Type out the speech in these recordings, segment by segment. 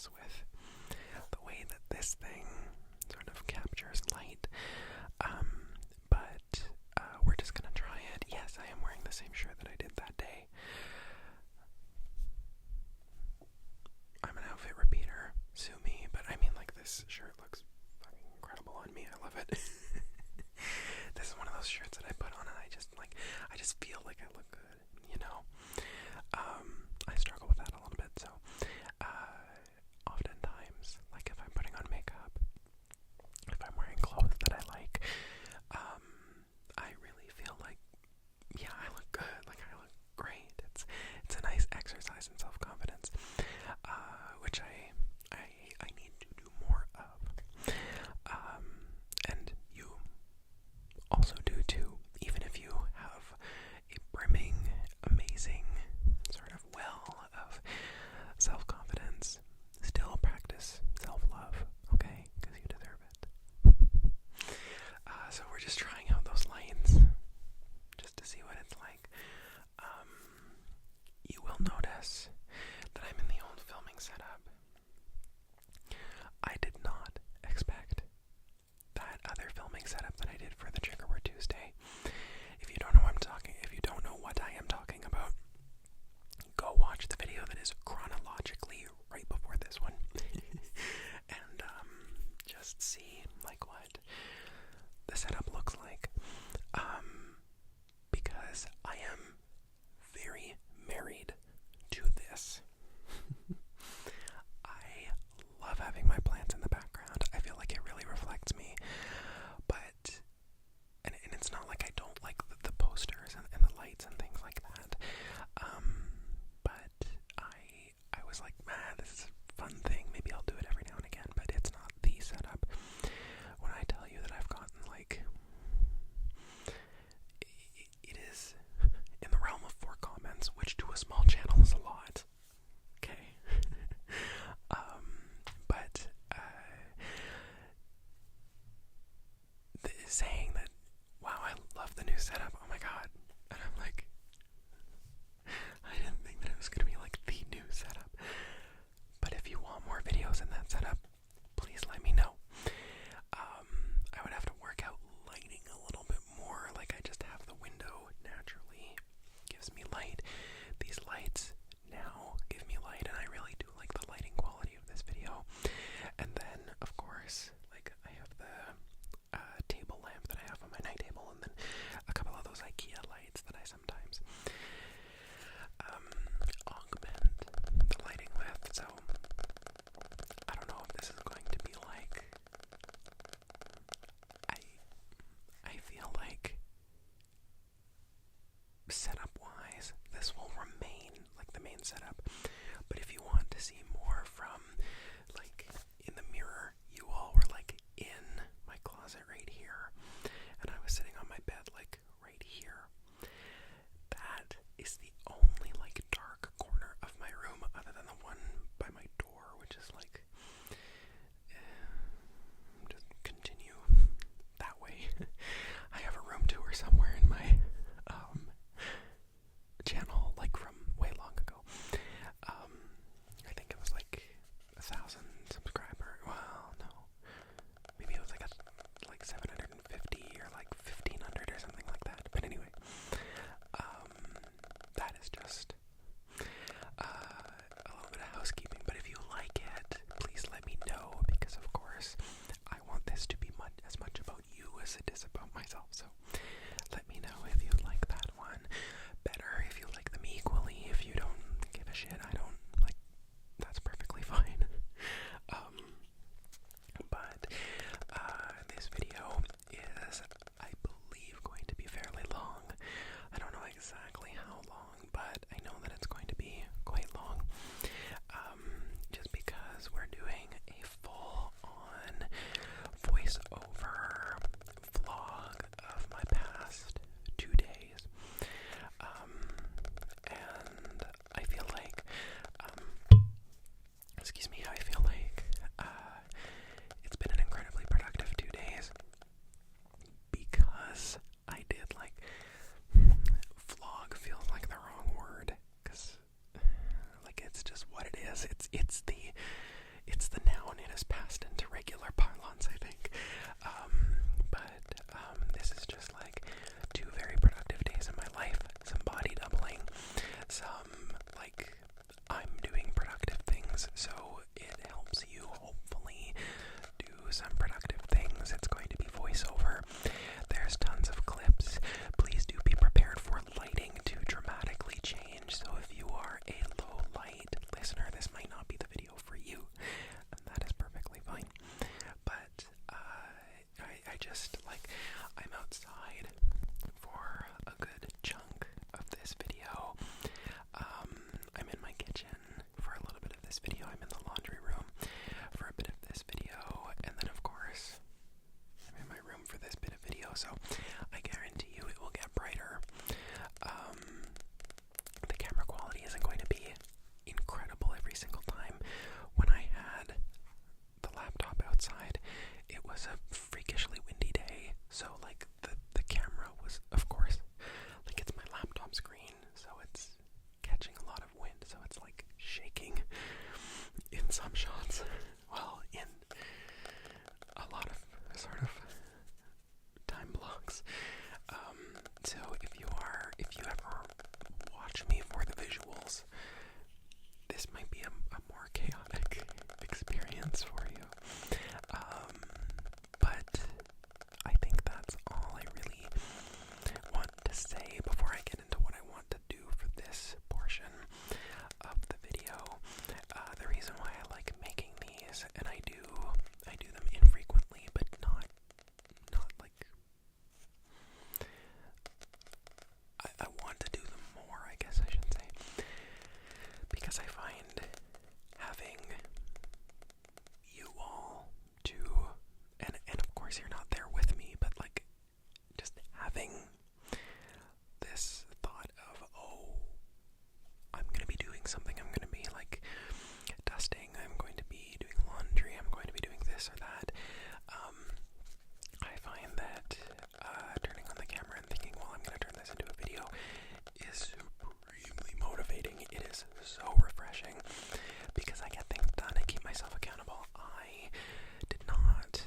mess with the way that this thing sort of captures light. But we're just gonna try it. Yes, I am wearing the same shirt that I did that day. I'm an outfit repeater, sue me, but I mean, like, this shirt looks fucking incredible on me. I love it. This is one of those shirts that I put on and I just feel like I look good, you know? I struggle with that a little bit, so, oftentimes, like, if I'm putting on makeup, if I'm wearing clothes that I like, I really feel like, yeah, I look good, like, I look great. It's a nice exercise in self-confidence, which I need to do more of. And you also do too, even if you have a brimming, amazing sort of well of self-confidence. Still practice self-love, okay? Because you deserve it. So we're just trying out those lights, just to see what it's like. You will notice that I'm in the old filming setup. I did not expect that other filming setup that I did for the Trigger Word Tuesday. If you don't know what I am talking about, go watch the video that is chronologically right before this one. And just see like what the setup looks like. Because I am very married to this. I love having my plants in the background. I feel like it really reflects me. But, and it's not like I don't like the posters and the lights and things like that. But I was like, man, this is a fun thing. Maybe I'll do it every now and again, but it's not the setup. When I tell you that I've gotten like, it is in the realm of 4 comments, which to a small channel is a lot. Okay. But saying that, wow, I love the new setup, oh my god. And I'm like, I didn't think that it was going to be like the new setup. But if you want more videos in that setup, please let me know. I would have to work out lighting a little bit more. Like, I just have the window naturally gives me light. These lights now give me light, and I really do like the lighting quality of this video. And then, of course, like, I have the table lamp that I have on my night table, and then a couple of those IKEA lights that I sometimes augment the lighting with. So I don't know if this is going to be like, I feel like setup wise this will remain like the main setup, but if you want to see more from, like, in the mirror, you all were like in my closet right here, and I was sitting on my bed like right here. That is the only like dark corner of my room other than the one by my door, which is like, just continue that way. I have a room tour somewhere in my channel, like from way long ago. I think it was like 1,000 subscriber. Well, no, maybe it was like 750 or like 1,500 or something like that. But anyway, that is just a little bit of housekeeping. But if you like it, please let me know, because of course I want this to be as much about you as it is about myself. So let me know if you like that one better, if you like them equally. If you don't give a shit, I don't like, that's perfectly fine. But this video is, I believe, going to be fairly long. I don't know exactly how long, but I know that it's going to be quite long. Just because we're doing a full-on voiceover vlog of my past 2 days. And I feel like, excuse me, I feel like it's been an incredibly productive 2 days, because I did, like, vlog feels like the wrong word, because, like, it's just what it is. this video, I'm in the laundry room for a bit of this video, and then of course I'm in my room for this bit of video, so I guarantee you it will get brighter. The camera quality isn't going to be incredible every single time. When I had the laptop outside, it was a freakishly windy day, so like the camera was, of course, like it's my laptop screen, so it's catching a lot of wind, so it's like shaking in some shots, well, in a lot of sort of time blocks. So if you ever watch me for the visuals, this might be a more chaotic experience for you. But I think that's all I really want to say before I get into what I want to do for this portion of the video. The reason why I like making these, and I do them infrequently, but not like I want to do them more, I guess I should say, because I find having you all to, and of course you're not there with me, but like just having this thought of, oh, I'm going to be doing something, I'm going to be like dusting, I'm going to be doing laundry, I'm going to be doing this or that. I find that turning on the camera and thinking, well, I'm going to turn this into a video is supremely motivating. It is so refreshing because I get things done, I keep myself accountable. I did not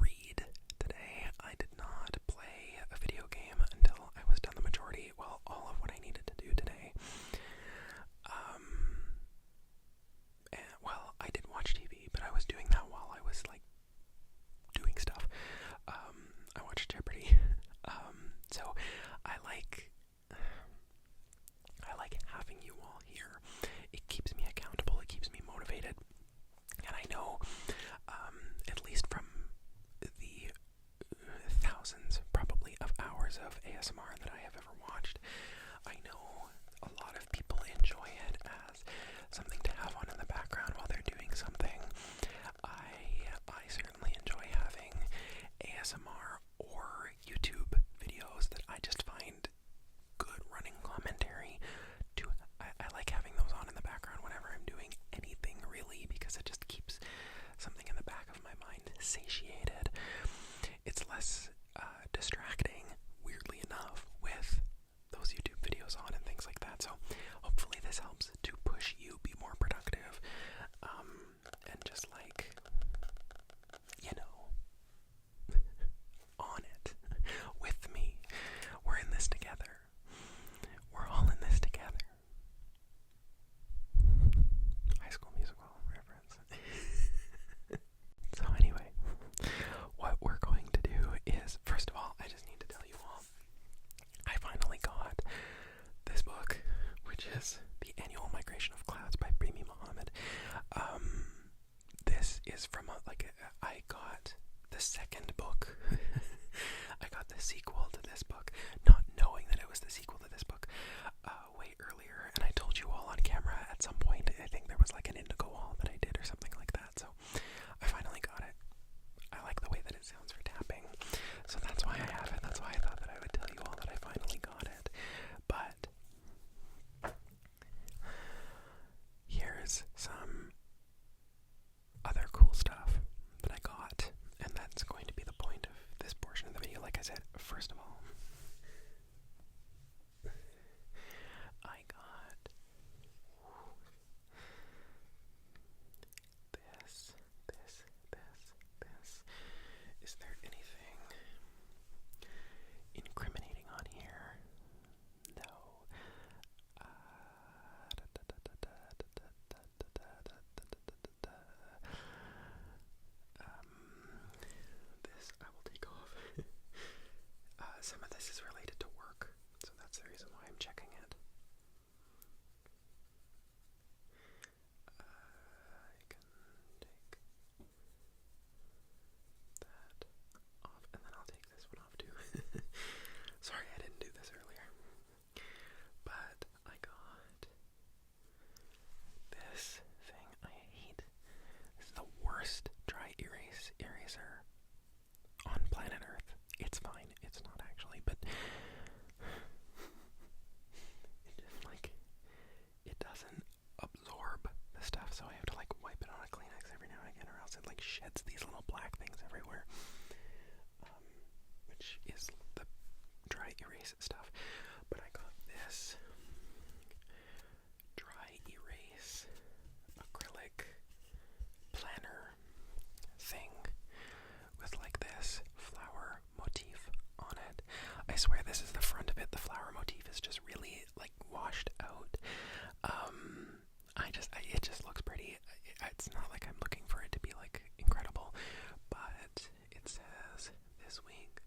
read today. I did not play a video game until I was done the majority, well, all of what I needed to do today. Well, I did watch TV, but I was doing that while I was like doing stuff. I watched Jeopardy. So I like having you all here. It keeps me accountable, it keeps me motivated. And I know, at least from the thousands, probably, of hours of ASMR that I have ever watched, I know a lot of people enjoy it as something to have on in the background while they're doing something. I certainly enjoy having ASMR or YouTube videos that I just find good running commentary. I like having those on in the background whenever I'm doing anything, really, because it just keeps something in the back of my mind satiated. It's less distracting, weirdly enough, with those YouTube videos on and things like that. So hopefully this helps to push you be more productive, and just like, you know, on it with me. We're in this together. We're all in this together. High School Musical reference. So anyway, what we're going to do is, first of all, I just need to tell you all, I finally got this book, which is The Annual Migration of Clouds by Brimi Muhammad. This is from I got the second book. I got the sequel to this book, not knowing that it was the sequel to this book, way earlier, and I told you all on camera at some point. I think there was like an indigo wall that I did or something like that, so I finally got it. I like the way that it sounds for tapping, so that's why I have it. That's why I thought that I would tell you all that I finally got it. But here's some other cool stuff that I got, and that's going to be the point of this portion of the video. Like I said, first of all, sheds these little black things everywhere, which is the dry erase stuff. But I got this dry erase acrylic planner thing with like this flower motif on it. I swear this is the front of it. The flower motif is just really like washed out. It just looks pretty. It's not like I'm looking for it to be like incredible, but it says this week,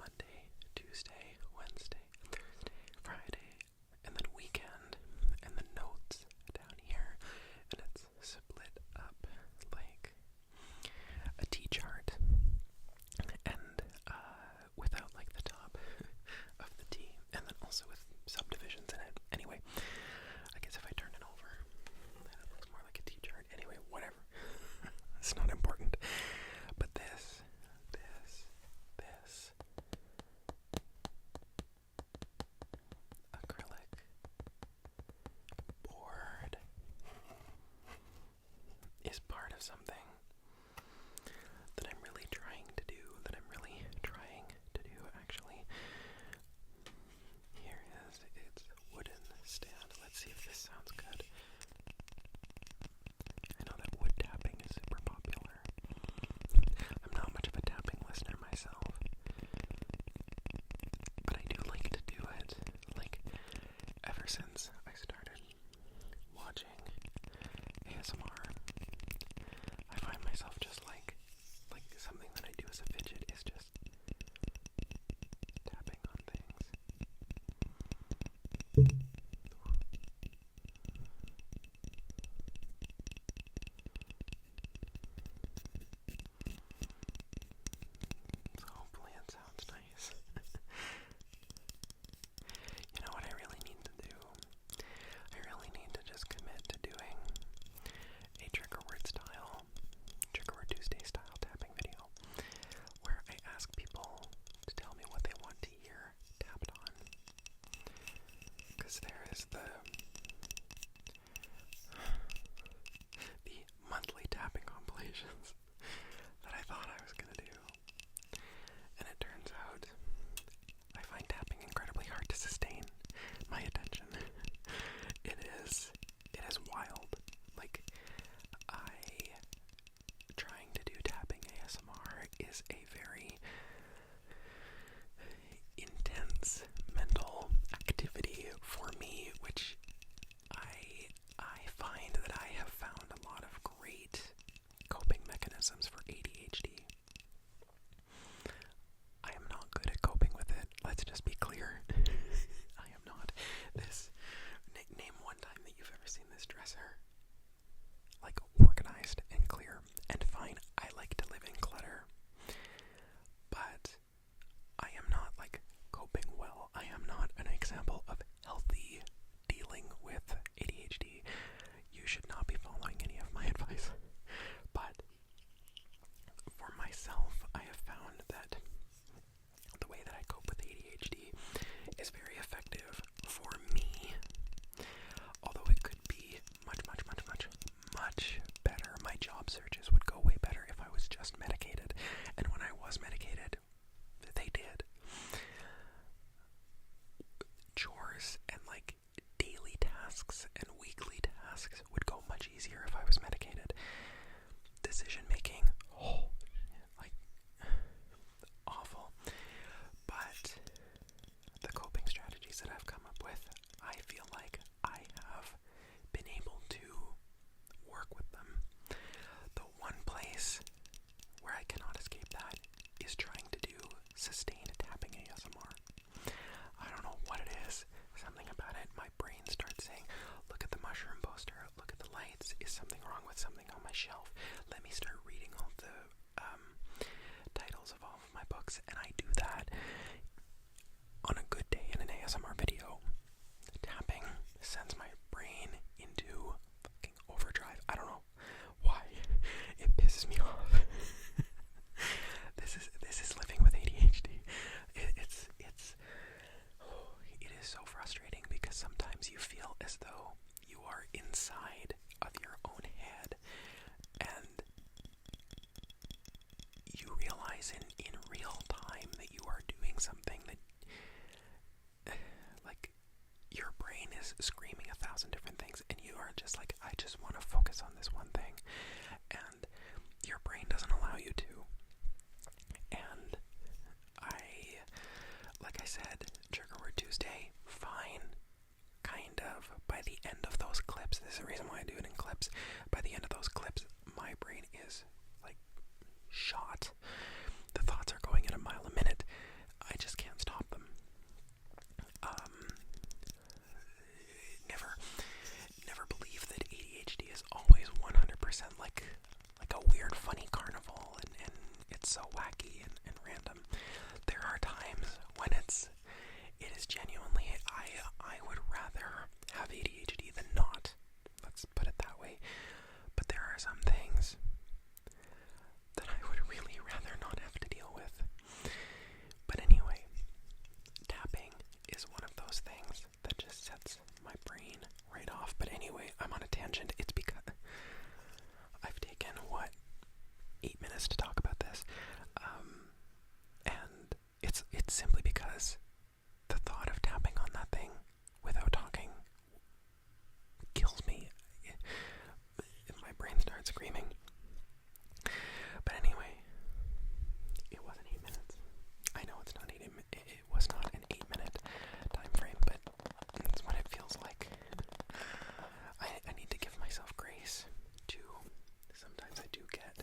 Monday, Tuesday, Wednesday, Thursday, Friday, and then weekend, and the notes down here, and it's split up like a T-chart, and without like the top of the T, and then also with subdivisions in it. Anyway, I guess if I turn it over, then it looks more like a T-chart. Anyway, whatever. It's not important. But this acrylic board is part of something that I'm really trying to do, actually. Here is its wooden stand. Let's see if this sounds good. I know that wood tapping is super popular. I'm not much of a tapping listener myself, but I do like to do it. Like, ever since I started watching ASMR, I find myself just like something that I do as a fidget is just tapping on things. So hopefully it sounds nice. You know what I really need to do? I really need to just commit to doing a trigger word Tuesday style tapping video where I ask people to tell me what they want to hear tapped on. Because there is the monthly tapping compilations that I thought I was going to do. And it turns out I find tapping incredibly hard to sustain my attention. It is wild. Like, trying to do tapping ASMR is a very intense mental activity for me, which I find that I have found a lot of great coping mechanisms for ADHD. I am not good at coping with it. Let's just be clear. I am not. Name one time that you've ever seen this dresser like organized and clear and fine. I like to live in clutter, but I am not like coping well. I am not an example of healthy dealing with ADHD. You should not be following any of my advice. But for myself, I have found that the way that I cope with ADHD is very effective for me. Although it could be much better. My job searches would go way better if I was just medicated. And when I was medicated, they did. Chores and like daily tasks and weekly tasks would go much easier if I was medicated. Decision making, like awful. But the coping strategies that I've come up with, I feel like I have been able to work with them. The one place where I cannot escape that is trying to do sustained tapping ASMR. I don't know what it is. Something about it. My brain starts saying, look at the mushroom poster, look at the lights. Is something wrong with something on my shelf? Let me start reading all the titles of all of my books. And I do that on a good day in an ASMR video. Tapping sends my brain into fucking overdrive. I don't know why. It pisses me off. This is living with ADHD. It is so frustrating because sometimes you feel as though you are inside of your own head, and doing something that, like, your brain is screaming 1,000 different things, and you are just like, I just want to focus on this one thing, and your brain doesn't allow you to. And like I said, Trigger Word Tuesday, fine, kind of. By the end of those clips, this is the reason why I do it in clips, by the end of those clips, my brain is, like, shot. The thoughts are going at a mile a minute. I just can't stop them. Never believe that ADHD is always 100% like a weird, funny carnival, and it's so wacky and random. There are times when it is genuinely, I would rather have ADHD than not. Let's put it that way. But there are some things that I would really rather not have to deal with. But anyway, tapping is one of those things that just sets my brain right off. But anyway, I'm on a tangent. It's because I've taken, 8 minutes to talk about this. And it's simply because the thought of tapping on that thing without talking kills me. My brain starts screaming. But anyway, it wasn't 8 minutes. I know it's not 8 minutes. It was not an 8-minute time frame, but it's what it feels like. I need to give myself grace too. Sometimes I do get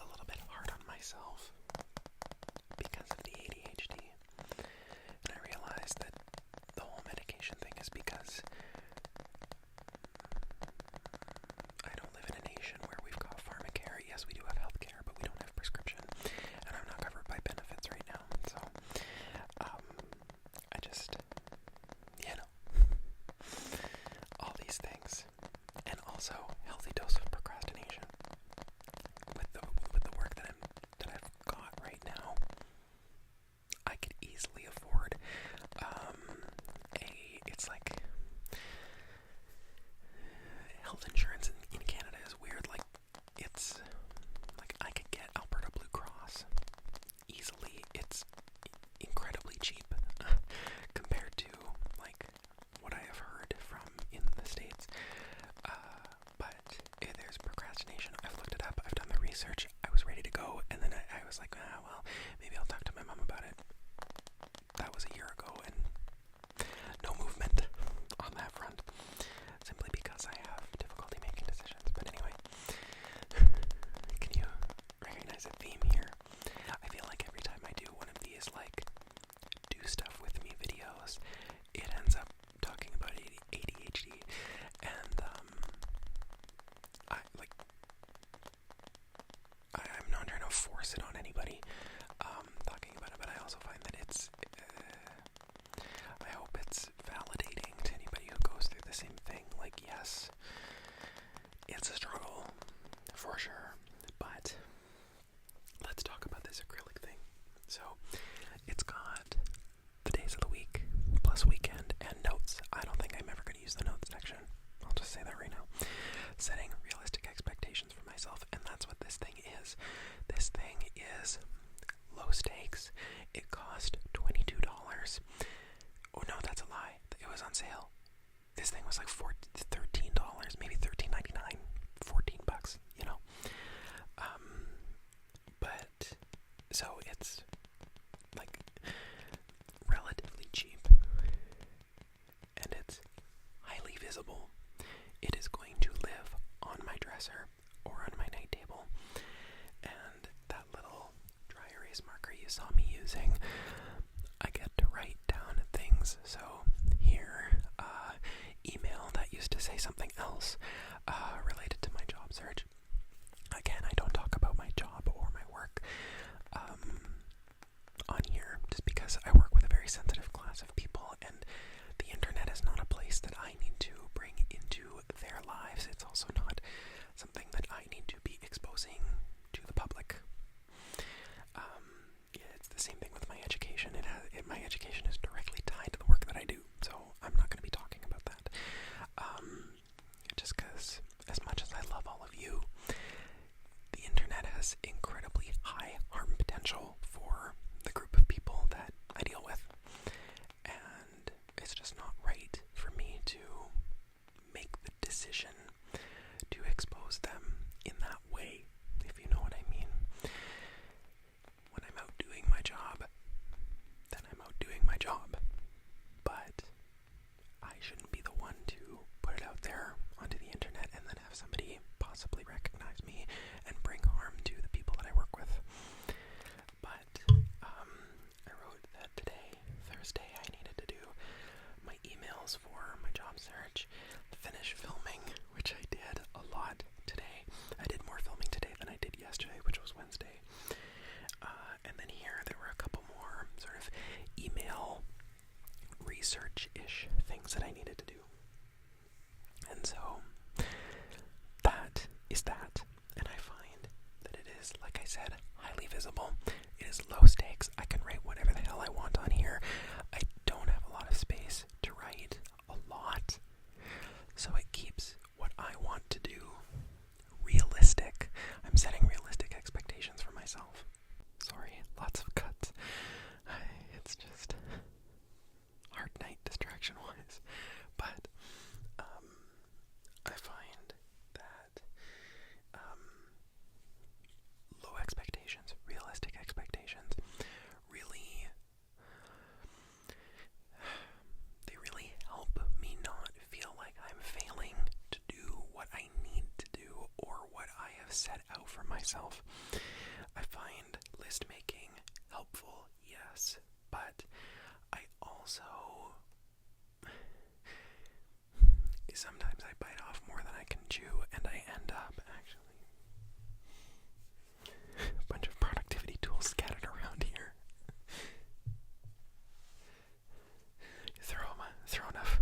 a little bit hard on myself because of the ADHD. And I realized that the whole medication thing is because I don't live in a nation where we've got pharmacare. Yes, we do have healthcare, but we don't have prescription. And I'm not covered by benefits right now. So, I just, all these things. And also, healthy dose of procrastination. With the work that I've got right now, I could easily afford it's like health insurance in Canada is weird. Like, it's like I could get Alberta Blue Cross easily. It's incredibly cheap compared to, like, what I have heard from in the States. But there's procrastination. I've looked it up. I've done the research. I was ready to go, and then I was like, well, maybe I'll talk to my mom about it. That was a year ago, and no movement on that front, simply because I have difficulty making decisions. But anyway, can you recognize a theme here? I feel like every time I do one of these, like, do stuff with me videos, it ends up talking about ADHD, and I'm not trying to force it on anybody, talking about it, but I also find that it's, I hope it's validating to anybody who goes through the same thing. Like, yes, it's a struggle, for sure, but let's talk about this acrylic thing. So, it's got the days of the week, plus weekend, and notes. I don't think I'm ever going to use the notes section. I'll just say that right now. Setting realistic expectations for myself, and that's what this thing is. This thing is low stakes. It cost $22. Oh no, that's a lie. It was on sale. This thing was like $13, maybe $13.99, $14, But so it's like relatively cheap, and it's highly visible. It is going to live on my dresser or on my night table, and that little dry erase marker you saw me using, I get to write down things. So here, email that used to say something else related to my job search. Again, I don't talk about my job or my work on here, just because I work with a very sensitive class of people, and the internet is not a place that I need to bring into their lives. It's also not something that I need to be exposing to the public. It's the same thing with my education. My education is directly tied to the work that I do, so I'm not going to be talking about that. Just because, as much as I said, highly visible. It is low stakes. I can write whatever the hell I want on here. I don't have a lot of space to write a lot, so it keeps what I want to do realistic. I'm setting realistic expectations for myself. Sorry, lots of cuts. It's just hard night distraction-wise. But I find that low expectations, realistic expectations, they really help me not feel like I'm failing to do what I need to do or what I have set out for myself. I find list making helpful, yes, but I also sometimes I bite off more than I can chew, and I end up actually a bunch of productivity tools scattered around here. Throw enough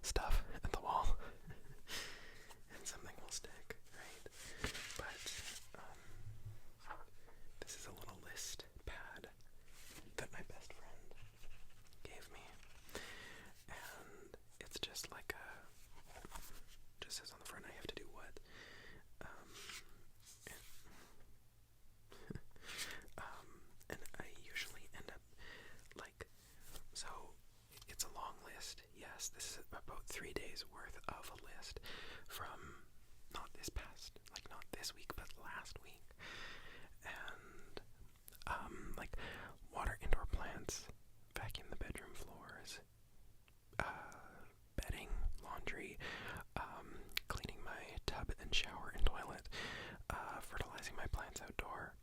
stuff at the wall and something will stick, right? But this is a little list pad that my best friend gave me, and it's just like just says on the front I have to do what. And I usually end up so it's a long list. Yes, this is about 3 days worth of a list from not this week, but last week. And water indoor plants, vacuum the bedroom floors, bedding, laundry, cleaning my tub and shower and toilet, fertilizing my plants outdoor,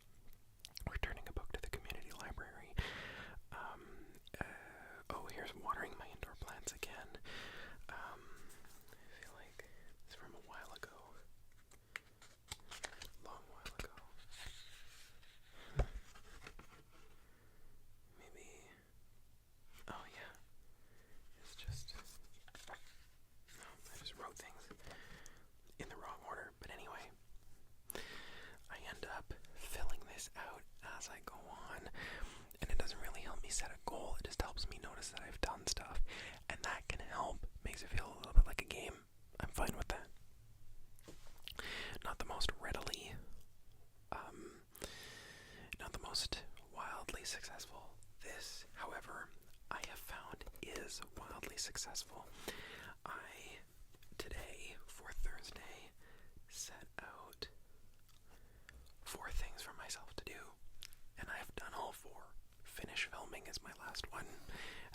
returning a book to the community library. Here's watering my indoor plants again. I feel like it's from a while ago. Long while ago. Maybe. Oh yeah. It's just. No, I just wrote things in the wrong order. But anyway, I end up filling this out as I go on. And it doesn't really help me set a goal. It just helps me notice that I've done stuff. And that can help. Makes it feel a little bit like a game. I'm fine with that. Not the most readily, not the most wildly successful. This, however, I have found is wildly successful. I, today, for Thursday, set out 4 things for myself to do. And I have done all 4. Finish filming is my last one,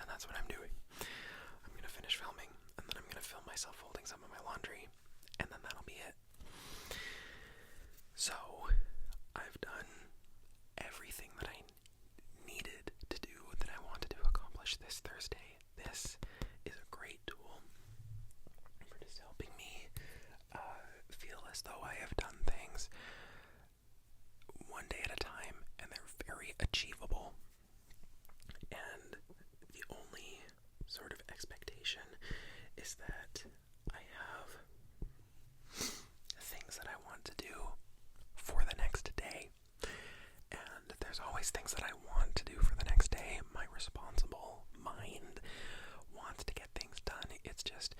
and that's what I'm doing. I'm going to finish filming, and then I'm going to film myself folding some of my laundry, and then that'll be it. So, I've done everything that I needed to do, that I wanted to accomplish this Thursday. This is a great tool for just helping me feel as though I have done things one day at a time, and they're very achievable. And the only sort of expectation is that I have things that I want to do for the next day. And there's always things that I want to do for the next day. My responsible mind wants to get things done. It's just,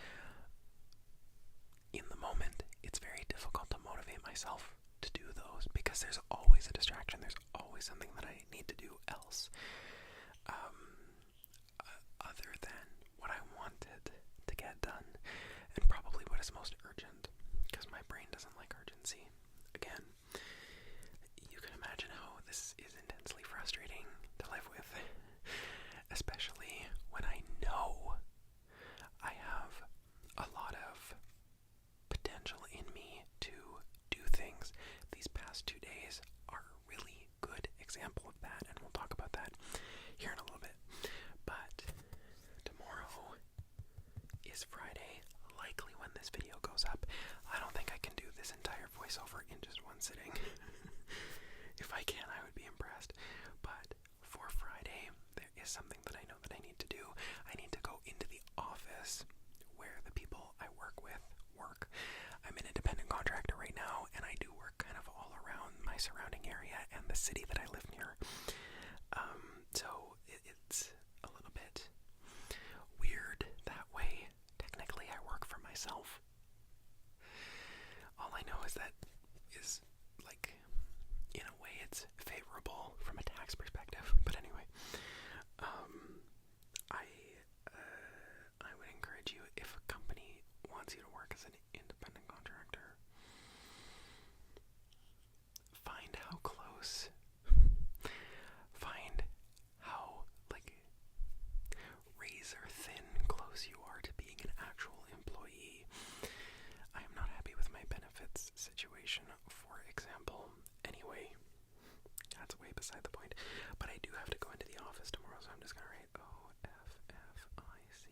in the moment, it's very difficult to motivate myself to do those because there's always a distraction. There's always something that I need to do else. Other than what I wanted to get done, and probably what is most urgent, because my brain doesn't like urgency. Again, you can imagine how this is intensely frustrating to live with, especially when I know I have a lot of potential in me to do things. These past 2 days are a really good example of that, and we'll talk about that here in a little bit. But tomorrow is Friday, likely when this video goes up. I don't think I can do this entire voiceover in just one sitting. If I can, I would be impressed. But for Friday, there is something that I know that I need to do. I need to go into the office where the people I work with work. I'm an independent contractor right now, and I do work kind of all around my surrounding area, the city that I live near. So it's a little bit weird that way. Technically, I work for myself. All I know is that like, in a way, it's favorable from a tax perspective. But anyway, I would encourage you, if a company wants you to work as an independent contractor, find how close, find how, like, razor thin close you are to being an actual employee. I am not happy with my benefits situation, for example. Anyway, that's way beside the point. But I do have to go into the office tomorrow, so I'm just gonna write OFFICE.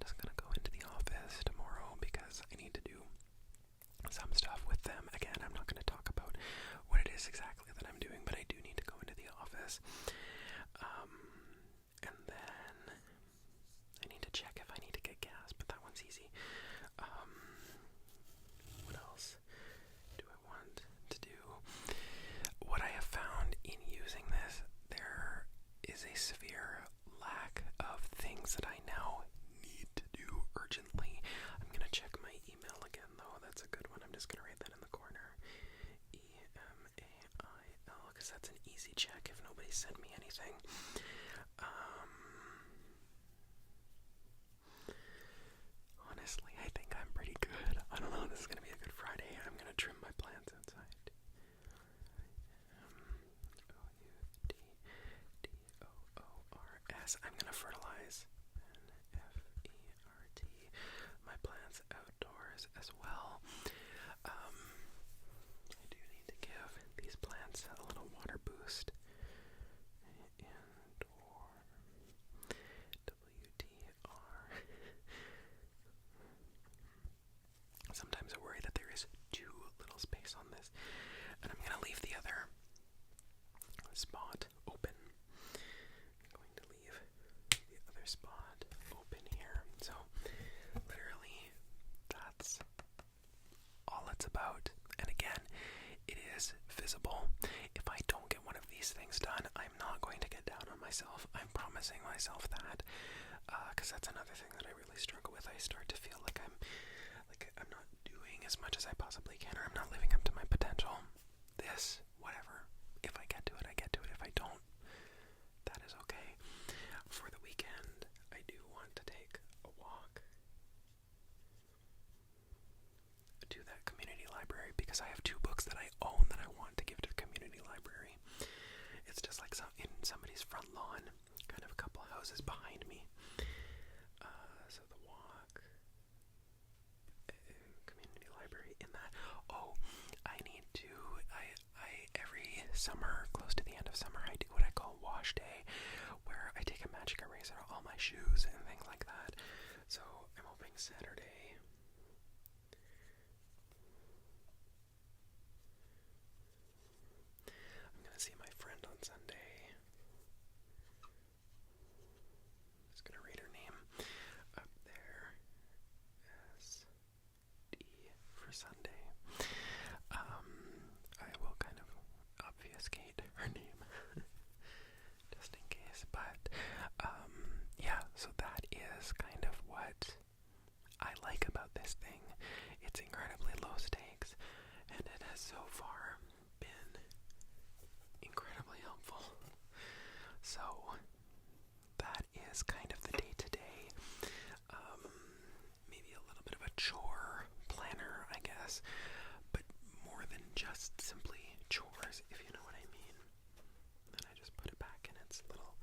Just gonna go into the office tomorrow because I need to do some stuff with them. Again, I'm not gonna talk about what it is exactly that I'm doing, but I do need to go into the office. And then I need to check if I need to get gas, but that one's easy. What else do I want to do? What I have found in using this, there is a severe lack of things that I now need to do urgently. I'm going to check my email again, though. That's a good one. I'm just going to write that in the corner. E-M-A-I-L, because that's an easy check if nobody sent me anything. Honestly, I think I'm pretty good. I don't know, this is going to be a good Friday. I'm going to trim my plants outside. O-U-D-D-O-O-R-S. I'm going to fertilize. F-E-R-T. My plants outdoors as well. I do need to give these plants a little water boost. Indoor. W-D-R. Sometimes I worry that there is too little space on this, and I'm going to leave the other spot open. I'm going to leave the other spot open here. So, literally, that's all it's about. And again, it is visible. If I don't get one of these things done, I'm not going to get down on myself. I'm promising myself that, because that's another thing that I really struggle with. I start to feel like I'm not doing as much as I possibly can, or I'm not living up to my potential. This, whatever. If I get to it, I get to it. If I don't, that is okay. For the weekend, I do want to take a walk to that community library because I have 2 books that I own that I want to give to the community library. It's just like in somebody's front lawn, kind of a couple houses behind me. So the walk, community library in that. Oh, I every summer, close to the end of summer, I do what I call wash day, where I take a magic eraser to all my shoes and things like that. So I'm hoping Saturday. I'm gonna see my friend on Sunday. Just gonna read her name up there. S-D for Sunday. I will kind of obfuscate her name just in case, but yeah, so that is kind of what I like about this thing. It's incredibly low stakes, and it has so far been incredibly helpful. So that is kind of the day-to-day, maybe a little bit of a chore planner, I guess, but more than just simply chores, if you know what I mean. Then I just put it back in its little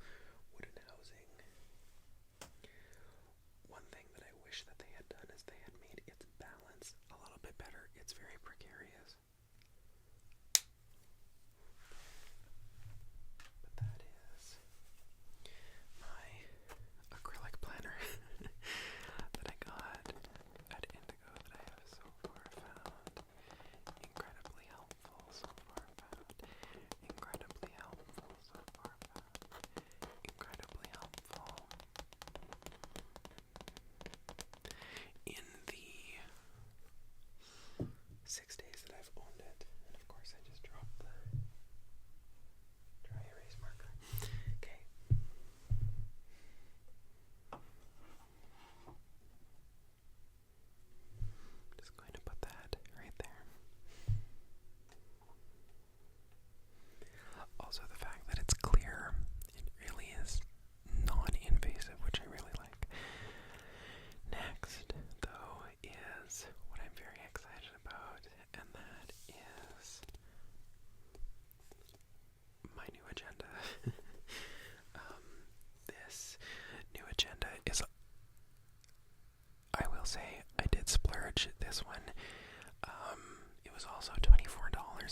wooden housing. One thing that I wish that they had done is they had made its balance a little bit better. It's very precarious. But that is my acrylic planner that I got at Indigo that I have so far found incredibly helpful.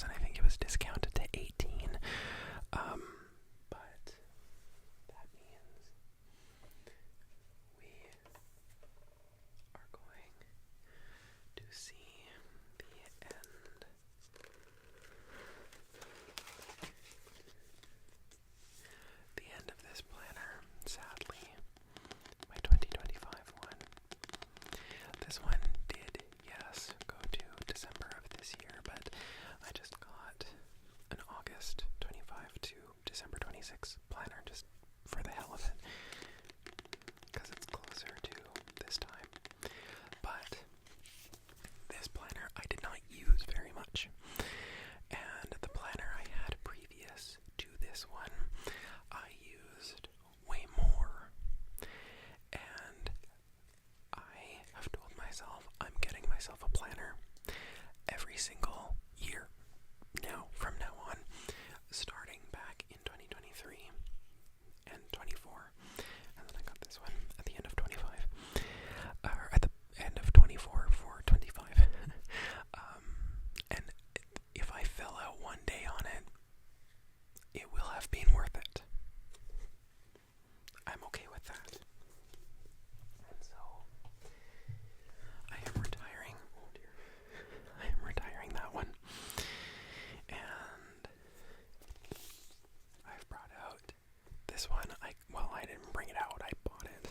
and I think it was discounted to 18. But that means we are going to see the end of this planner, sadly, my 2025 one. This one did, yes, go to December of this year, but I just got an August 25 to December 26 planner just for the hell of it, because it's closer to this time. But this planner I did not use very much, and the planner I had previous to this one I used way more, and I have told myself I'm getting myself a planner every single year now, from now on, starting back in 2023 and 24, and then I got this one at the end of 25, or at the end of 24 for 25. And if I fill out one day on it, it will have been worth it. I'm okay with that. And so I am retiring. Oh dear. I am retiring that one. And I've brought out this one. I didn't bring it out. I bought it.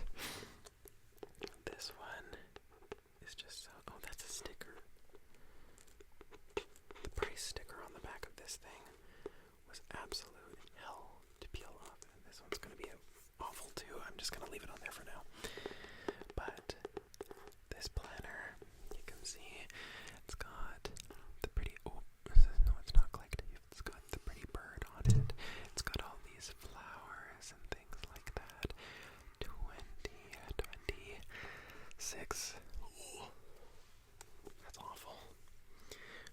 This one is just oh, that's a sticker. The price sticker on the back of this thing was absolute hell to peel off. And this one's going to be awful too. I'm just going to leave it on there for now. But this planner, you can see it's got the pretty, no, it's not Eclectic. It's got the pretty bird on it. It's got all these flowers and things like that. 2026. Ooh, that's awful.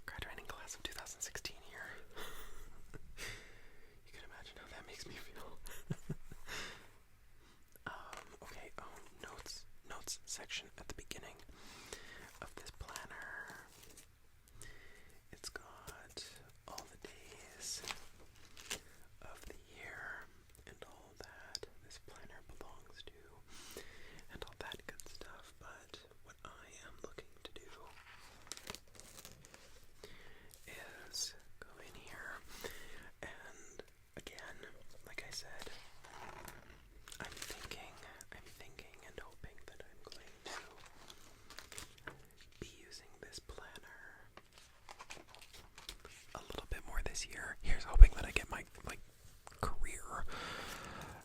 Graduating class of 2016 here. You can imagine how that makes me feel. Okay, notes section at the beginning of this planner. It's got all the days of the year and all that this planner belongs to and all that good stuff, but what I am looking to do is go in here and, again, like I said, I'm thinking and hoping that I'm going to be using this planner a little bit more this year. Here's hoping that I get my career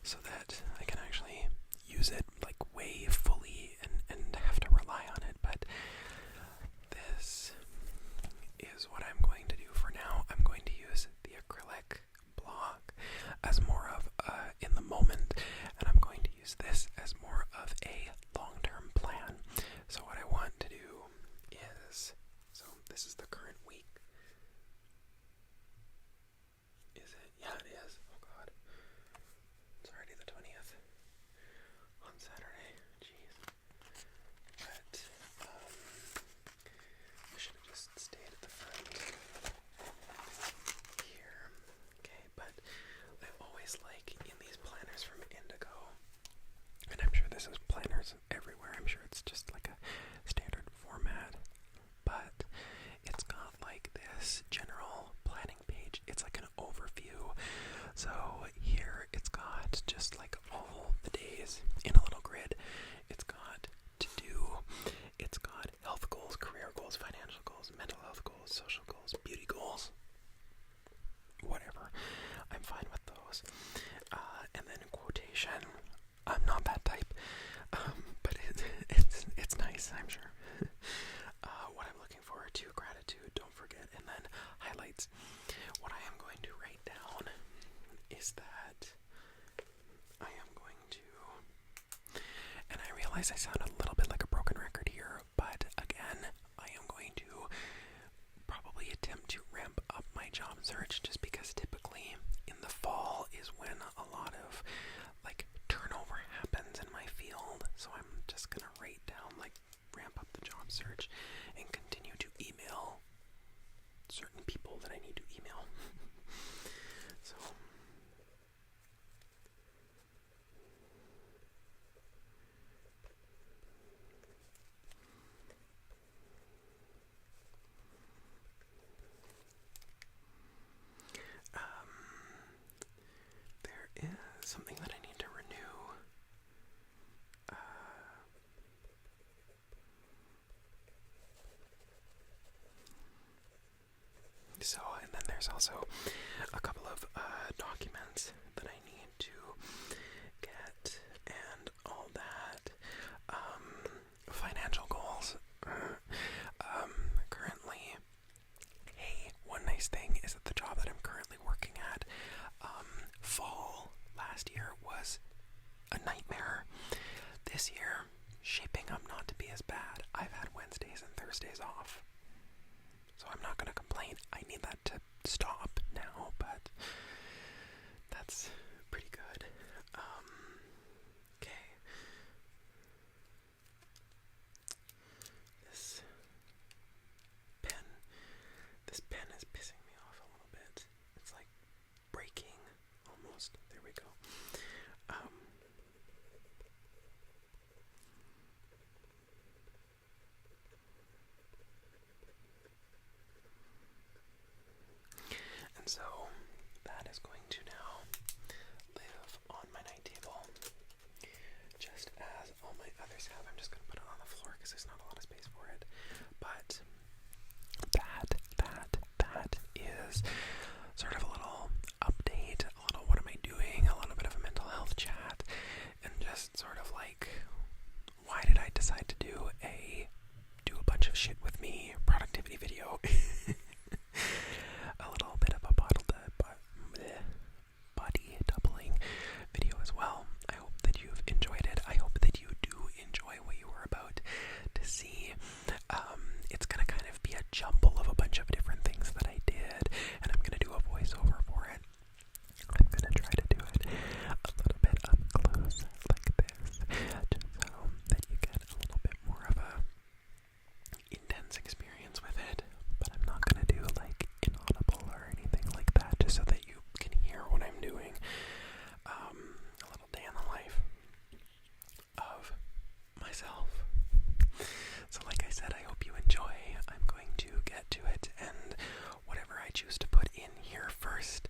so that I can actually use it way fully and have to rely on it. But this is what I'm going to do for now. I'm going to use the acrylic block as more of in the moment, and I'm going to use this as more of a long-term plan. So what I want to do is, so this is the current week. Is it? Yeah, it is. Oh god. It's already the 20th on Saturday. Jeez. But I should have just stayed at the front here. Okay, but I always like in these planners from Indigo, and I'm sure this is planners everywhere. I'm sure it's just like a standard format, but it's got this general planning page. It's like an overview. So here it's got just all the days in a little grid. It's got to do, it's got health goals, career goals, financial goals, mental health goals, social goals, beauty goals, whatever. I'm fine with those. And then quotation. I'm not that type, but it's nice, I'm sure. What I'm looking forward to, gratitude, don't forget, and then highlights. What I am going to write down is that I am going to, and I realize I sound a little bit like a broken record here, but again, I am going to probably attempt to ramp up my job search, just because typically in the fall is when a lot of turnover happens in my field. So I'm just gonna write down ramp up the job search and continue to email certain people that I need to there's also a couple of documents that I need to get and all that. Financial goals. Currently, hey, one nice thing is that the job that I'm currently working at, fall last year was a nightmare. This year, shaping up not to be as bad. I've had Wednesdays and Thursdays off, so I'm not going to complain. I need that to stop now, but that's pretty good. Okay. This pen is pissing me off a little bit. It's like breaking almost. There we go. And so that is going to now live on my night table, just as all my others have. I'm just going to put it on the floor because there's not a lot of space for it. But that is sort of a little update, a little what am I doing, a little bit of a mental health chat, and just sort of like, why did I decide to do a bunch of shit with me productivity video? A little bit of a body doubling video as well. I hope that you've enjoyed it. I hope that you do enjoy what you were about to see. It's gonna kind of be a jumble of a bunch of different things that I did, and I'm gonna do a voiceover for it. I'm gonna try to do it a little bit up close like this, just so that you get a little bit more of a intense experience with it. But I'm not gonna do like inaudible or anything like that, just so that you can hear what I'm doing. A little day in the life of myself. So like I said, I hope you enjoy. I'm going to get to it, and whatever I choose to put in here first,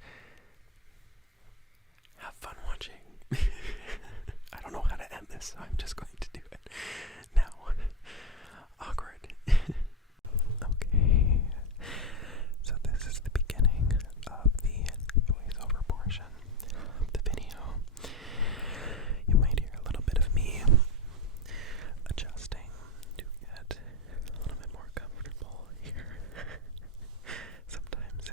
have fun watching. I don't know how to end this, so I'm just going to do it now. Awkward. Okay, so this is the beginning of the voiceover portion of the video. You might hear a little bit of me adjusting to get a little bit more comfortable here. Sometimes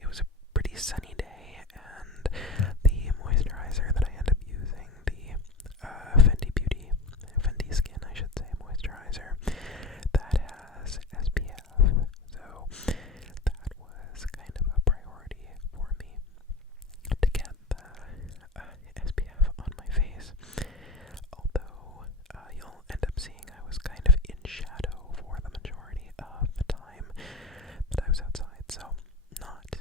it was a pretty sunny day, and the moisturizer that I end up using, the Fenty Skin, I should say, moisturizer, that has SPF, so that was kind of a priority for me to get the SPF on my face, although you'll end up seeing I was kind of in shadow for the majority of the time that I was outside, so not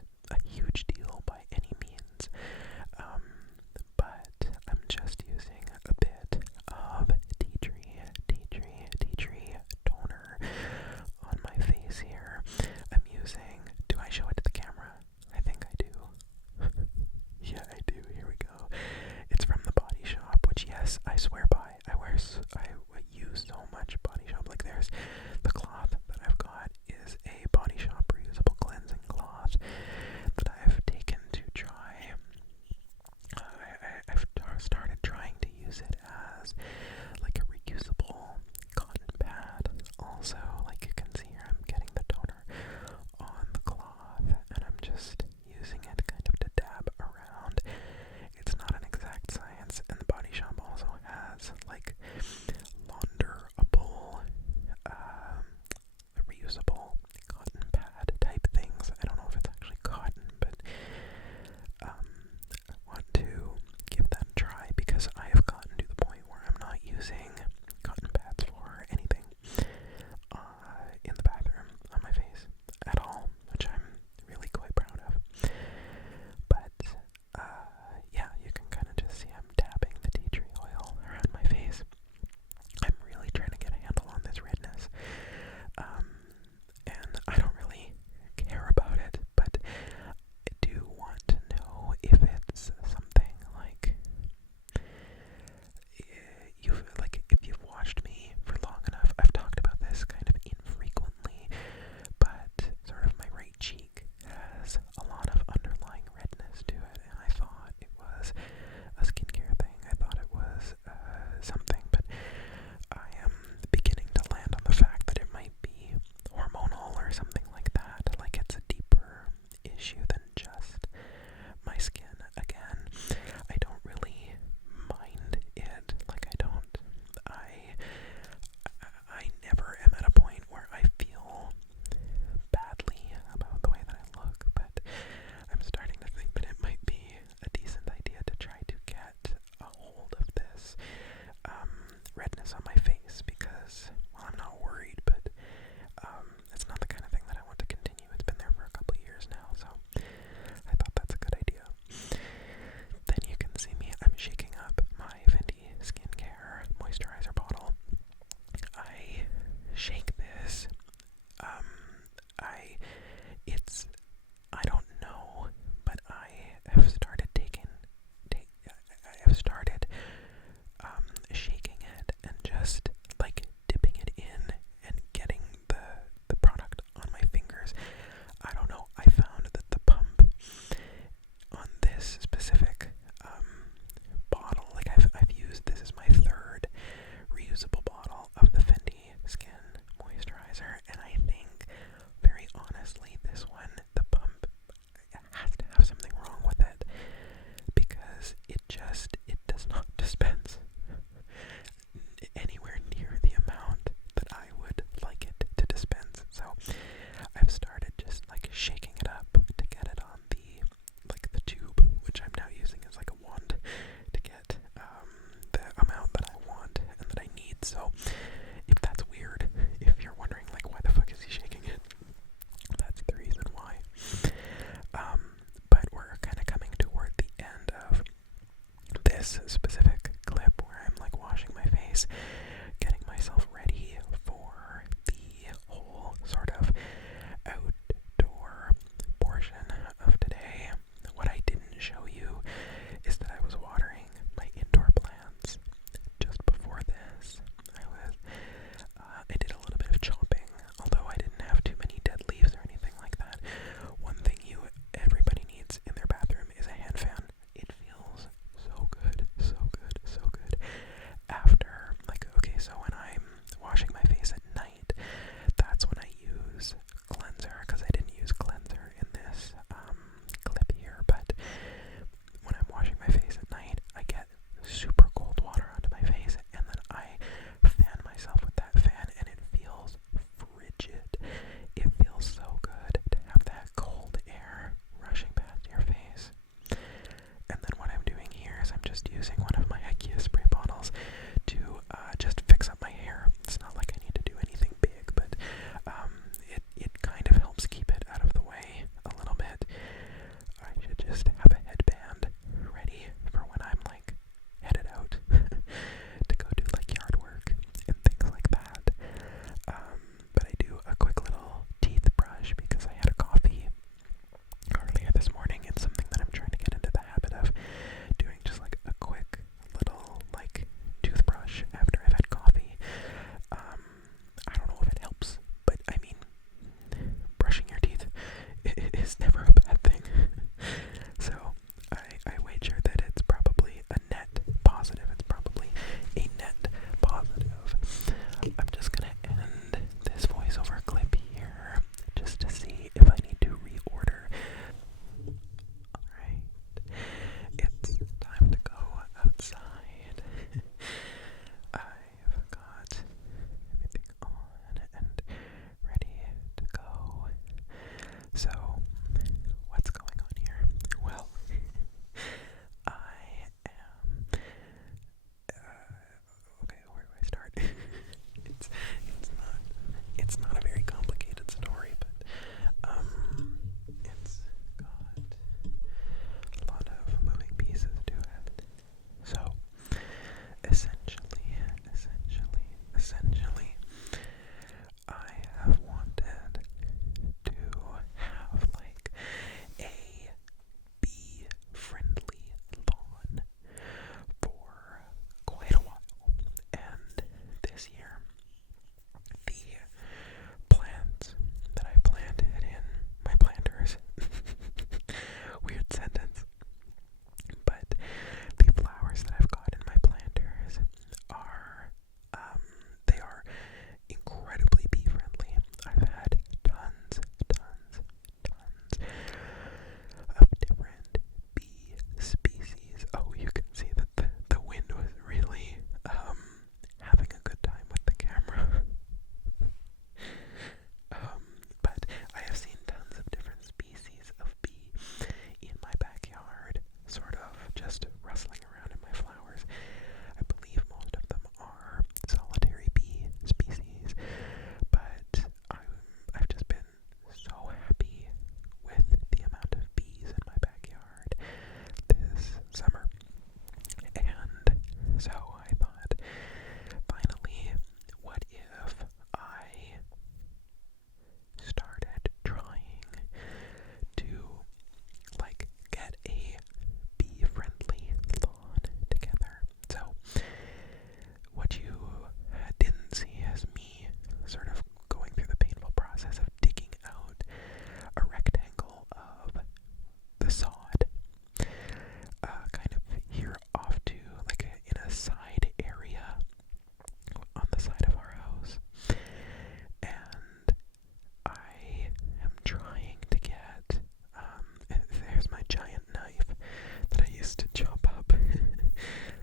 just to chop up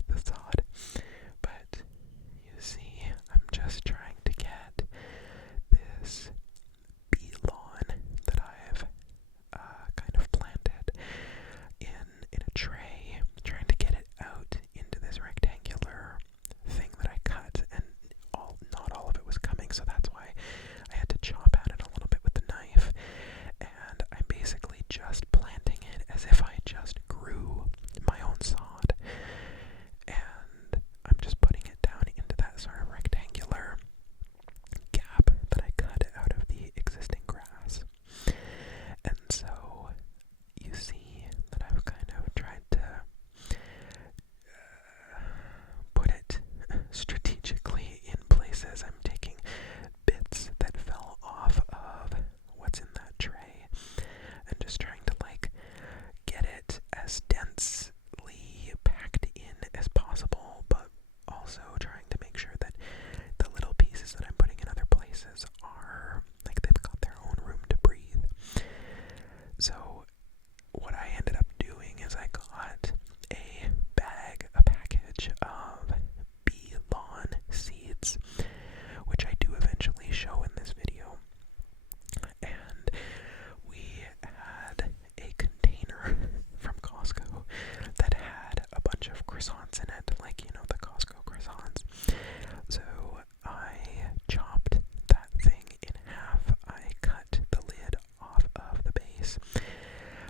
the sod. But you see, I'm just trying to get this bee lawn that I've kind of planted in a tray, trying to get it out into this rectangular thing that I cut, and not all of it was coming, so that's why I had to chop at it a little bit with the knife. And I'm basically just planting it as if I just grew my own sod, and I'm just putting it down into that sort of rectangular gap that I cut out of the existing grass. And so you see that I've kind of tried to put it strategically in places. I'm taking bits that fell off of what's in that tray and just trying to get it as densely packed in as possible, but also trying to make sure that the little pieces that I'm putting in other places are they've got their own room to breathe. So what I ended up doing is I got a package of bee lawn seeds, which I do eventually show in this video. And we had a container from Costco that had a bunch of croissants in it, the Costco croissants. So I chopped that thing in half. I cut the lid off of the base.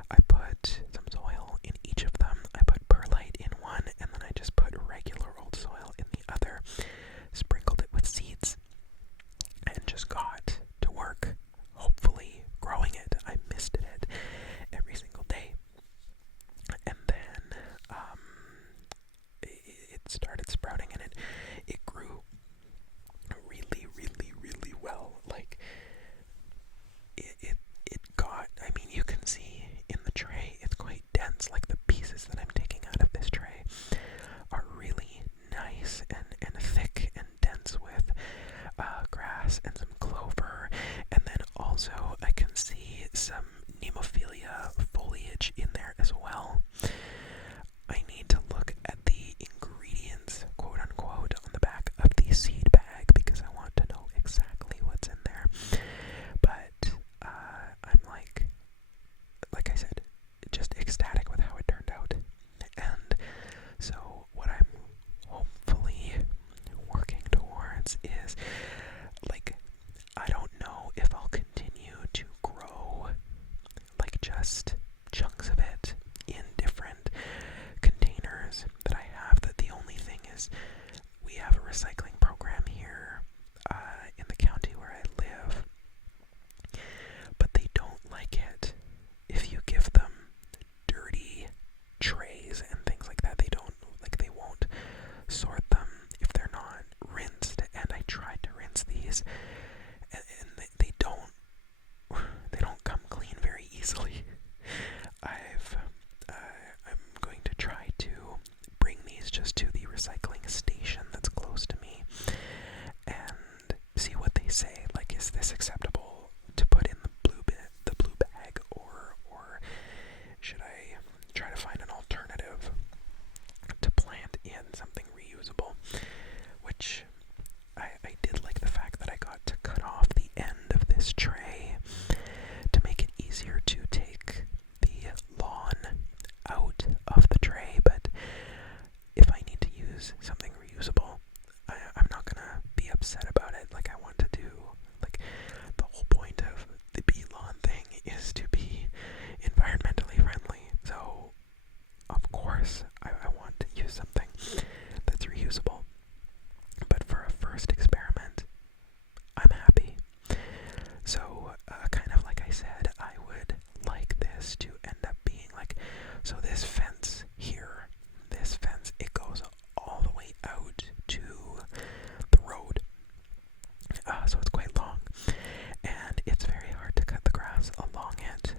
I put some soil in each of them. I put perlite in one, and then I just put regular old soil in the other. Sprinkled it with seeds, and just got to work, hopefully growing it. I misted it every single day. And then it started sprouting, and it grew really, really, really well. It got, you can see in the tray, it's quite dense. The pieces that I'm taking out of this tray are really nice and thick and dense with grass and some clover. And then also I can see some nemophilia foliage in there as well. I need to look at the ingredients, quote unquote, on the back of the seed bag because I want to know exactly what's in there. But I'm like I said, just ecstatic with how it turned out. And so what I'm hopefully working towards is, I don't know if I'll continue to grow just chunks of it in different containers that I have. That the only thing is, we have a recycling program here in the county where I live, but they don't like it if you give them dirty trays and things like that. They won't sort them if they're not rinsed. And I tried to rinse these, and they don't come clean very easily. I'm going to try to bring these just to the recycling station that's close to me and see what they say. Is this acceptable to put in the blue bag, or should I try to find an alternative to plant in something reusable? Which I did like the fact that I got to cut off the end of this tray to make it easier to take the lawn out of the tray. But if I need to use something reusable, I'm not gonna be upset about it. I want to do, the whole point of the bee lawn thing is to be environmentally friendly. So of course I want to use something that's reusable. But for a first experiment, I'm happy. So kind of like I said, I would like this to end up being so this fence here, it goes all the way out to the road. So it's quite long, and it's very hard to cut the grass along it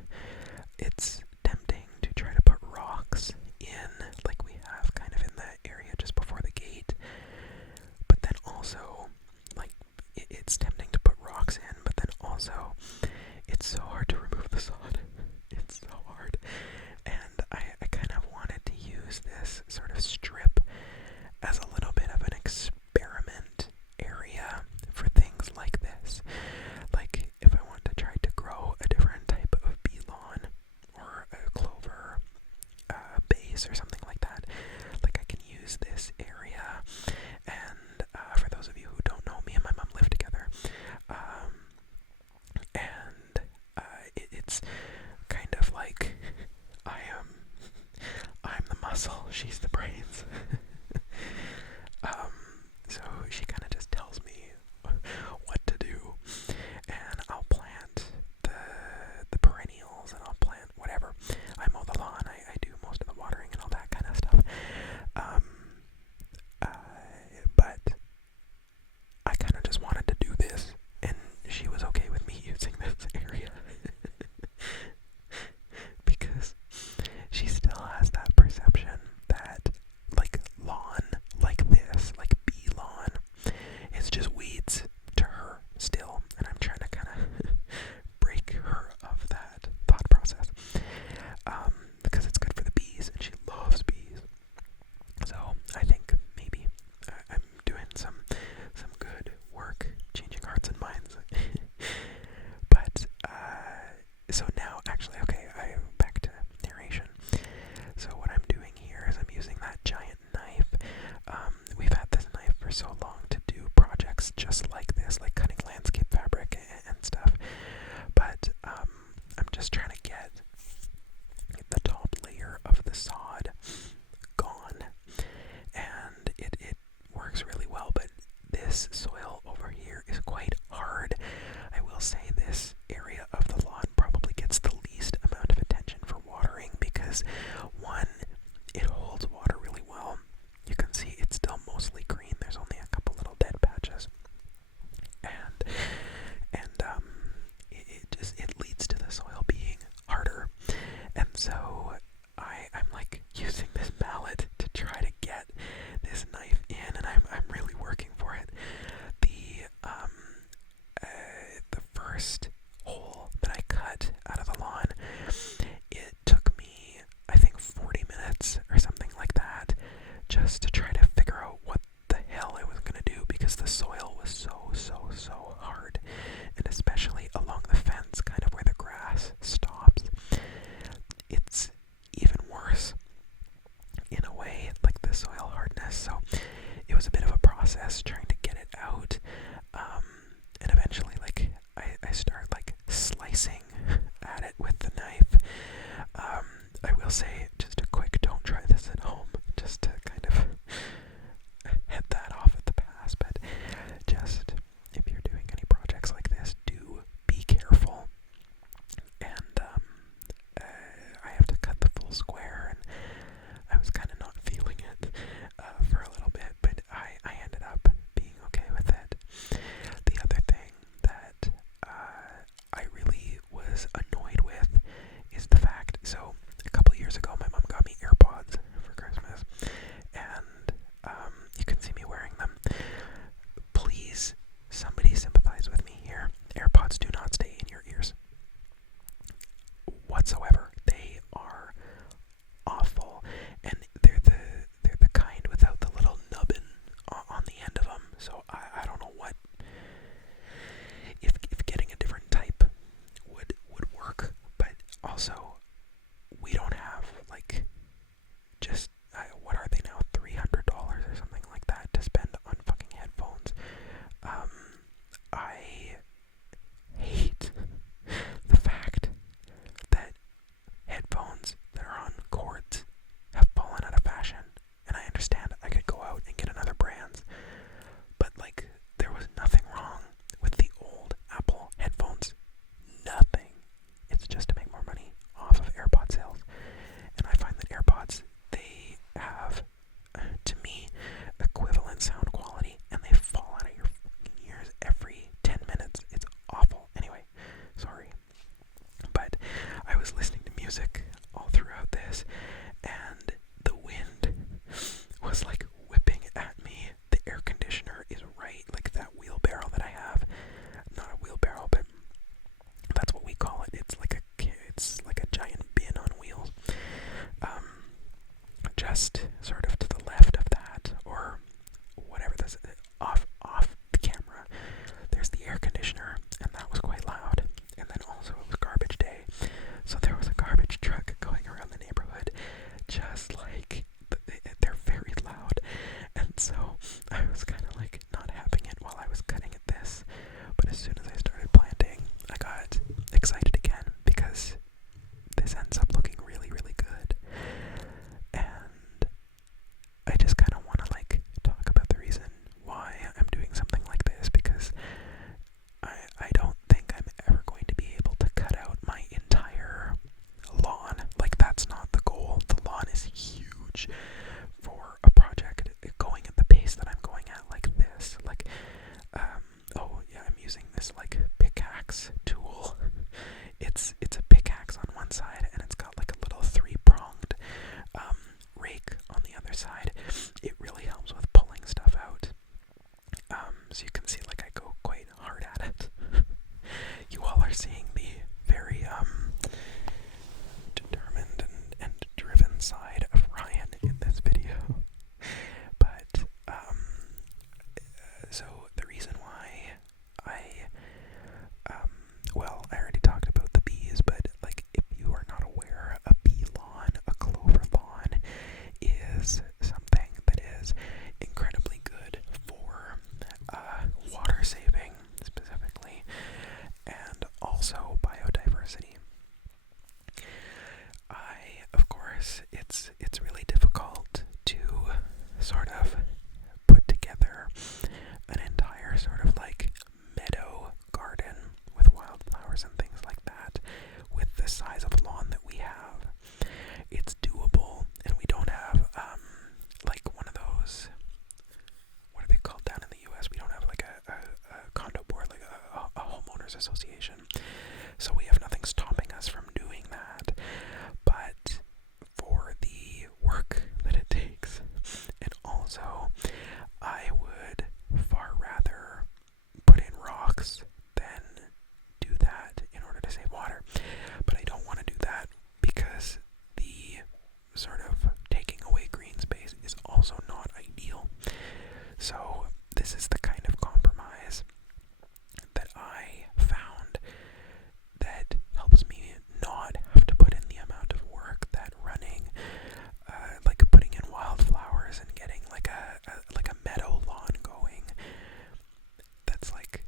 kind of like I'm the muscle, she's the brains. So she kind of just tells me what to do, and I'll plant the perennials, and I'll plant whatever. I mow the lawn, I do most of the watering and all that kind of stuff. But I kind of just wanted to do this, and she was okay with me using this area. Because she still has that perception that, like, lawn like this, like bee lawn, is just weeds to her still, and I'm trying to kind of break her of that thought process, because it's good for the bees, and she loves bees. So I think maybe I'm doing some good work, changing hearts and minds. But so now, actually, okay, back to narration. So what I'm doing here is I'm using that giant knife. We've had this knife for so long to do projects just like this, like cutting landscape fabric and stuff. But I'm just trying to get the top layer of the sod gone, and it works really well. But this soil over here is quite hard. I will say this area of the lawn probably gets the least amount of attention for watering because, one, it holds water really well. You can see it's still mostly green. There's only a couple little dead patches, and it leads to the soil being harder. And so I'm like using this mallet to try to get this knife in, and I'm really working for it. The first hole that I cut out of the lawn, it took me, I think, 40 minutes or something like that, just to try to figure out what the hell I was gonna do, because the soil was so hard, and especially along the fence, kind of where the grass stops, it's even worse in a way, like the soil hardness. So it was a bit of a process trying to get it out, and eventually, like, I start like slicing at it with the knife. I will say, just a quick, don't try this at home, just to kind of head that off at the pass. But just, if you're doing any projects like this, do be careful. And I have to cut the full square, and I was kind of not feeling it for a little bit, but I ended up being okay with it. The other thing that I really was annoyed with is the fact, so a couple years ago my mom got me AirPods for Christmas, and you can see me wearing them. Please, somebody sympathize with me here. AirPods do not stay in your ears whatsoever. They are awful, and they're the kind without the little nubbin on the end of them. So I don't know what, if getting a different type would work, but also we don't have, like, just what are they now, $300 or something like that to spend on fucking headphones. I hate the fact that headphones that are on cords have fallen out of fashion, and I understand I could go out and get another brand, but, like, there was nothing wrong with the old Apple headphones. Nothing. It's just to make more money off of AirPod sales. And I find that AirPods, they have, to me, equivalent sound quality, and they fall out of your fucking ears every 10 minutes. It's awful. Anyway, sorry. But I was listening to music all throughout this, and the wind was like whipping at me. The air conditioner is right, like that wheelbarrow that I have. Not a wheelbarrow, but that's what we call it. It's like a giant bin on wheels. Just sort of to the left of that, or whatever this, off the camera, there's the air conditioner, and that was quite loud. And then also it was garbage day, so there was a garbage truck going around the neighborhood, just like, they're very loud. And so I was kind of like not having it while I was cutting at this, but as soon as I started planting, I got excited again, because much for a project going at the pace that I'm going at, like this. Like, oh yeah, I'm using this like pickaxe tool. It's a pickaxe on one side, and it's got like a little 3-pronged rake on the other side. It really helps with pulling stuff out. So you can see, like, I go quite hard at it. You all are seeing the very determined and driven side of Ryan in this video. But so the reason why well, I already talked about the bees, but like, if you are not aware, a bee lawn, a clover lawn, is something that is incredibly good for water saving specifically, and also biodiversity. Of course, it's really difficult to sort of put together an entire sort of like meadow garden with wildflowers and things like that with the size of lawn that we have. It's doable, and we don't have like one of those, what are they called down in the US? We don't have like a condo board, like a homeowners association. So we have nothing stopping us from doing that. But for the work that it takes, and also I would far rather put in rocks than do that in order to save water. But I don't want to do that because the sort of taking away green space is also not ideal. So this is the kind of compromise that I found that helps me not have to put in the amount of work that running, like putting in wildflowers and getting like a meadow lawn going. That's like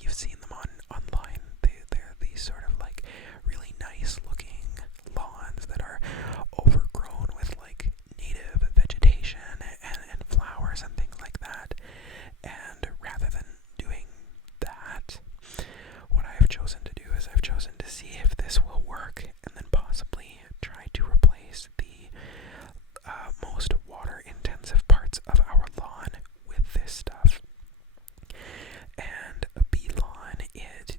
you've seen them online. They're these sort of like really nice looking lawns that are overgrown with like native vegetation and flowers and things like that. And rather than doing that, what I have chosen to do is I've chosen to see if this will work, and then possibly try to replace the most water intensive parts of our lawn with this stuff. And a bee lawn, it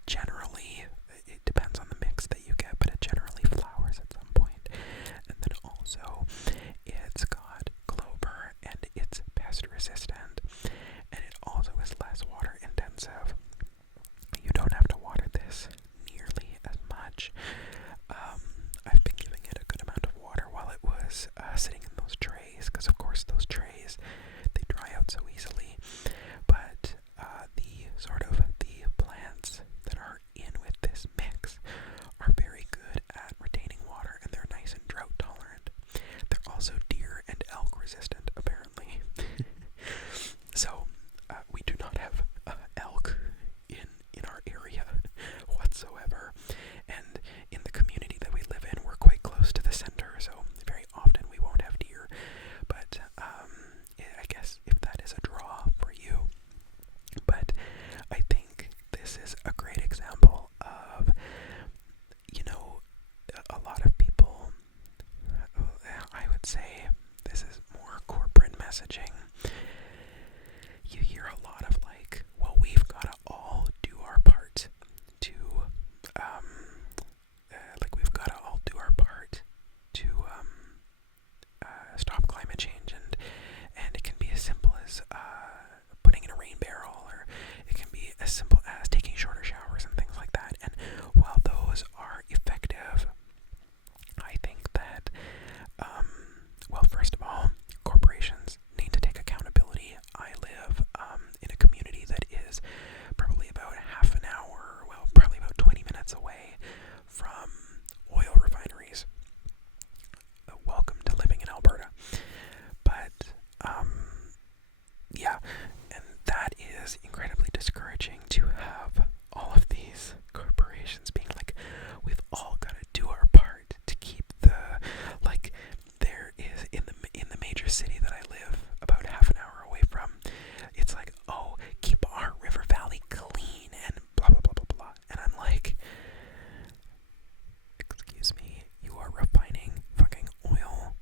depends on the mix that you get, but it generally flowers at some point. And then also it's got clover, and it's pest resistant, and it also is less water intensive. You don't have to water this nearly as much. I've been giving it a good amount of water while it was sitting in those trays, because of course those trays, they dry out so easily. But the plants that are in with this mix are very good at retaining water, and they're nice and drought tolerant. They're also deer and elk resistant, apparently. So we do not have elk in our area whatsoever, and in the community that we live in, we're quite close to the center, so very often we won't have deer. But I guess if that is a draw for you. But I think this is a great example of, you know, a lot of people, I would say this is more corporate messaging. You hear a lot of like, well, we've got to all do our part to, stop climate change, and it can be as simple as putting in a rain barrel, or it can be as simple as taking shorter showers and things like that. And while those are effective, I think that, well, first of all, corporations need to take accountability. I live in a community that is probably about half an hour, well, probably about 20 minutes away from oil refineries. Welcome to living in Alberta. But, yeah, and that is incredibly discouraging to have all of these corporations being like, we've all got to do our part to keep like, there is, in the major city that I live about half an hour away from, it's like, oh, keep our river valley clean, and blah, blah, blah, blah, blah. And I'm like, excuse me, you are refining fucking oil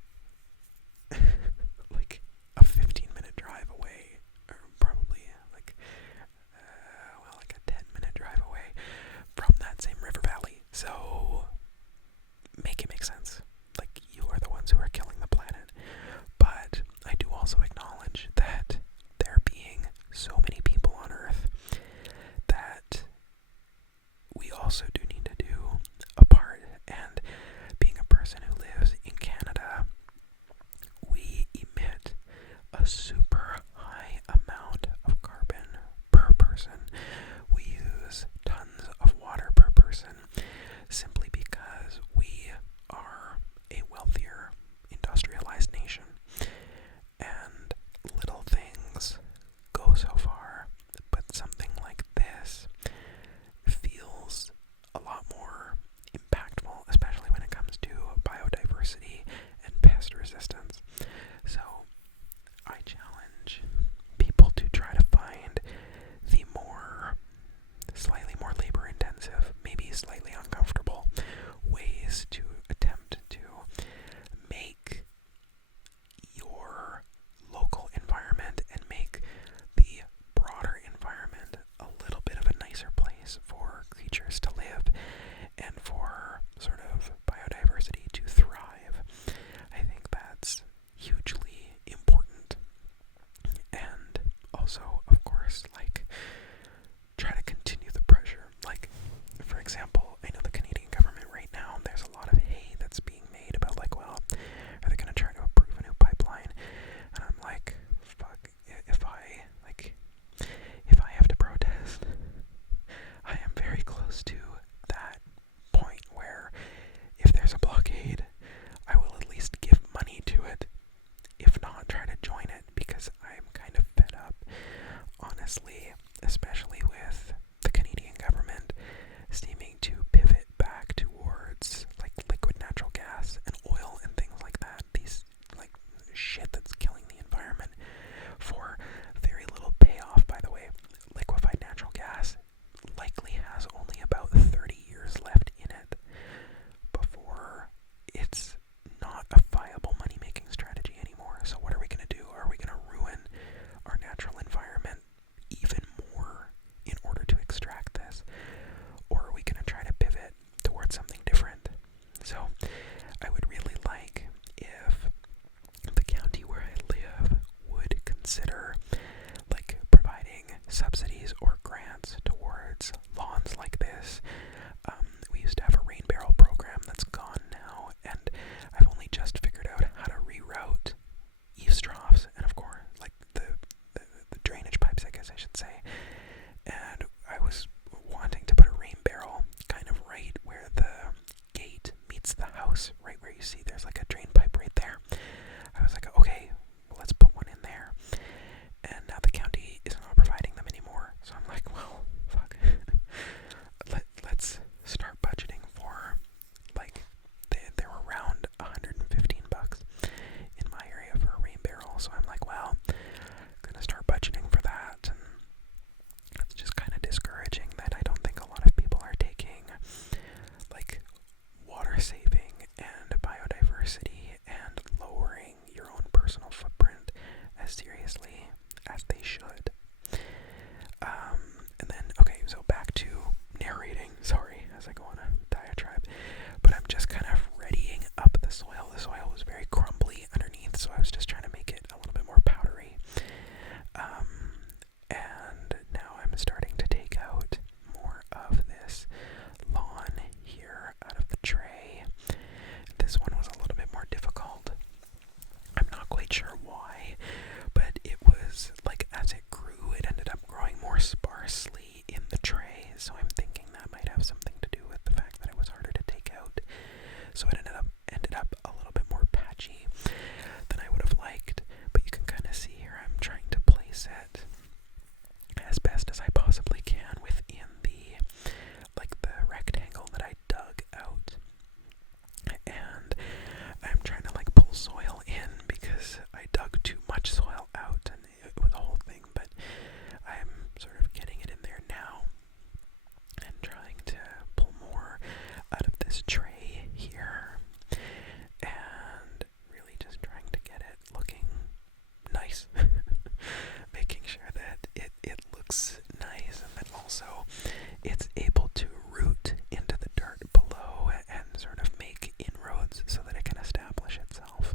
house, right where you see there's like a drain pipe right there. I was like, okay, well, let's put one in there. And now the county is not providing them anymore. So I'm like, well, fuck. Let's start budgeting for, like, they were around $115 in my area for a rain barrel. So I'm like, well, I'm gonna start budgeting for that. And it's just kind of discouraging that I don't think a lot of people are taking, like, water saving and biodiversity and lowering your own personal footprint as seriously as they should. And then, okay, so back to narrating, sorry, as I go on a diatribe, but I'm just kind of readying up the soil. The soil was very crumbly underneath, so I was just trying to make it a little bit more powdery. And now I'm starting to take out more of this lawn here out of the tray. This one was a little bit more difficult. I'm not quite sure why, but it was like as it grew, it ended up growing more sparsely in the tray. So I'm thinking that might have something to do with the fact that it was harder to take out. So it ended up a little bit more patchy than I would have liked. But you can kind of see here I'm trying to place it as best as I possibly can within the rectangle that I dug out. And I'm trying to like pull soil in because I dug too much soil out and it was a whole thing, but I'm sort of getting it in there now and trying to pull more out of this tray here and really just trying to get it looking nice. Making sure that it looks nice and that also it's able to root into the dirt below and sort of make inroads so that it can establish itself.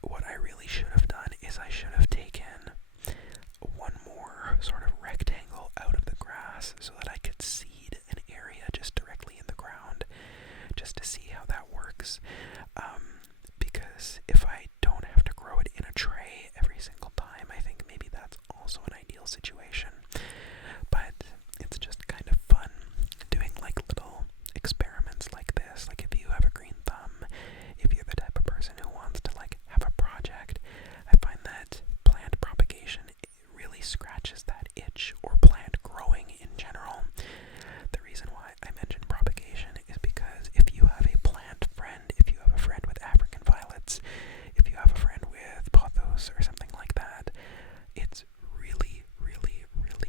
What I really should have done is I should have taken one more sort of rectangle out of the grass so that I could seed an area just directly in the ground just to see how that works. Because if I don't have to grow it in a tray every single time, I think maybe that's also an ideal situation. But it's just kind of fun doing like little experiments like this. Like if you have a green thumb, if you're the type of person who wants to like have a project, I find that plant propagation really scratches that itch, or plant growing in general. The reason why I mentioned propagation is because if you have a plant friend, if you have a friend with African violets, if you have a friend with pothos or something like that, it's really, really, really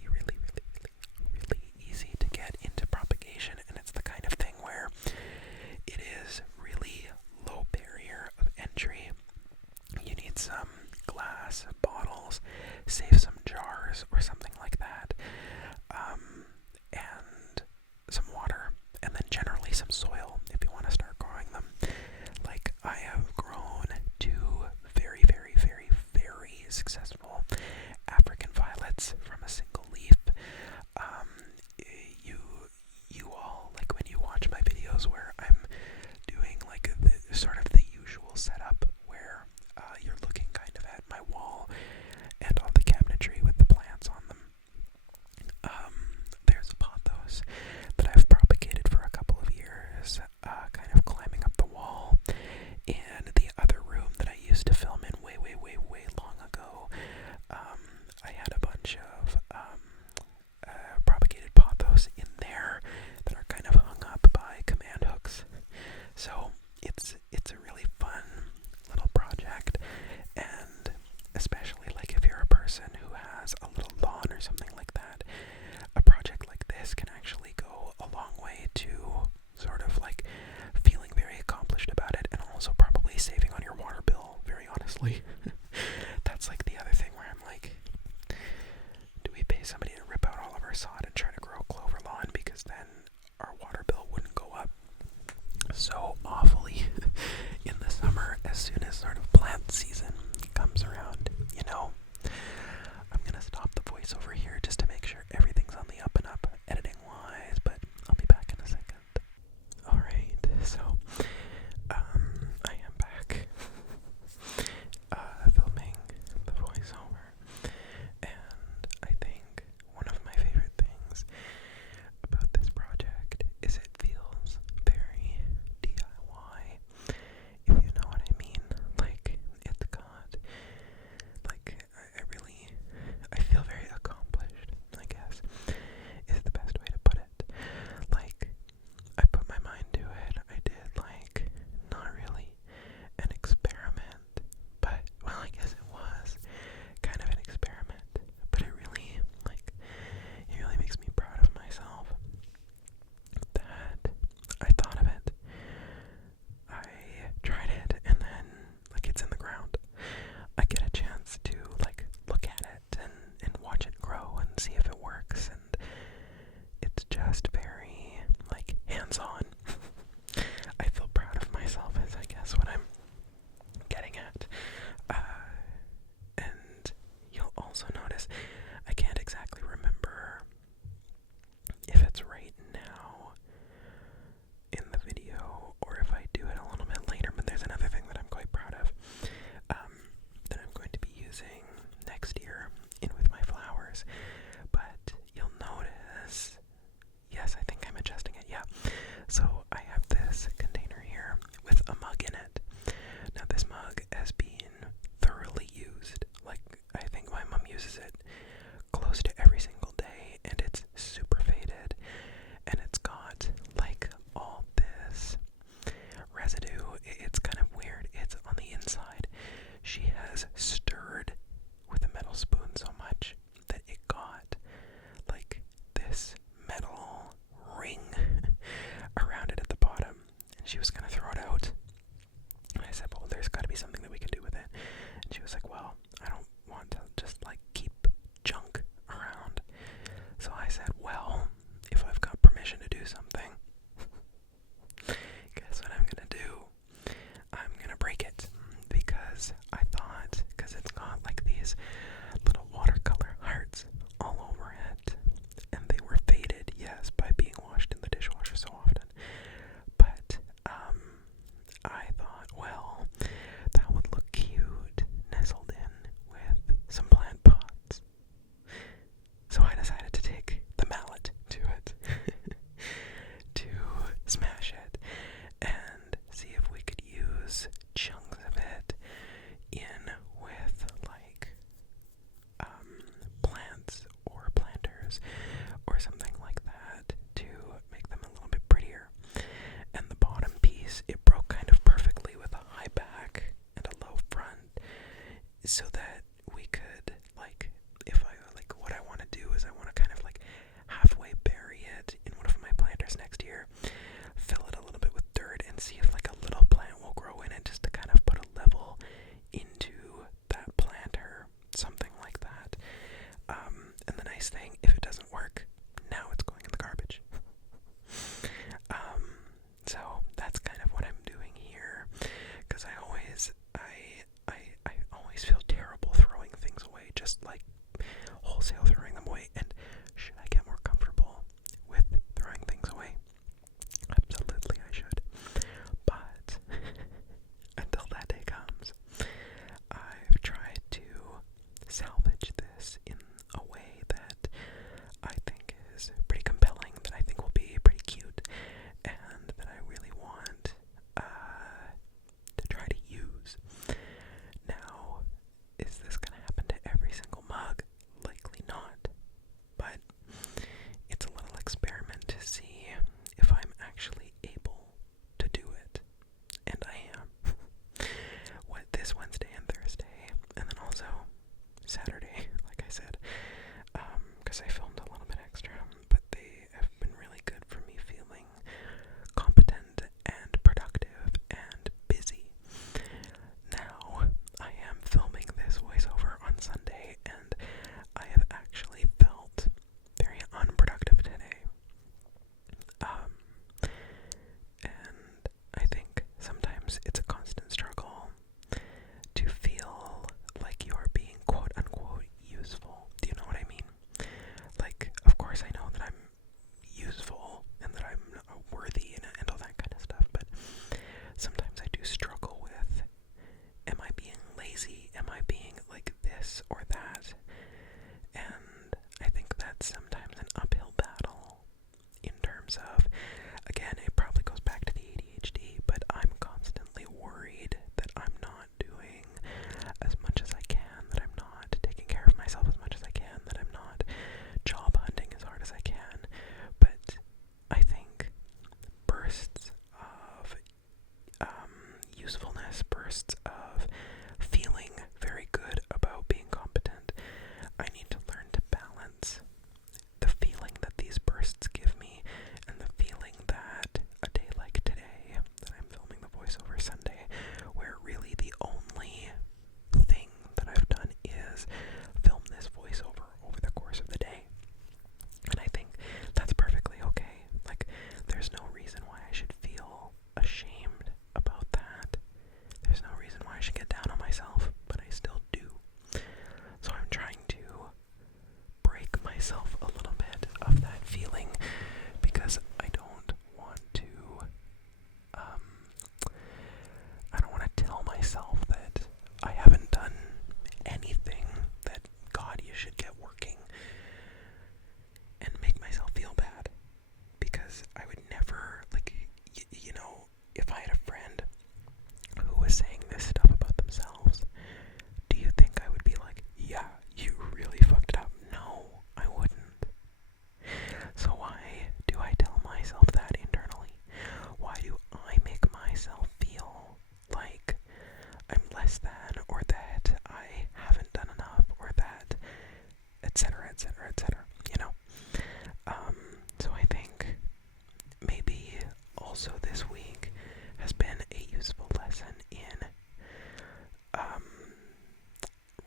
So this week has been a useful lesson in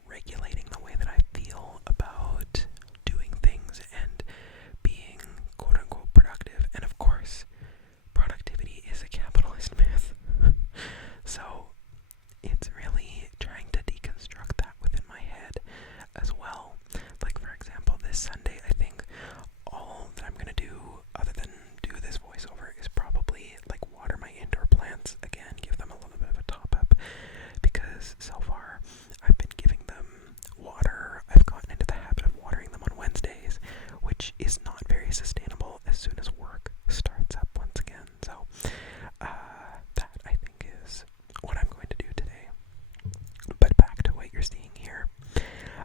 regulating the way that I feel about doing things and being quote-unquote productive. And of course, productivity is a capitalist myth. So it's really trying to deconstruct that within my head as well. Like, for example, this Sunday, I think all that I'm going to do other than do this voiceover is probably like water my indoor plants again, give them a little bit of a top up, because so far I've been giving them water. I've gotten into the habit of watering them on Wednesdays, which is not very sustainable as soon as work starts up once again. So that I think is what I'm going to do today. But back to what you're seeing here.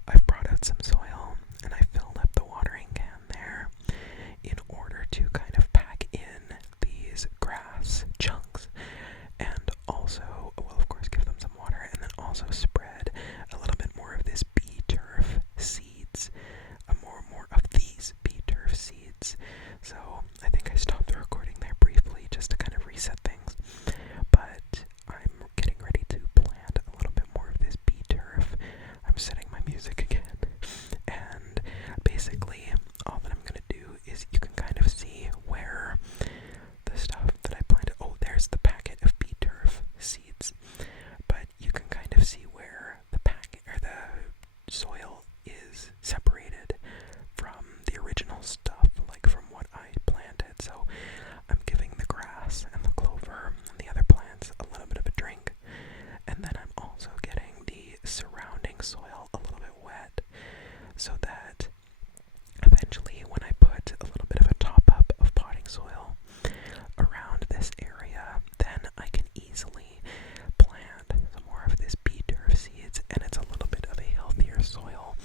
I've brought out some soil and I filled up the watering can there in order to kind of pack in these grass chunks, and also, well, of course, give them some water, and then also spread a little bit more of this bee turf seeds, more of these bee turf seeds. So I think I stopped the recording there briefly just to kind of reset things, but I'm getting ready to plant a little bit more of this bee turf. I'm setting my music again, and basically all that I'm gonna do is you can kind of see where the stuff that I planted, oh, there's the packet of bee turf seeds, but you can kind of see where the packet or the soil is separated from the original stuff, like from what I planted. So I'm giving the grass and the clover and the other plants a little bit of a drink, and then I'm also getting the surrounding soil a little bit wet, so that eventually when I put a little bit of a top up of potting soil around this area, then I can easily plant some more of this bee turf seeds, and it's a little bit of a healthier soil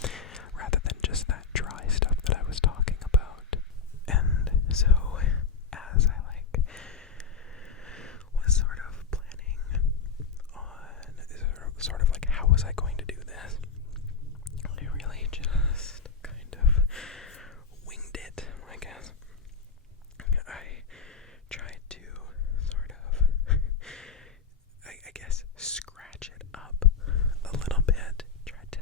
rather than just that dry stuff that I was talking about. And so as I was sort of planning on sort of like how was I going to do this, I really just kind of winged it, I guess. I tried to sort of, I guess, scratch it up a little bit, tried to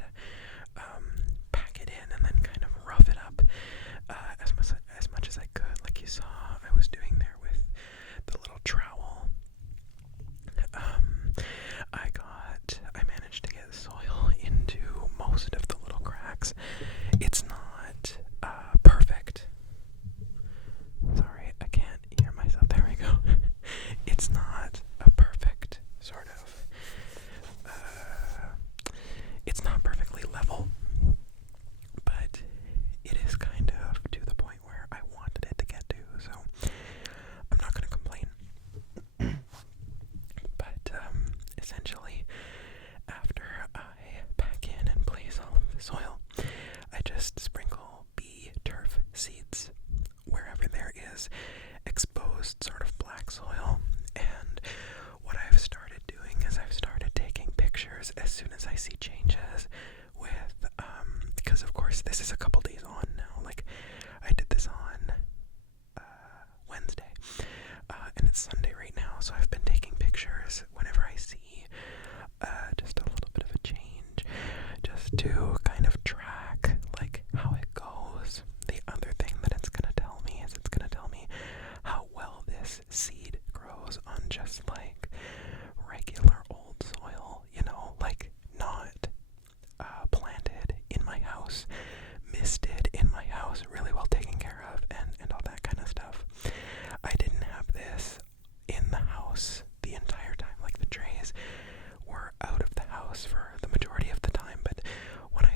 pack it in and then kind of rough it up as much as I could, like you saw I was doing there with the little trowel. I managed to get soil into most of the little cracks. It's not perfect. Sorry, I can't hear myself. There we go. It's not a perfect sort of, it's not perfectly level, but it is kind of to the point where I wanted it to get to, so I'm not going to complain. But essentially, after I pack in and place all of the soil, I just sprinkle bee turf seeds wherever there is exposed sort of black soil. And what I've started doing is I've started taking pictures as soon as I see changes with, because of course this is a couple days on now, like I did this on Wednesday, and it's Sunday right now, so I've been taking pictures whenever I see just a little bit of a change, just to kind of track like how it goes. The other thing that it's gonna tell me is it's gonna tell me how well this seed grows on just like regular old soil, you know, like not planted in my house, misted in my house, really well taken care of, and all that kind of stuff. I didn't have this in the house the entire time, like the trays were out of the house for the majority of the time, but when I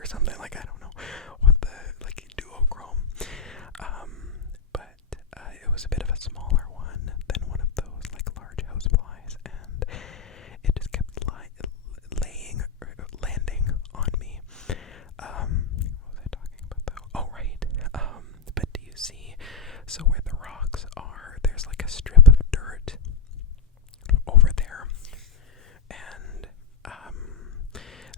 or something. Like, I don't know what the, like, duochrome. But it was a bit of a smaller one than one of those, like, large house flies, and it just kept landing on me. What was I talking about though? Oh, right. But do you see, so where the rocks are, there's like a strip of dirt over there, and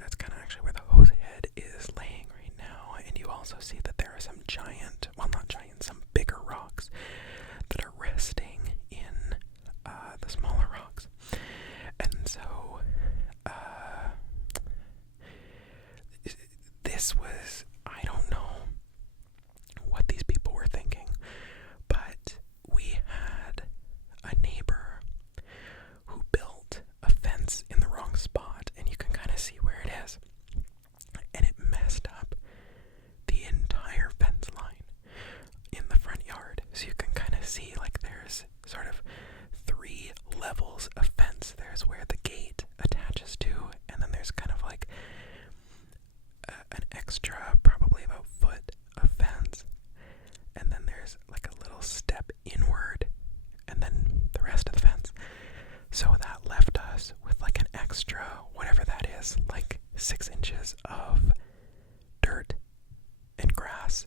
that's kind of actually where the hose head is laying right now. And you also see that there are some giant, well, not giant, some bigger rocks that are resting in the smaller rocks. And so this was, I don't know what these people were thinking, but we had a neighbor who built a fence in the wrong spot, and you can kind of see where it is, and it messed up the entire fence line in the front yard. So you can kind of see, like, there's sort of 3 levels of fence. There's where the gate attaches to, and then there's kind of like an extra, probably about foot of fence, and then there's like a little step inward, and then the rest of the fence. So that left us with like an extra, whatever that is, like 6 inches of dirt and grass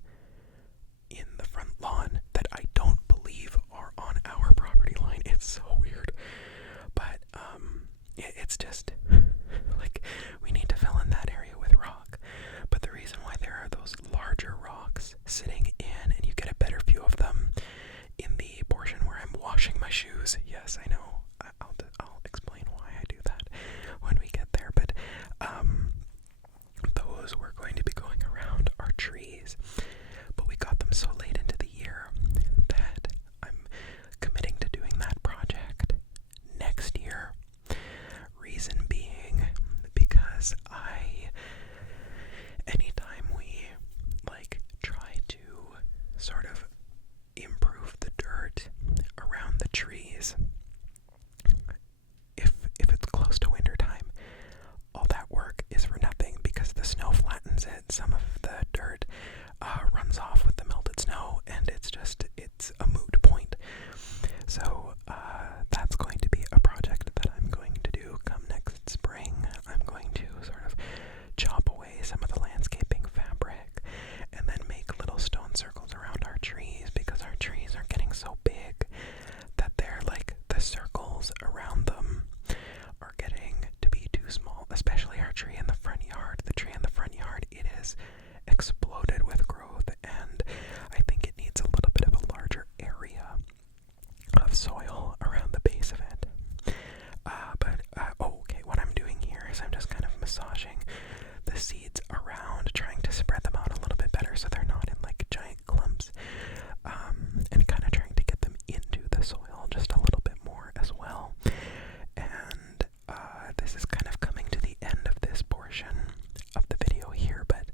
in the front lawn that I don't believe are on our property line. It's so weird, but it's just like, we need to fill in that area with rock. But the reason why there are those larger rocks sitting in, and you get a better view of them in the portion where I'm washing my shoes. Yes, I know. I'll explain why I do that when we get there. But those were going to be going around our trees. But we got them so late into the year that I'm committing to doing that project next year. Reason being, because anytime we like try to sort of improve the dirt around the trees, if it's close to winter time, all that work is for nothing because the snow flattens it. Some of the dirt runs off with the melted snow, and it's a moot point. So that's going to be a project that I'm going to do come next spring. I'm going to sort of chop away some of the landscaping fabric and then make little stone circles around our trees, because our trees are getting so big that they're like, the circles around them are getting to be too small, especially our tree in the front yard. The tree in the front yard, it is exploded with growth, and I think it needs a little bit of a larger area of soil around the base of it. Okay, what I'm doing here is I'm just kind of massaging the seeds around, trying to spread them out a little bit better so they're not in like giant clumps, and kind of trying to get them into the soil just a little bit more as well. And this is kind of coming to the end of this portion of the video here, but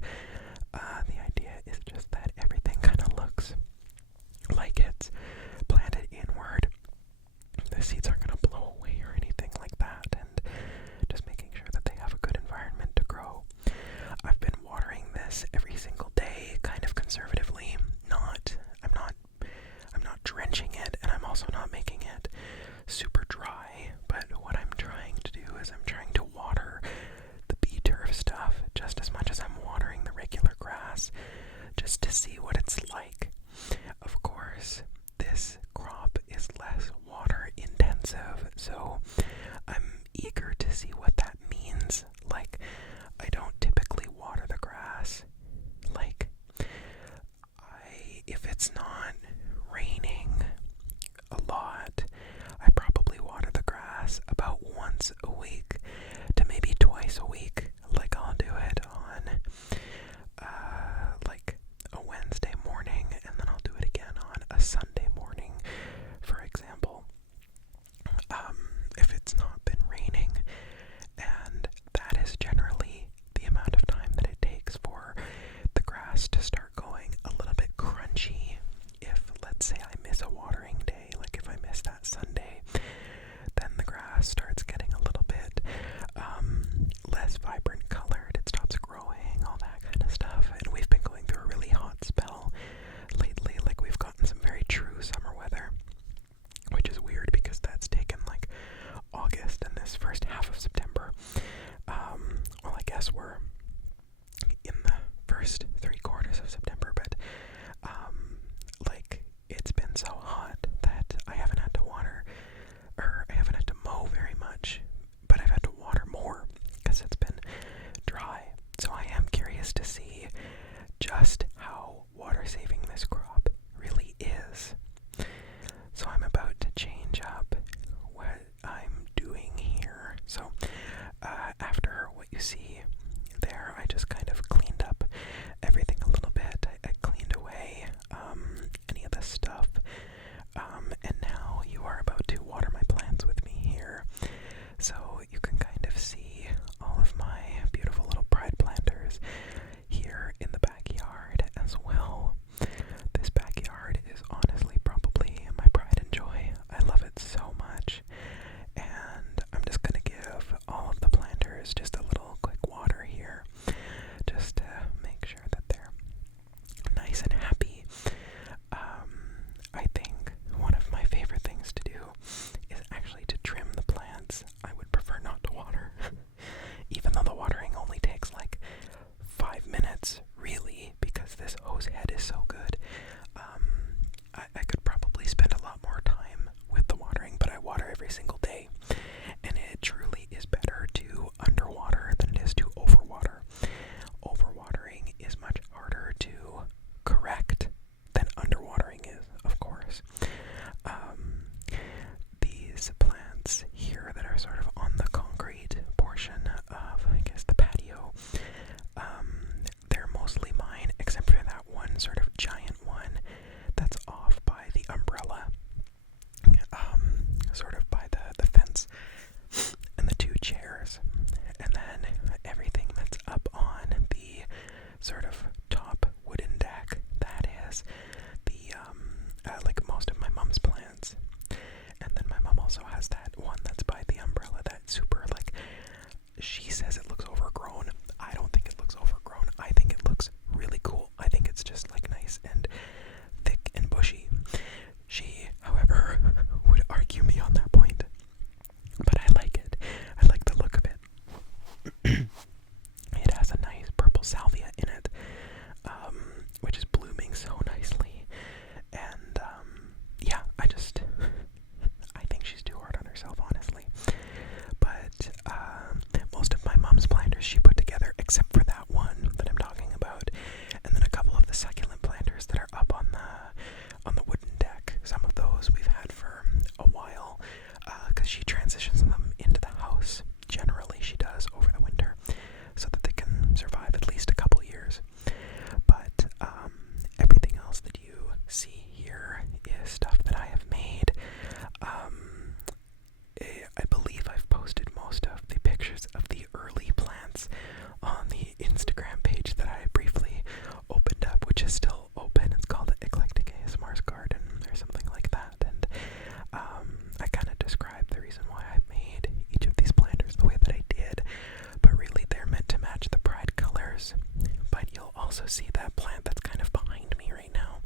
also see that plant that's kind of behind me right now.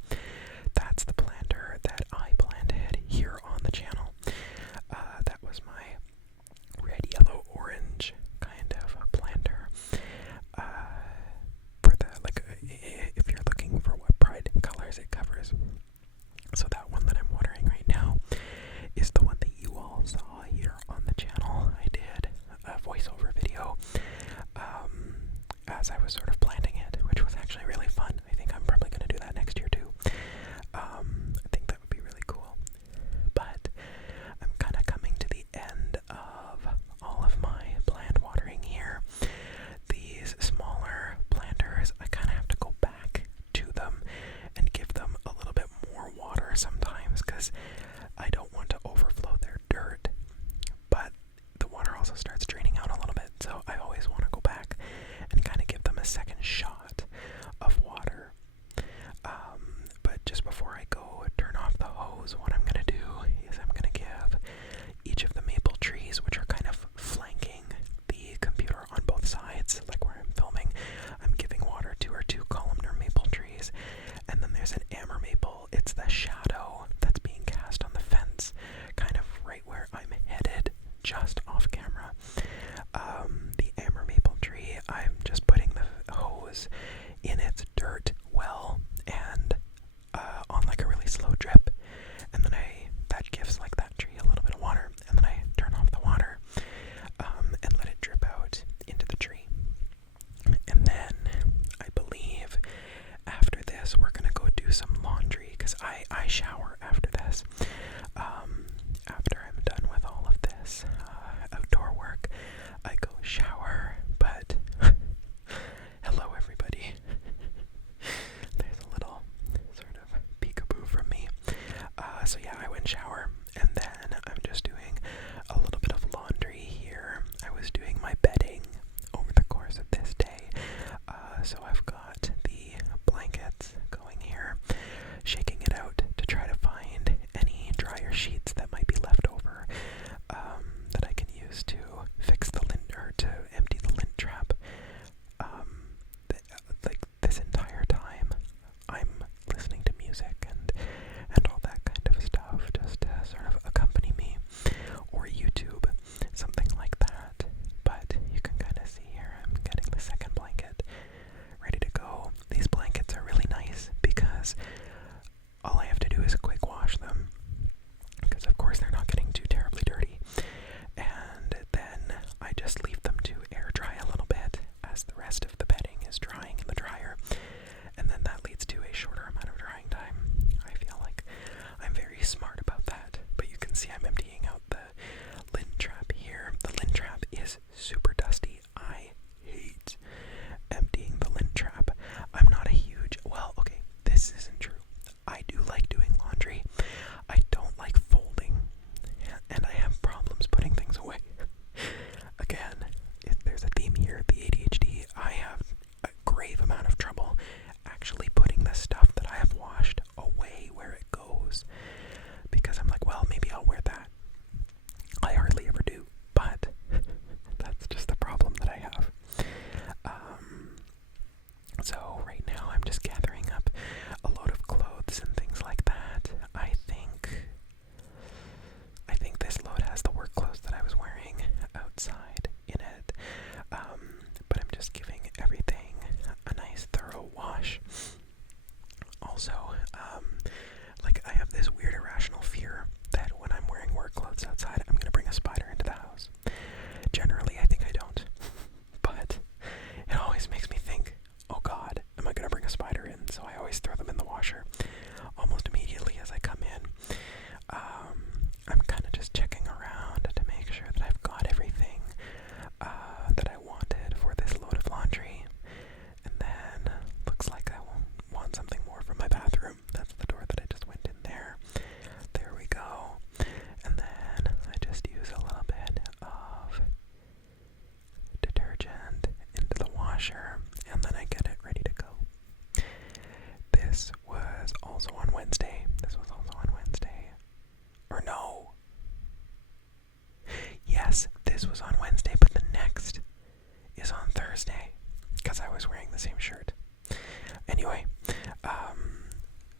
That's the planter that I planted here on the channel. That was my red, yellow, orange kind of planter. If you're looking for what pride colors it covers. So that one that I'm watering right now is the one that you all saw here on the channel. I did a voiceover video as I was sort of planting it, which was actually really fun. I think I'm probably going to do that next year too. I think that would be really cool. But I'm kind of coming to the end of all of my plant watering here. These smaller planters, I kind of have to go back to them and give them a little bit more water sometimes because I don't want to overflow their dirt. But the water also starts draining out a little bit, so I always want to go back and kind of give them a second shot of water. But just before I go turn off the hose, what I'm going to do is I'm going to give each of the maple trees, which are kind of flanking the computer on both sides, like where I'm filming, I'm giving water to our 2 columnar maple trees. And then there's an amber maple. It's the shadow that's being cast on the fence, kind of right where I'm headed, just off camera. The amber maple tree, I'm just putting the hose in its dirt well and on like a really slow drip, and then that gives like that tree a little bit of water, and then I turn off the water and let it drip out into the tree. And then I believe after this we're gonna go do some laundry because I shower after this. After I'm done with all of this outdoor work, I go shower. But hello everybody. There's a little sort of peekaboo from me. So yeah, I went shower, and then I'm just doing a little bit of laundry here. I was doing my bedding over the course of this day. So I've got the blankets going here, shaking it out to try to find any dryer sheets that might be left over that I can use to fix the lint, or to empty the lint trap. Like this entire time I'm listening to music and all that kind of stuff, just to sort of accompany me, or YouTube, something like that. But you can kind of see here I'm getting the second blanket ready to go. These blankets are really nice because all I have to do is quick wash them, because of course they're not getting too terribly dirty, and then I just leave them to air dry a little bit as the rest of the bedding is drying in the dryer, and then that leads to a shorter amount of drying time. I feel like I'm very smart about that. But you can see I'm emptying out the lint trap here. The lint trap is super dusty. I hate emptying the lint trap. I'm not a huge, well, okay, this isn't true. I do like doing laundry. I don't like folding, and I have problems putting things away. Again, if there's a theme here, the ADHD, I have a grave amount of trouble actually putting the stuff that I have washed away where it goes, because I'm like, well, maybe I'll wear that. I hardly ever do, but that's just the problem that I have. So right now I'm just gathering up a load of clothes and things like that. I think this load has the work clothes that I was wearing outside in it. But I'm just giving everything a nice thorough wash. Also, like I have this weird irrational fear that when I'm wearing work clothes outside, I'm gonna bring a spider into the house. Generally, I think I don't, but it always makes me think, oh God, am I gonna bring a spider in? So I always throw them in the washer almost immediately as I come in. I'm kind of just checking around to make sure that I've got everything that I wanted for this load of laundry. And then looks like I want something more from my bathroom. That's the door that I just went in there. There we go. And then I just use a little bit of detergent into the washer, and then I get it ready to go. This was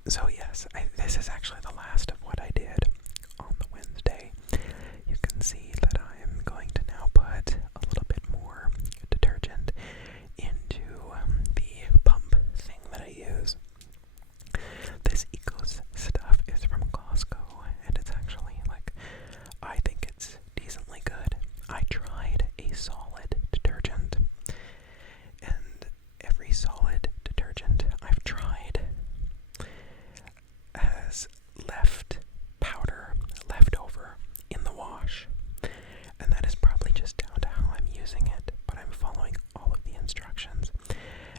So yes, this is actually the last of what I did on the Wednesday. You can see that I am going to now put a little bit more detergent into the pump thing that I use. This Ecos stuff is from Costco, and it's actually, like, I think it's decently good. I tried a solid detergent, and every solid detergent I've tried has left powder left over in the wash, and that is probably just down to how I'm using it, but I'm following all of the instructions,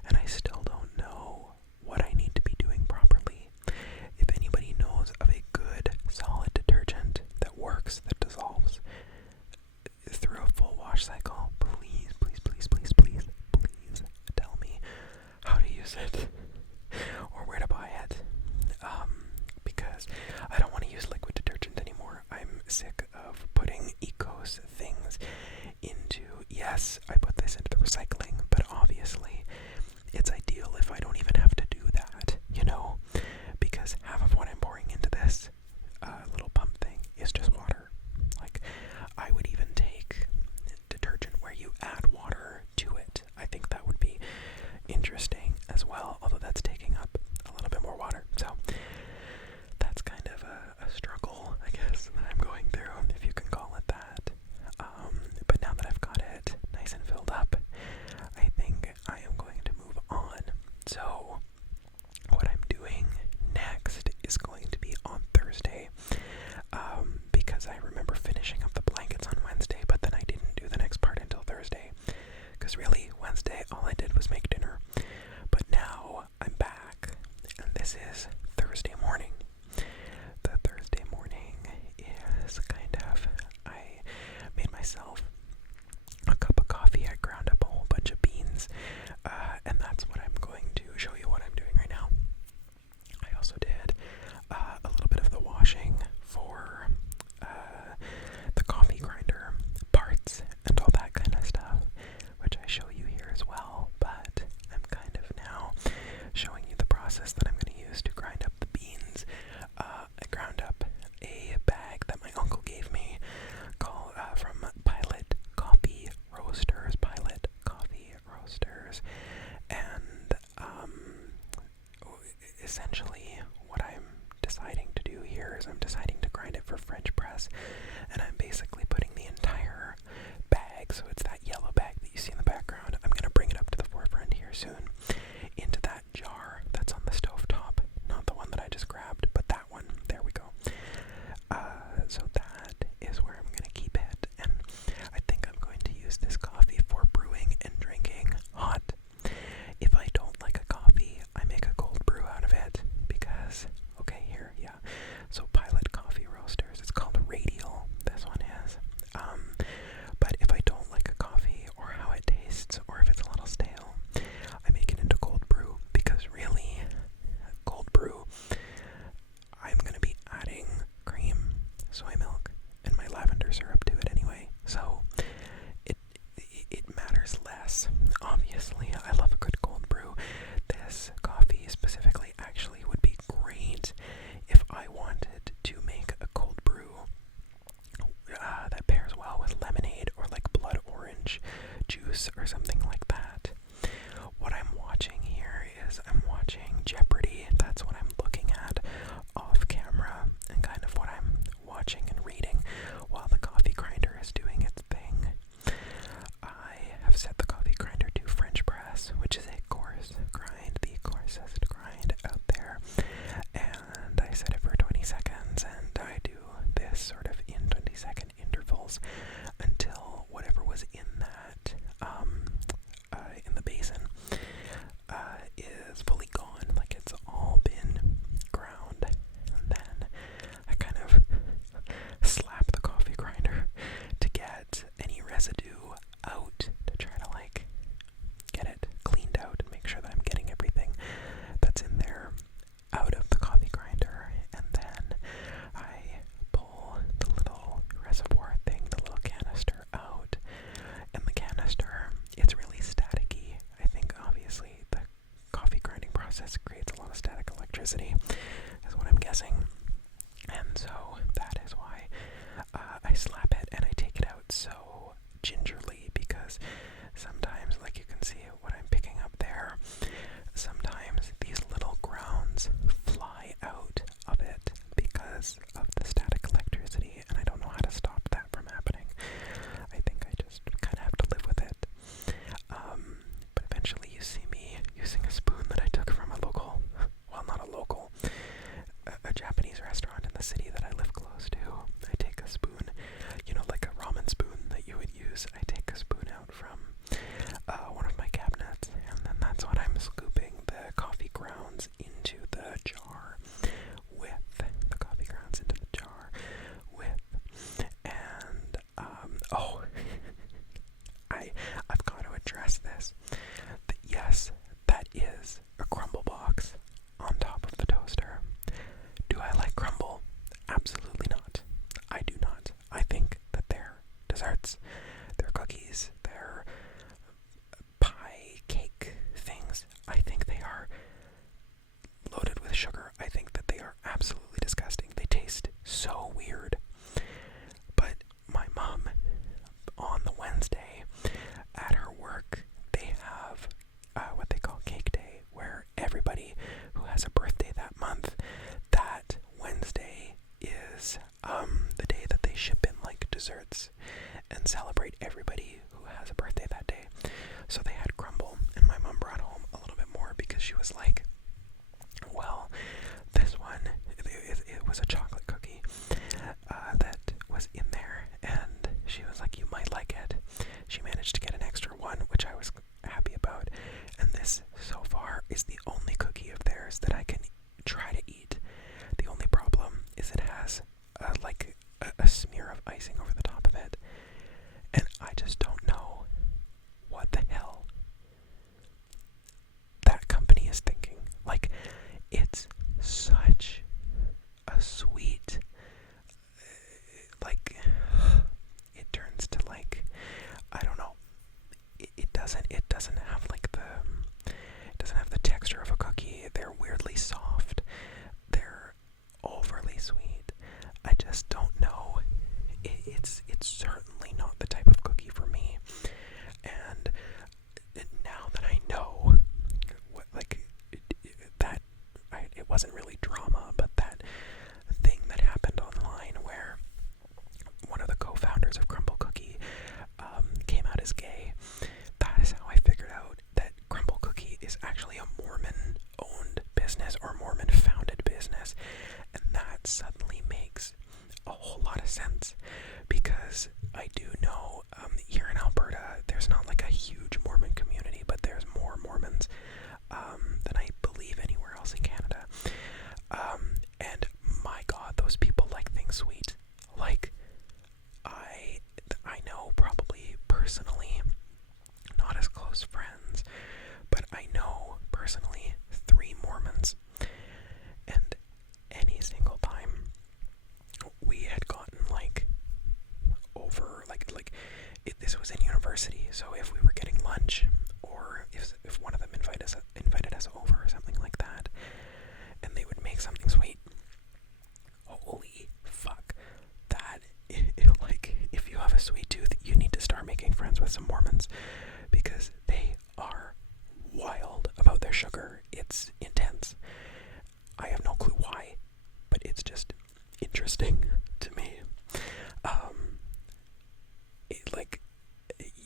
and I still don't know what I need to be doing properly. If anybody knows of a good solid detergent that works, that dissolves through a full wash cycle, please, please, please, please, please, please tell me how to use it or where to buy it. Because I don't want to use liquid detergent anymore. I'm sick of putting Ecos things into, yes, I put this into the recycling, but obviously it's ideal if I don't even have to do that, you know, because half of what I'm pouring into this little pump thing is just water. Like, I would even take detergent where you add water to it. I think that would be interesting as well, although that's taking up a little bit more water. So that's kind of a struggle, I guess, that I'm going through, if you can call it that. But now that I've got it nice and filled up, I think I am going to move on. So what I'm doing next is going to be on Thursday, because I remember finishing up the blankets on Wednesday, but then I didn't do the next part until Thursday, because really, Wednesday, all I did was make dinner. But now I'm back, and this is Thursday morning. The Thursday morning is kind of, I made myself a cup of coffee. I ground up a whole bunch of beans, and that's what I'm going to show you what I'm doing right now. I also did a little bit of the washing for the coffee grinder parts and all that kind of stuff, which I show you here as well, but I'm kind of now showing you the process that I'm going to use to grind up the beans. I ground up a bag that my uncle gave me called from Pilot Coffee Roasters, and essentially what I'm deciding to do here is I'm deciding to grind it for French press, and I'm basically putting the entire bag, so it's that yellow bag that you see in the background, I'm going to bring it up to the forefront here soon, into that jar that's on the stove top, not the one that I just grabbed, but that one, there we go. So that is where I'm going to keep it, and I think I'm going to use this coffee for brewing and drinking hot. If I don't like a coffee, I make a cold brew out of it, because, okay, here, yeah, so Pilot Coffee Roasters, it's called Radial, this one is, but if I don't like a coffee, or how it tastes, or if it's a little stale, I make it into cold brew, because really, cold brew, I'm going to be adding cream, soy milk, and my lavender syrup to it anyway, so it matters less. Obviously, I love a good cold brew. This coffee specifically actually would be great if I wanted to make a cold brew that pairs well with lemonade or like blood orange juice or something like that. What I'm watching here is I'm watching Jeopardy. That's what I'm looking at off camera, and kind of what I'm watching and reading while the coffee grinder is doing its thing. I have set the coffee grinder to French press, which is a coarse grind, the coarsest grind out there, and I set it for 20 seconds, and I do this sort of in 20-second intervals until whatever was in that, in the basin, is fully gone, like it's all been ground, and then I kind of slap the coffee grinder to get any residue out, to try to like get it cleaned out and make sure that I'm getting everything process creates a lot of static electricity, is what I'm guessing. And so that is why I slap it and I take it out so gingerly, because sometimes, like you can see what I'm picking up there, sometimes these little grounds fly out of it because of the static electricity, and I don't know how to stop that from happening. I think I just kind of have to live with it. But eventually you see me using a spoon that I took from a local, well, not a local, a Japanese restaurant in the city that I live close to. I take a spoon, like a ramen spoon that you would use. I take a spoon out from one of my cabinets, and then that's what I'm scooping the coffee grounds into the jar with. And I've got to address this. Yes, that is a crumble box on top of the toaster. Do I like crumble? Absolutely not. I do not. I think that they're desserts, they're cookies, they're pie, cake things. I think they are loaded with sugar. I think that they are absolutely disgusting. They taste so weird. But my mom, on the Wednesday, at her work, they have what they call cake day, where everybody who has a birthday that month, that Wednesday is the day that they ship in like desserts and celebrate everybody who has a birthday that day. So they had crumble, and my mom brought home a little bit more because she was like, well, this one, it was a chocolate cookie that was in there, and she was like, you might like it. She managed to get an extra one, which I was happy about, and this, so far, is the only cookie of theirs that I can try to eat. The only problem is it has, a smear of icing over the top of it, and I just don't know what the hell that company is thinking. Like, it's such a sweet, it turns to I don't know, it doesn't have it doesn't have the texture of a cookie. They're weirdly soft, they're overly sweet. I just don't know. It's certainly not the type of cookie for me. And now that I know what, it wasn't really drama, but that thing that happened online where one of the co-founders of Crumble Cookie came out as gay, that is how I figured out that Crumble Cookie is actually a Mormon-owned business or Mormon-founded business, and that suddenly makes a whole lot of sense, because I do know here in Alberta there's not like a huge Mormon community, but there's more Mormons than I believe anywhere else in Canada. And my God, those people like things sweet. Like, I know probably personally, not as close friends, but I know personally 3 Mormons, and any single time we had gotten this was in university, so if we were getting lunch, or if one of them invited us over or something like that, and they would make something sweet, holy fuck, that, if you have a sweet tooth, you need to start making friends with some Mormons, because they are wild about their sugar. It's intense. I have no clue why, but it's just interesting to me.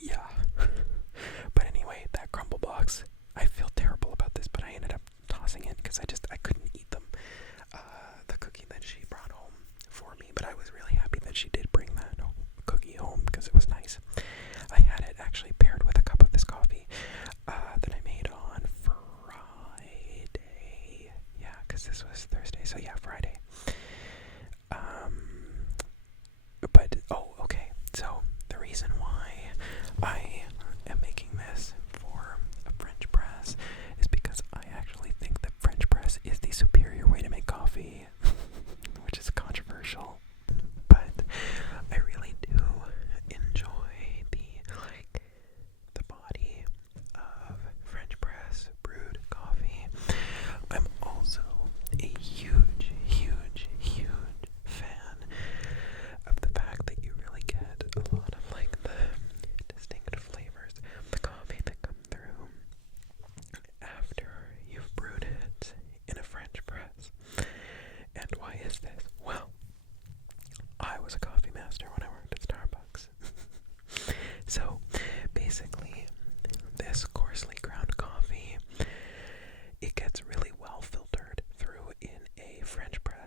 Yeah. But anyway, that crumble box, I feel terrible about this, but I ended up tossing it because I couldn't eat them. The cookie that she brought home for me, but I was really happy that she did bring that cookie home because it was nice. I had it actually paired with a cup of this coffee that I made on Friday. Yeah, because this was Thursday, so yeah, Friday. Okay, so the reason why I am making this for a French press is because I actually think that French press is the superior way to make coffee, which is controversial, but I really do enjoy the body of French press brewed coffee.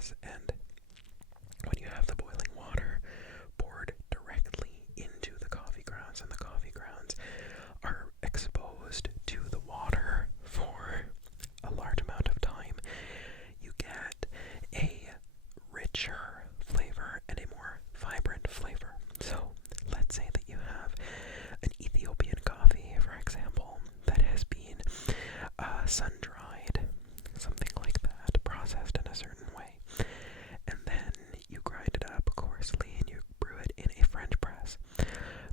press, and when you have the boiling water poured directly into the coffee grounds, and the coffee grounds are exposed to the water for a large amount of time, you get a richer flavor and a more vibrant flavor. So let's say that you have an Ethiopian coffee, for example, that has been sun-dried, something like that, processed in a certain way, and then you grind it up coarsely and you brew it in a French press.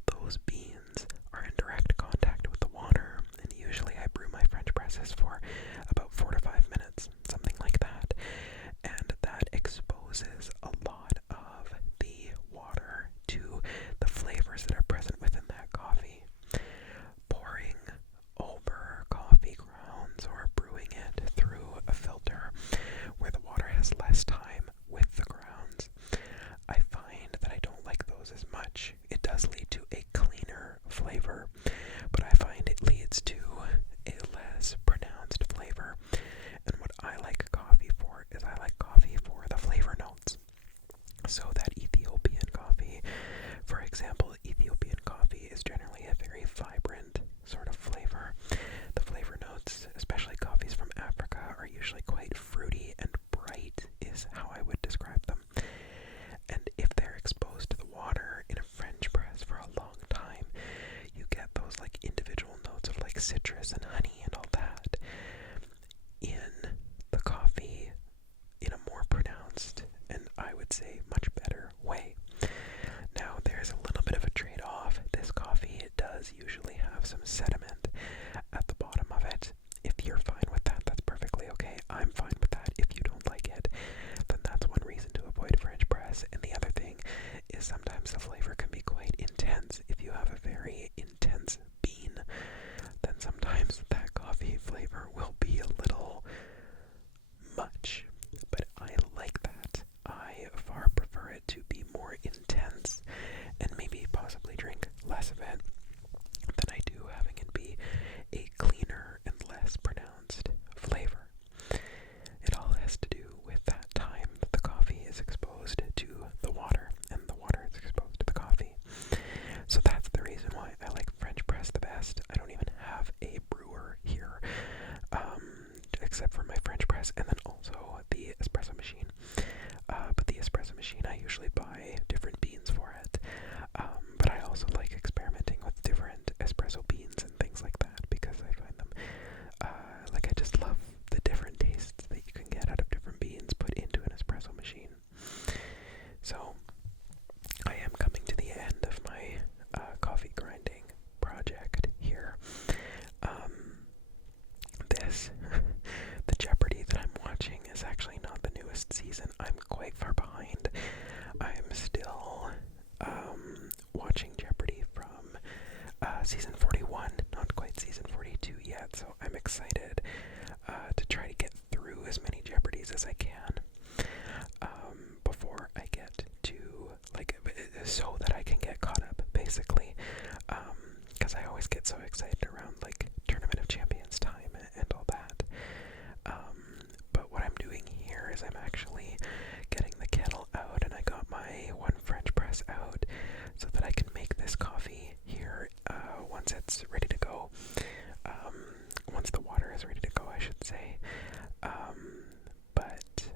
Those beans are in direct contact with the water, and usually I brew my French presses for about 4 to 5 minutes, something like that, and that exposes a lot of the water to the flavors that are present within that coffee. Pouring over coffee grounds or brewing it through a filter where the water has less time with the grounds, I find that I don't like those as much. It does lead to a cleaner flavor, but I find it leads to a less pronounced flavor. And what I like coffee for is I like coffee for the flavor notes. So that Ethiopian coffee, for example, Ethiopian coffee is generally a very vibrant sort of flavor. The flavor notes, especially coffees from Africa, are usually quite fruity and bright, is how I would describe them. And if they're exposed to the water in a French press for a long time, you get those like individual notes of like citrus and honey and all that in the coffee in a more pronounced and I would say much better way. Now there's a little bit of a trade-off. This coffee does usually have some sediment at the bottom of it. If you're fine with that, that's perfectly okay. I'm fine with that. If you don't like it, then that's one reason to avoid French press. And the other thing is sometimes the flavor can be quite intense. If you have a very intense bean, then sometimes that coffee flavor will be a little much. But I like that. I far prefer it to be more intense and maybe possibly drink less of it than I do having it be a cleaner and less pronounced flavor. It all has to do with that time that the coffee is exposed to the water and the water is exposed to the coffee. So that's the reason why I like French press the best. I don't even have a brewer here, except for my French press and then also the espresso machine. But the espresso machine, I usually buy different beans for it. But I also like experimenting with different espresso beans and things like that because I find them, I just love the different tastes that you can get out of different beans put into an espresso machine. So, I am coming to the end of my coffee grinding project here. The Jeopardy that I'm watching is actually not the newest season. I'm quite far behind. I'm still watching Jeopardy from season 41, not quite season 42 yet, so I'm excited to try to get through as many Jeopardies as I can before I get to, so that I can get caught up, basically, because I always get so excited around, Tournament of Champions time and all that. But what I'm doing here is I'm actually getting the kettle out, and I got my one French press out so that I can make this coffee here once it's ready to go. Once the water is ready to go, I should say. But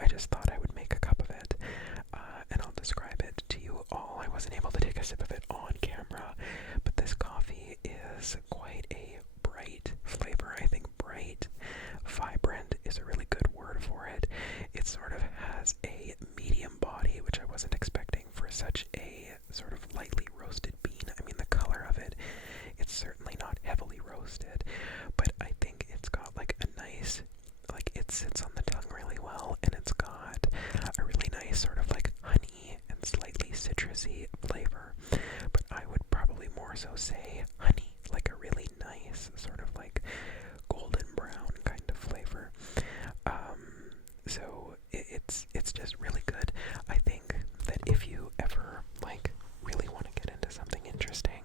I just thought I would make a cup of it, and I'll describe it to you all. I wasn't able to take a sip of it on camera, but this coffee is quite a bright flavor. I think bright, vibrant is a really good word for it. It sort of has a medium body, which I wasn't expecting for such a sort of lightly roasted bean. I mean, the color of it, it's certainly not heavily roasted, but I think it's got a nice, it sits on the tongue really well, and it's got a really nice sort of honey and slightly citrusy flavor, but I would probably more so say honey, a really nice sort of golden brown kind of flavor. So it's just really good. I think that if you ever really want to get into something interesting,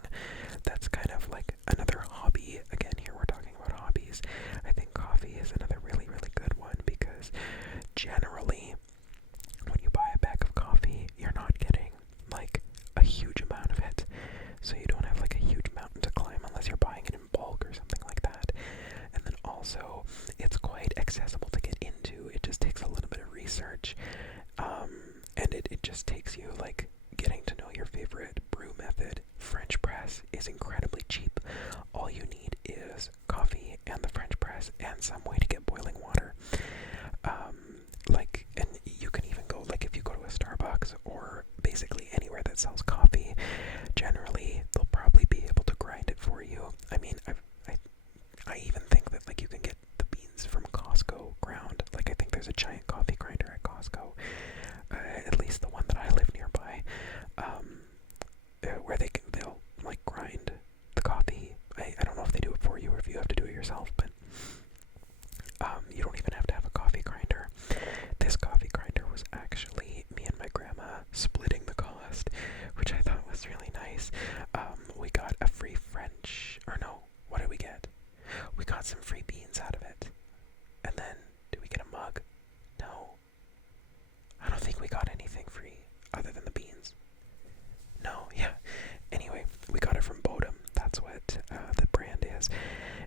that's kind of another hobby. Again, here we're talking about hobbies. I think coffee is another really, really good one because generally it's quite accessible to get into. It just takes a little bit of research, and it just takes you like getting to know your favorite brew method. French press is incredibly cheap. All you need is coffee and the French press and some way to get boiling water. And you can even go, like, if you go to a Starbucks or basically anywhere that sells coffee, generally they'll probably be able to grind it for you. I mean, I even think that, like, you can get the beans from Costco ground. Like, I think there's a giant coffee grinder at Costco, at least the one that I live nearby, where they'll like grind the coffee. I don't know if they do it for you or if you have to do it yourself, but you don't even have to have a coffee grinder. This coffee grinder was actually me and my grandma splitting the cost, which I thought was really nice. We got a free what did we get? We got some free beans out of it. And then, did we get a mug? No. I don't think we got anything free other than the beans. No, yeah. Anyway, we got it from Bodum. That's what the brand is.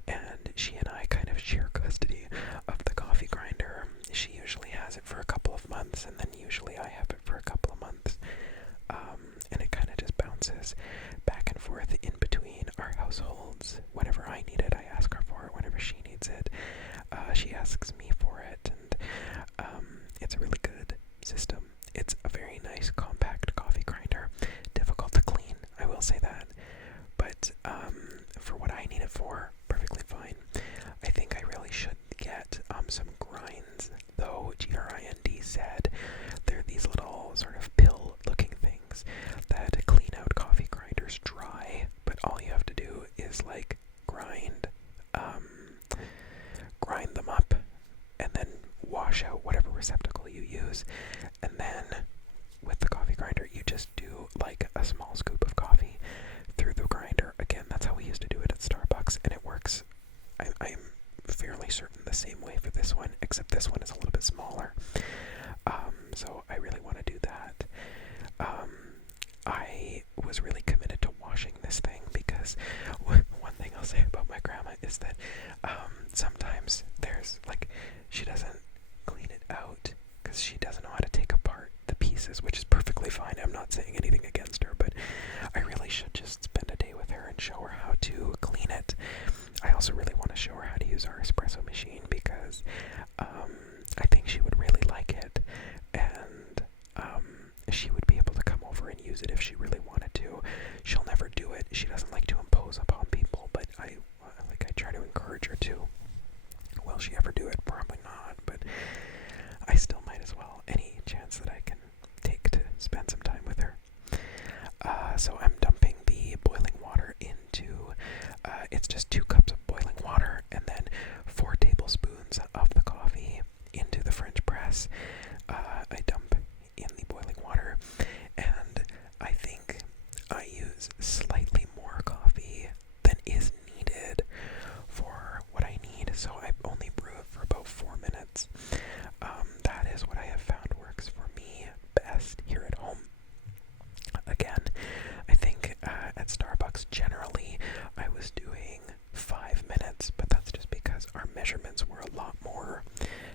And she and I kind of share custody of the coffee grinder. She usually has it for a couple of months, and then usually I have it for a couple of months. And it kind of just bounces back and forth in between our households. Whenever I need it, I ask her for it. Whenever she needs it, she asks me for it. And it's a really good system. It's a very nice, compact coffee grinder. Difficult to clean, I will say that. But for what I need it for, perfectly fine. I think I really should get some grinds, though. GRIND said they're these little sort of pill-looking things that clean out coffee grinders dry. But all you have to do is like grind them up, and then wash out whatever receptacle you use. And then with the coffee grinder, you just do like a small scoop of coffee through the grinder. Again, that's how we used to do it at Starbucks, and it works. I'm fairly certain the same way for this one, except this one is a little bit smaller. So I really want to do that. I was really committed to washing this thing because one thing I'll say about my grandma is that sometimes there's like, she doesn't clean it out because she doesn't know how to take apart the pieces, which is perfectly fine. I'm not saying anything against her, but I really should just spend a day with her and show her how to clean it. I also really want to show her how to use our espresso machine because I think she would really like it, and she would be able to come over and use it if she really wanted to. She'll never do it. She doesn't like to impose upon people, but I try to encourage her to. Will she ever do it? Probably not, but I still might as well. Any chance that I can take to spend some time with her. So I'm dumping the boiling water into, it's just 2 cups of boiling water, and then 4 tablespoons of the coffee into the French press. I dump in the boiling water, and I think I use slightly more coffee than is needed for what I need, so I only brew it for about 4 minutes. That is what I have found works for me best here at home. Again, I think at Starbucks generally I was doing 5 minutes, but that's just because our measurements were a lot more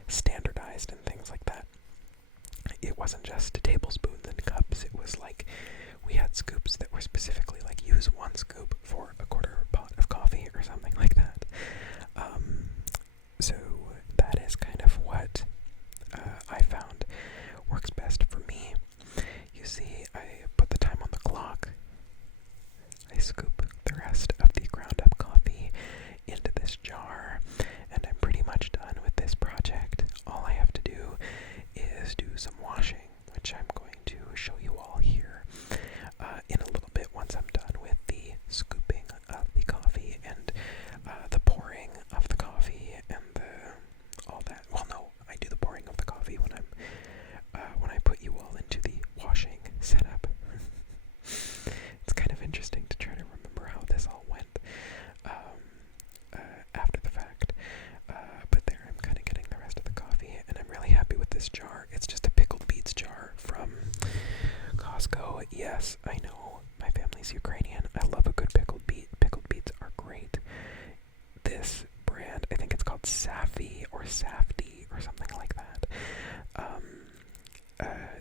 standardized and things like that. It wasn't just tablespoons and cups, it was like we had scoops that were specifically like use 1 scoop for a quarter pot of coffee or something like that. So that is kind of what I found works best for me. You see, I put the time on the clock. I scoop the rest of the ground up coffee into this jar, and I'm pretty much done with this project. All I have to do is do some washing, which I'm going to show you all here in a little bit once I'm done with the scooping of the coffee and the pouring of the coffee and all that. Well, no, I do the pouring of the coffee when I put you all into the washing setup. It's kind of interesting to try to remember how this all went after the fact. But there, I'm kind of getting the rest of the coffee, and I'm really happy with this jar. It's just a pickled beets jar from Costco. Yes, I know, my family's Ukrainian. I love a good pickled beet. Pickled beets are great. This brand, I think it's called Safi or Safety or something like that.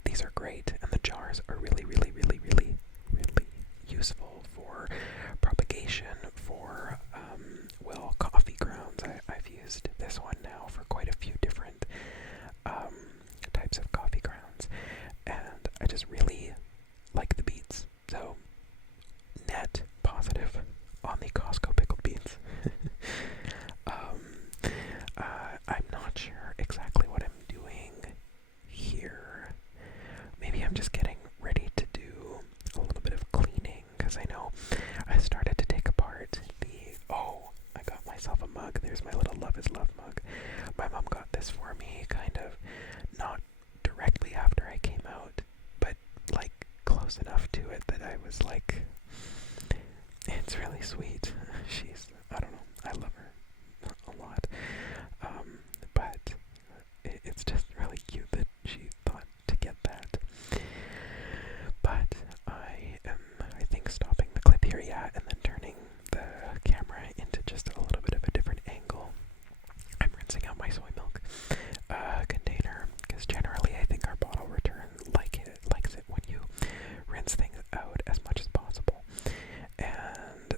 These are great, and the jars are really, really, really, really, really useful for propagation, for, well, coffee grounds. I've used this one now for quite a few different types of coffee grounds, and I just really like the beets. So, net positive on the Costco pickled beets. I'm not sure exactly what I'm doing here. Maybe I'm just getting ready to do a little bit of cleaning, because I know I started to take apart oh, I got myself a mug. There's my little Love is Love mug. My mom got this for me kind of not directly after I came out, but like close enough to it that I was like, it's really sweet. I don't know, I love her a lot. But it's just really cute that she thought to get that. But I am, I think, stopping the clip here, yeah, and then turning the camera into just a little bit of a different angle. I'm rinsing out my soy milk container, because generally I think our bottle return likes it when you rinse things out as much as possible. And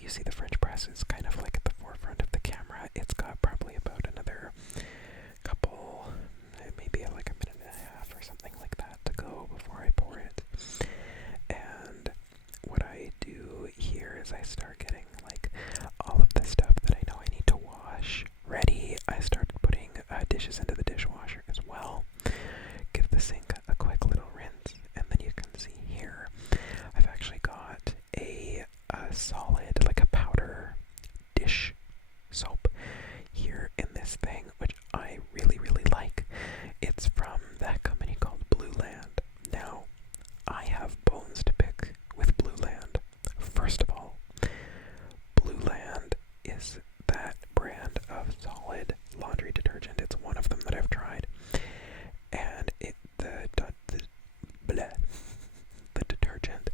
you see the French press is kind of like at the forefront of the camera. It's got probably about another couple, maybe like a minute and a half or something like that to go before I pour it. And what I do here is I start getting like all of the stuff that I know I need to wash ready. I started putting dishes into the dishwasher as well. Give the sink a quick little rinse, and then you can see here I've actually got a solid, like a powder dish soap here in this thing, which I really, really like. It's from that company called Blue Land. Now, I have bones to pick with Blue Land. First of all, Blue Land is that brand of solid laundry detergent. It's one of them that I've tried, and the detergent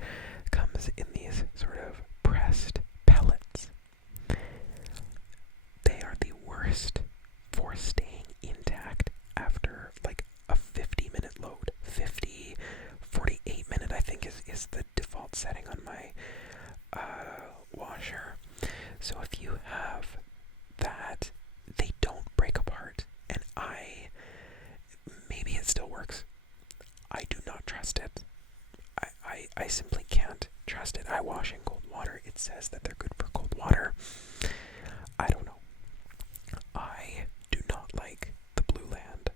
comes in these sort of pressed pellets. They are the worst for staying intact after like a 50-minute load. 48-minute I think is the default setting on my washer. So if you have that, they don't break apart, and maybe it still works. I do not trust it. I simply can't trust it. I wash in cold water. It says that they're good for cold water. I don't know. I do not like the Blue Land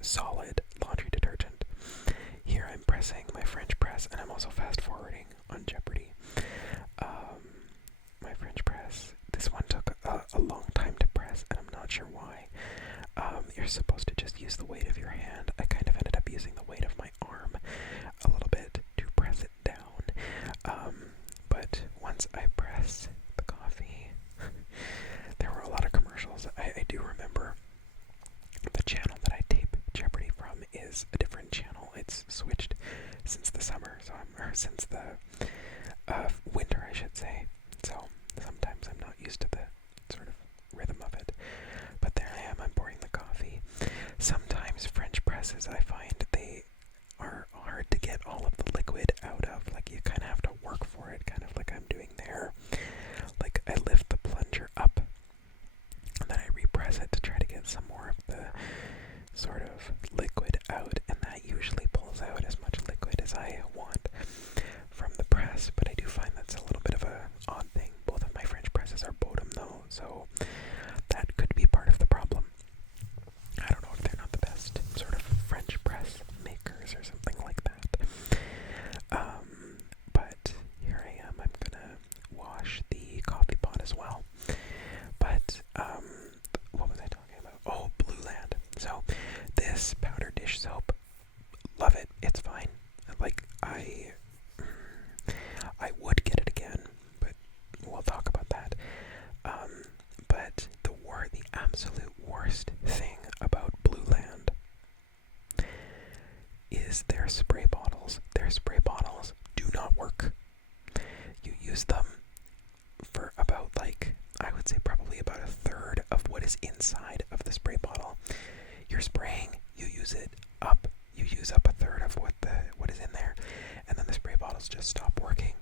solid laundry detergent. Here I'm pressing my French press, and I'm also fast forwarding on Jeopardy. My French press, this one took a long time to press, and I'm not sure why. You're supposed to just use the weight of your hand. I kind of ended up using the weight of my arm a little bit to press it down. But once I press the coffee, there were a lot of commercials. I do remember the channel that I tape Jeopardy from is a different channel. It's switched since the summer, or since the winter, I should say. So sometimes I'm not used to the sort of rhythm of it. But there I am, I'm pouring the coffee. Sometimes French presses, I find they are hard to get all of the liquid out of. Like, you kind of have to work for it, kind of like I'm doing there. Like, I lift the plunger up, and then I repress it to try to get some more of the sort of liquid out, and that usually pulls out as much liquid as I want from the press. But I do find that's a little bit of a odd thing. Both of my French presses are Bodum though, so that could be part of the problem. I don't know if they're not the best sort of French press makers or something like that. But here I am. I'm gonna wash the coffee pot as well. But what was I talking about? Oh, Blue Land. So this powder dish soap, love it. It's fine. Like, I would get it again, but we'll talk about that. But the absolute worst thing about Blue Land is their spray bottles. Their spray bottles do not work. You use them for about, like, I would say probably about a third of what is inside of the spray bottle. You're spraying, you use up a third of what is in there, and then the spray bottles just stop working.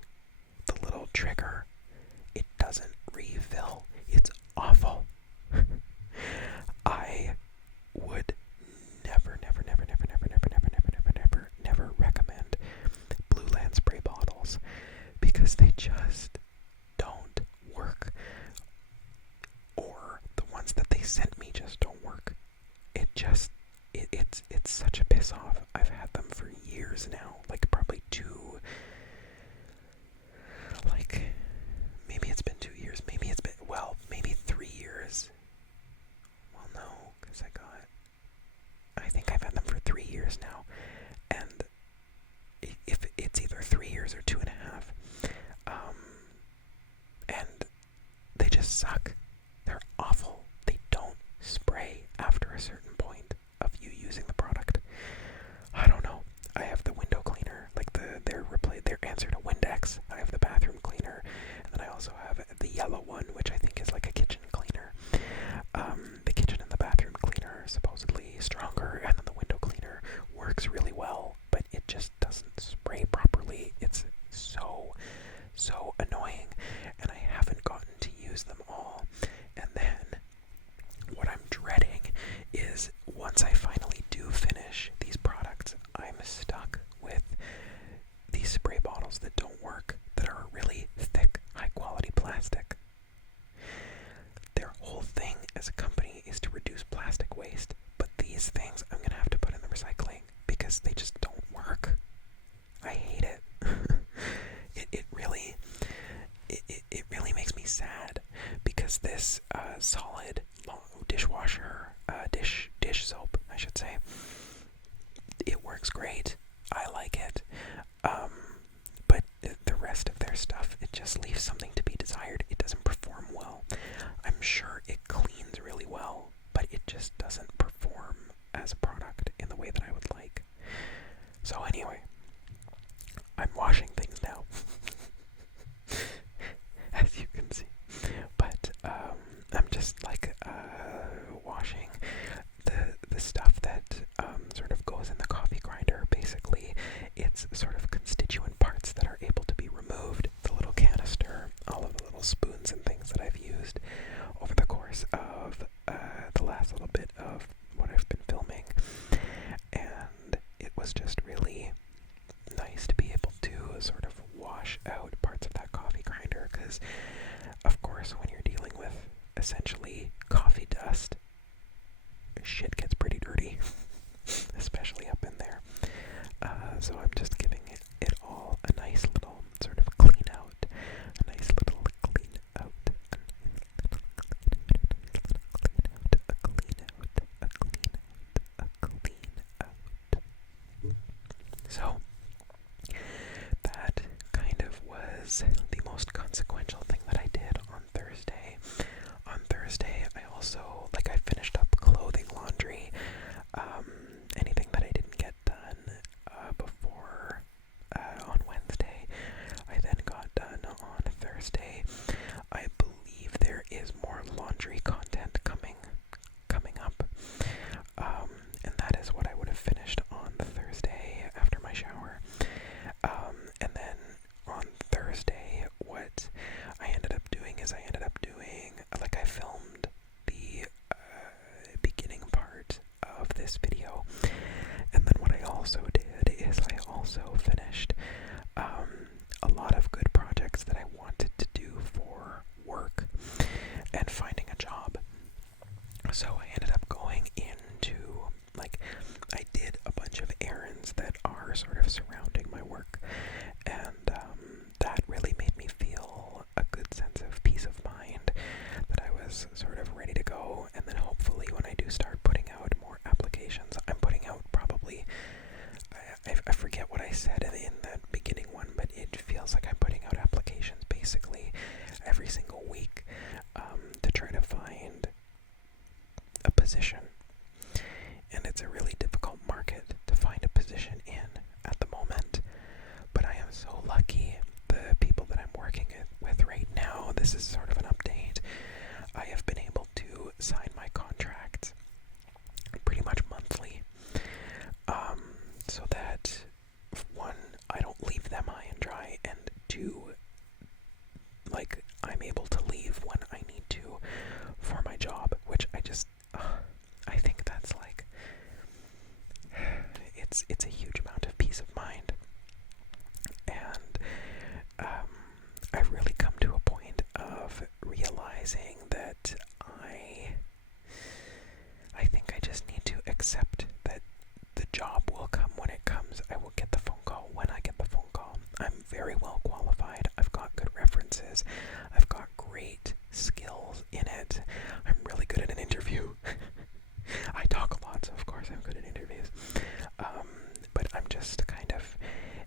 The little trigger, it doesn't refill. It's awful. I would never recommend Blue Land spray bottles because they just don't work. Or the ones that they sent me just don't work. It's such a piss off. I've had them for years now, like probably maybe it's been 2 years, maybe 3 years. Well, no, because I think I've had them for 3 years now, and if it's either 3 years or 2.5, and they just suck. They're awful. They don't spray after a certain point of you using the product. I don't know. I have the window cleaner, like their answer to Windex. I have the bathroom cleaner, and then I also have the yellow one, which I think is like a kitchen cleaner. The kitchen and the bathroom cleaner are supposedly stronger, and then the window cleaner works really well, but it just doesn't spray properly. It's so annoying, and I haven't gotten to use them all. And then what I'm dreading is once I finally do finish these products, I'm stuck with these spray bottles that don't work, that are really thick, high quality plastic. Their whole thing as a company is to reduce plastic waste, but these things I'm gonna have to put in the recycling because they just don't work. I hate it. It really makes me sad because this solid dishwasher dish soap, I should say, it works great. I like it, but the rest of their stuff, it just leaves something to be desired. It doesn't perform well. I'm sure it cleans really well, but it just doesn't perform as a product in the way that I would like. So anyway, I'm washing things now, as you can see, but I'm just like washing the stuff that sort of goes in the coffee grinder. Basically, it's sort of constituent parts that are able to be removed. The little canister, all of the little spoons and things that I've used over the course of the last little bit of what I've been filming, and it was just really nice to be able to sort of wash out parts of that coffee grinder, because of course when you're dealing with essentially coffee dust, shit gets pretty dirty, especially up in there. So I'm just giving it all a nice little sort of clean out, a nice little clean out, a clean out. So that kind of was the most consequential thing that I did on Thursday. On Thursday, I also, I finished up clothing laundry. Anything that I didn't get done before on Wednesday, I then got done on Thursday. I believe there is more laundry content coming up, and that is what I would have finished on Thursday after my shower. And then on Thursday, what I ended up doing is I filmed the beginning part of this video, and then what I also did is I also finished a lot of good projects that I wanted to do for work and finding a job. So I ended up going into, I did a bunch of errands that are sort of surrounding my work, and that really made me feel a good sense of peace of mind that I was sort of ready to go. And then hopefully when I do start putting out more applications, I'm putting out probably, I forget what I said in it's a huge amount of peace of mind. And I've really come to a point of realizing that I think I just need to accept that the job will come when it comes. I will get the phone call when I get the phone call. I'm very well qualified. I've got good references. I've got great skills in it. I'm really good at an interview. I talk a lot, so of course I'm good at interviews. But I'm just kind of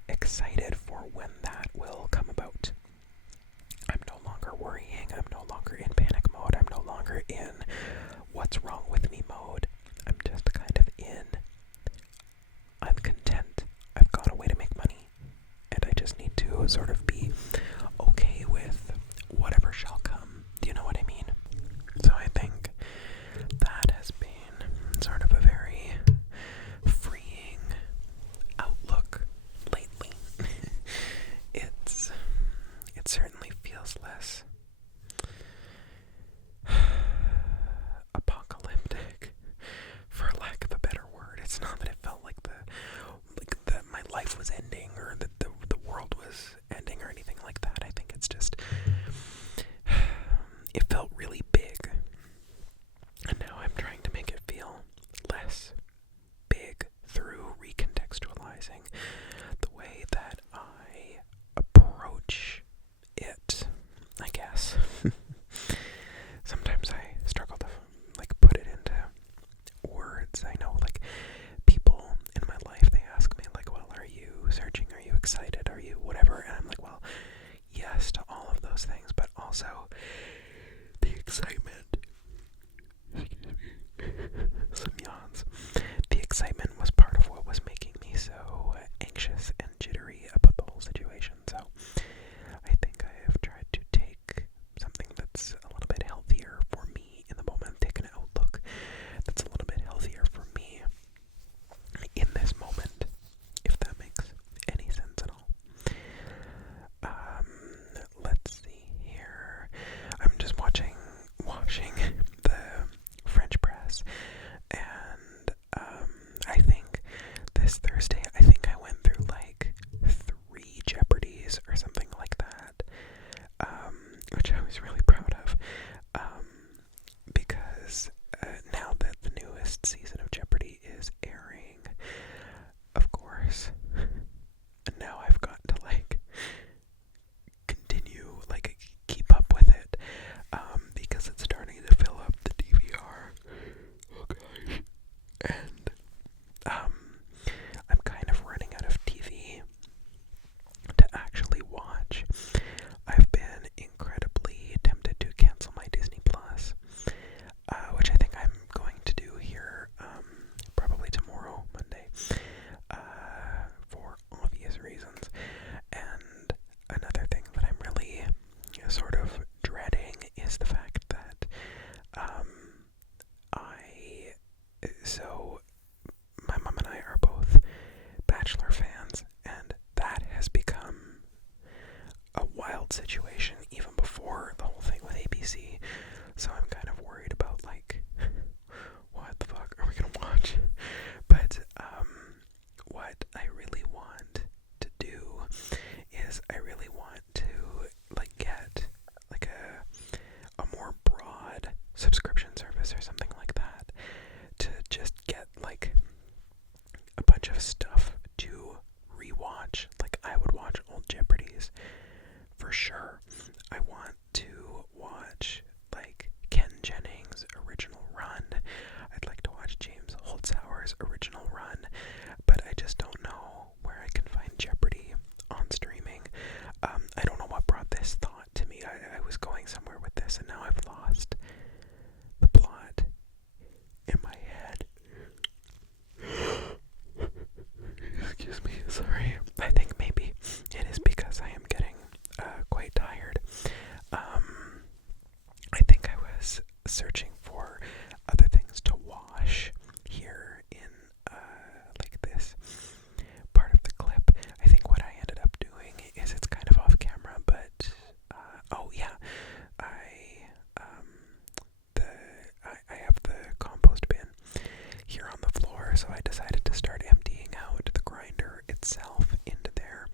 excited for when that will come about. I'm no longer worrying. I'm no longer in panic mode. I'm no longer in what's wrong with me mode. I'm just kind of in I'm content. I've got a way to make money. And I just need to sort of be okay with whatever shall come. Do you know what I mean? So I think that has been sort of a very freeing outlook lately. It certainly feels less apocalyptic, for lack of a better word. It's not that it felt like that my life was ending or that the world was ending or anything like that. I think it's just it felt really big. And now I'm trying to make it feel less big through recontextualizing the way that I approach it, I guess. Sometimes I struggle to put it into words. I know people in my life, they ask me well, are you searching? Are you excited? Are you whatever? And I'm like, well, yes to all of those things, but also the excitement. Excuse me. Some yawns. The excitement was part of what was making me so anxious and jittery about the whole situation. So I think I have tried to take something that's a little bit healthier for me in the moment, take an outlook that's a little bit healthier for me in this moment, if that makes any sense at all. Let's see here. I'm just washing the French press, and I think this Thursday, I went through 3 Jeopardies or something like that, which I was really proud of, because now that the newest season of Jeopardy is airing, of course, and now I've got to continue, keep up with it, because it's starting to fill up the DVR. Oh gosh. And I'm kind of running out of TV to actually watch. I've been incredibly tempted to cancel my Disney Plus, which I think I'm going to do here probably tomorrow, Monday, for obvious reasons. And another thing that I'm really sort of dreading is the fact that my mom and I are both Bachelor fans, and that has become a wild situation even before the whole thing with ABC. So I'm kind of worried about what the fuck are we gonna watch? But what I really want to do is I really want to get a more broad subscription service or something like that, to just get a bunch of stuff to rewatch. I would watch old Jeopardies for sure. I want to watch Ken Jennings' original run. I'd like to watch James Holzhauer's original run, but I just don't know where I can find Jeopardy on streaming. I don't know what brought this thought to me. I was going somewhere with this, and now I've lost the plot in my head. Excuse me, sorry. I think maybe it is because I am getting quite tired. I think I was searching for other things to wash here in this part of the clip. I think what I ended up doing is, it's kind of off camera, but oh yeah, I have the compost bin here on the floor, so I decided to start emptying out itself into there.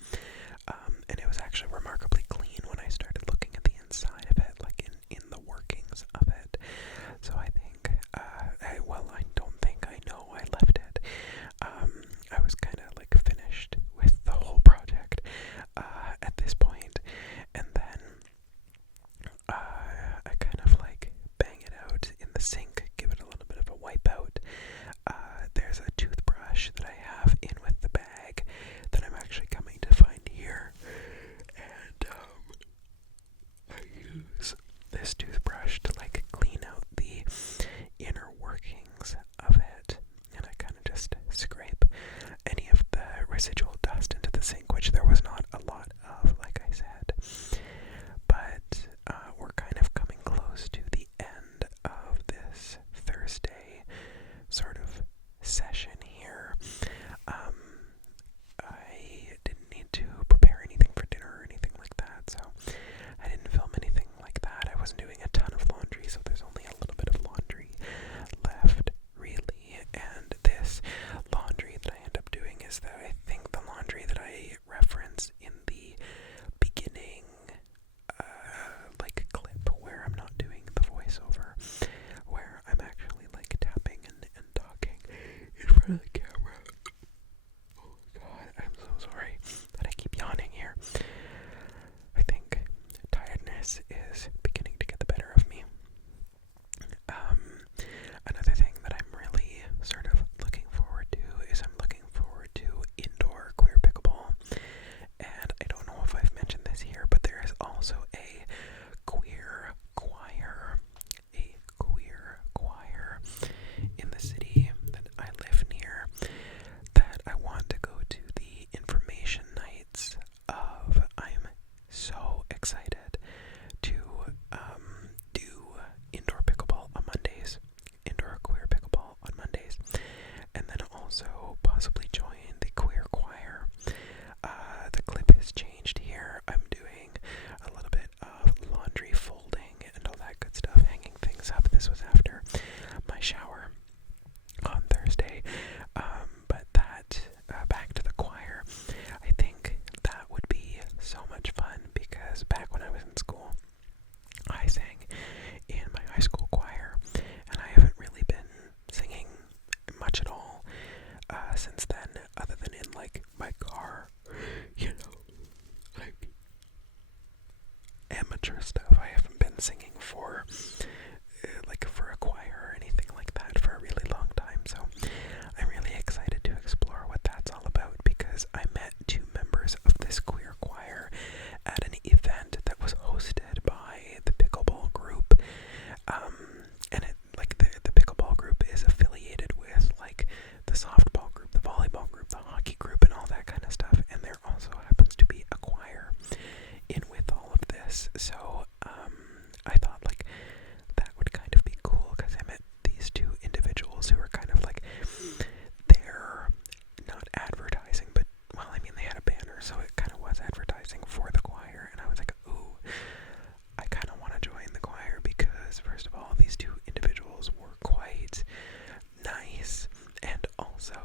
And it was actually remarkably clean when I started looking at the inside of it, like in the workings of it. So I think, I don't think, I know I left it. I was kind of like finished with the whole project at this point, and then I kind of like bang it out in the sink, give it a little bit of a wipe out. There's a toothbrush that I have in with the bag that I'm actually coming to find here, and I use this toothbrush to like clean out the inner workings of it, and I kind of just scrape any of the residual dust into the sink, which there was not a lot of, like I said. But we're kind of coming close to the end of this Thursday sort of session here. I didn't need to prepare anything for dinner or anything like that, so I didn't film anything like that. I wasn't doing a ton of laundry, so there's only a little bit of laundry left, really. And this laundry that I end up doing is that I think the laundry that I reference in the beginning like clip where I'm not doing the voiceover, where I'm actually like tapping and talking in front of the camera. Oh god, I'm so sorry that I keep yawning here. I think tiredness is beginning to get the better of me. Another thing that I'm really sort of looking forward to is I'm looking forward to indoor queer pickleball. And I don't know if I've mentioned this here, but there is also a queer choir in the city that I live near that I want to go to the information nights of. I'm so excited to do indoor pickleball on Mondays, indoor queer pickleball on Mondays, and then also possibly join the queer choir. The clip has changed here. I'm doing a little bit of laundry folding and all that good stuff, hanging things up. This was after my shower on Thursday. But that, back to the choir, I think that would be so much fun because back when I was in school, I sang in my high school choir, and I haven't really been singing much at all since then, other than in like my car, you know, like amateur stuff. I haven't been singing for like for a choir or anything like that for a really long time, so I'm really excited to explore what that's all about because I met two members of this queer choir at an event that was hosted by the pickleball group, and it like the pickleball group is affiliated with like the softball group, the volleyball group, the hockey group, and all that kind of stuff, and there also happens to be a choir in with all of this, so I thought like that would kind of be cool because I met these two individuals who were kind of like, they're not advertising, but well, I mean, they had a banner, so it kind of was advertising for the choir, and I was like, ooh, I kind of want to join the choir because, first of all, these two individuals were quite nice, and also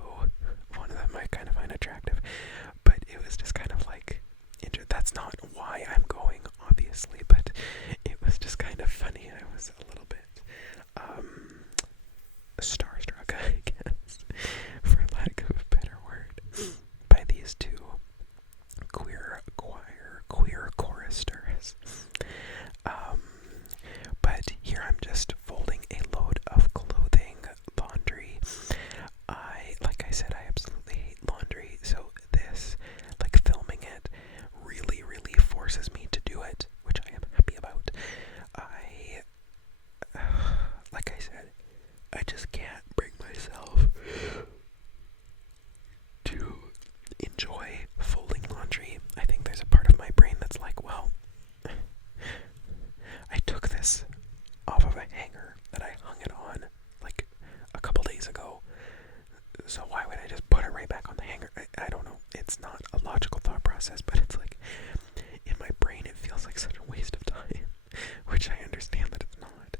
one of them I kind of find attractive, but it was just kind of like, that's not why I'm going, obviously, but it was just kind of funny. I was a little bit starstruck, I guess, for lack of a better word, by these two queer choristers. But here I'm just folding a load of clothing, laundry. Like I said, I absolutely hate laundry, so this, like filming it, really, really forces me to do it, which I am happy about. Like I said, I just can't bring myself to enjoy folding laundry. I think there's a part of my brain that's like, well, I took this off of a hanger that I hung it on like a couple days ago, so why would I just put it right back on the hanger? I don't know. It's not a logical thought process, but it's like, in my brain it feels like such a waste of time, which I understand that it's not.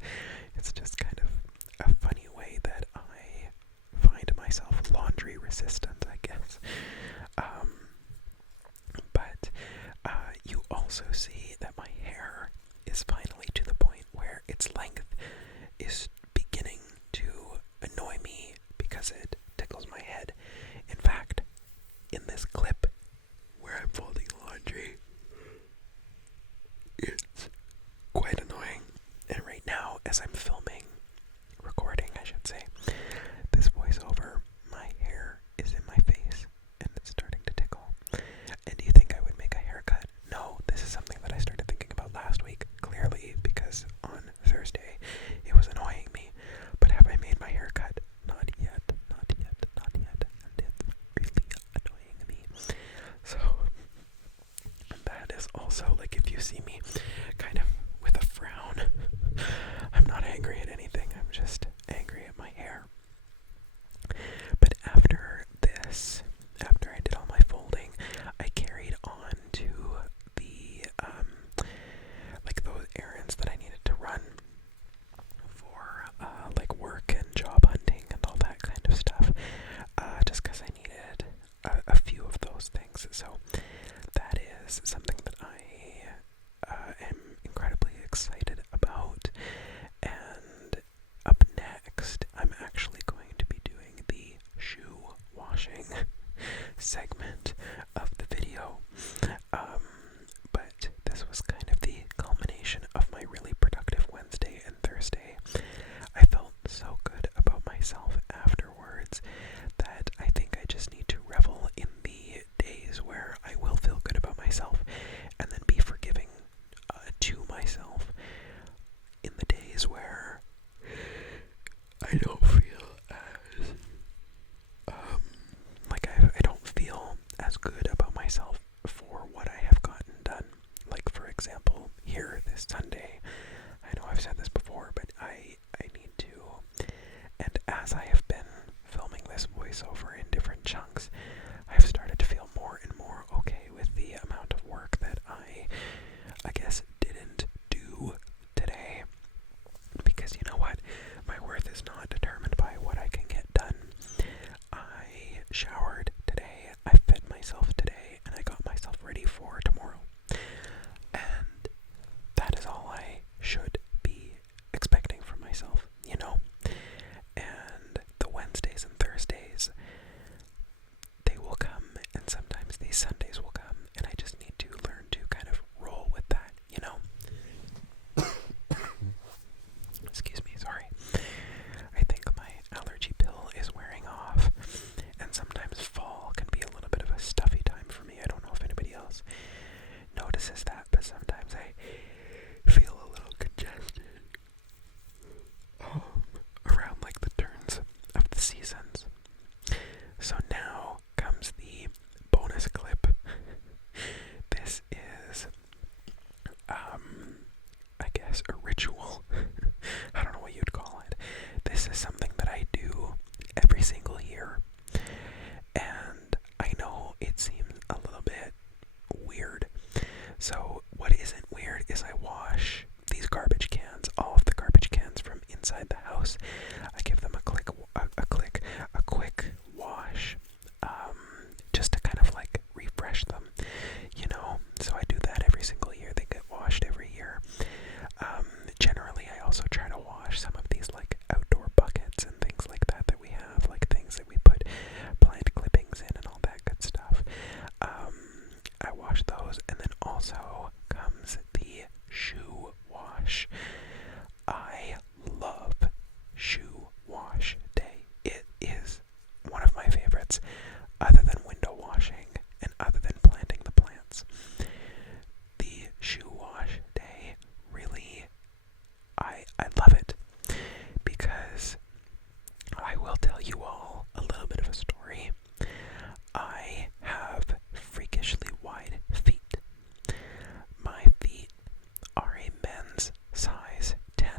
It's just kind of a funny way that I find myself laundry resistant, I guess. also see that my hair is finally to the point where its length is beginning to annoy me because it tickles my head. In fact, in this clip where I'm folding laundry, it's quite annoying. And right now, as I'm recording, I should say, this voiceover, my hair is in my face and it's starting to tickle. And do you think I would make a haircut? No, this is something that I started thinking about last week, clearly, because on Thursday it was annoying me. But have I made my haircut? Not yet, not yet, not yet. And it's really annoying me. So, that is also, like, if you see me kind of with a frown, I'm not angry at anything, I'm just angry at my hair. But after this, after I did all my folding, I carried on to the, like those errands that I needed to run for, like work and job hunting and all that kind of stuff, just because I needed a few of those things. So that is something that I am incredibly excited about. And up next, I'm actually going to be doing the shoe washing segment of the video. But this was kind of the culmination of my really productive Wednesday and Thursday. I felt so good about myself afterwards that I think I just need to revel in the days where I will feel good about myself and then be forgiving to myself in the days where I don't feel as like I don't feel as good about myself for what I have gotten done. Like, for example, here this Sunday, I know I've said this before, but I need to, and as I have been filming this voiceover in different chunks, I've started to feel more and more okay with the amount of work that I guess didn't do today. Because you know what? My worth is not determined by what I can get done. I showered today, I fed myself today, and I got myself ready for tomorrow. And that is all I should be expecting from myself, you know? And the Wednesdays and Thursdays, they will come, and sometimes these Sundays will come, and I just need to learn to kind of roll with that, you know? Excuse me, sorry. I think my allergy pill is wearing off, and sometimes fall can be a little bit of a stuffy time for me. I don't know if anybody else notices that, but sometimes I feel a little congested around like the turns of the seasons. So now comes the bonus clip. This is, I guess, a ritual. I don't know what you'd call it. This is something that I do every single year. And I know it seems a little bit weird. So what isn't weird is I wash these garbage cans, all of the garbage cans from inside the house. I give them a quick wash, just to kind of like refresh them, you know. So I do that every single year. They get washed every year. Generally, I also try to wash some of these like outdoor buckets and things like that we have, like things that we put plant clippings in and all that good stuff. I wash those, and then also comes the shoe wash. I love shoe wash day. It is one of my favorites, other than window washing and other than planting the plants. The shoe wash day, really, I love it, because I will tell you all a little bit of a story. I have freakishly wide feet. My feet are a men's size 10.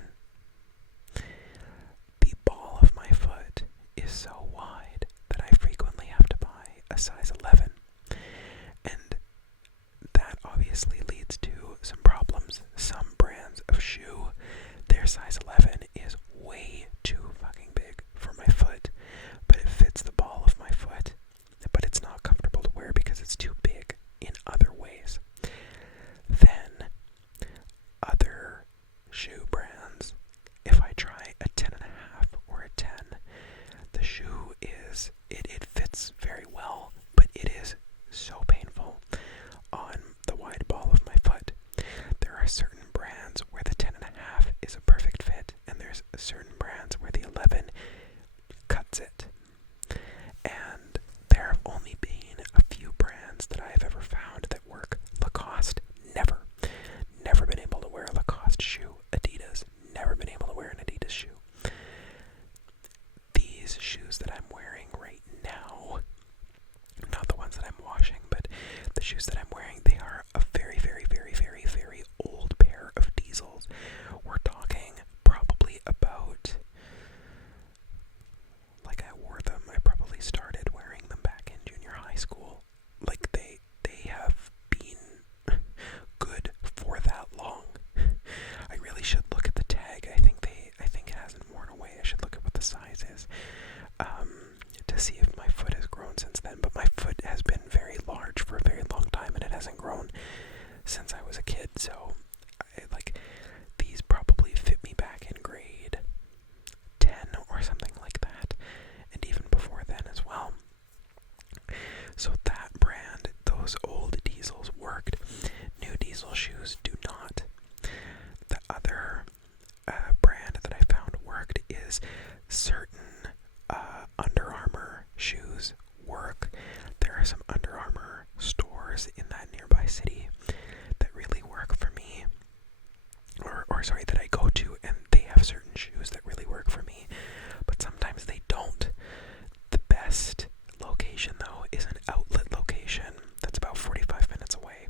The ball of my foot is so wide that I frequently have to buy a size 11. And that obviously leads to some problems. Some brands of shoe, their size 11 is way too fucking big for my foot, but it fits the ball of my foot, but it's not comfortable to wear because it's too big in other ways. Then to see if my foot has grown since then, but my foot has been very large for a very long time, and it hasn't grown since I was a kid, so these probably fit me back in grade 10 or something like that, and even before then as well. So that brand, those old Diesels worked. New Diesel shoes do not. The other brand that I found worked is certain Under Armour shoes work. There are some Under Armour stores in that nearby city that really work for me, or sorry, that I go to, and they have certain shoes that really work for me, but sometimes they don't. The best location, though, is an outlet location that's about 45 minutes away,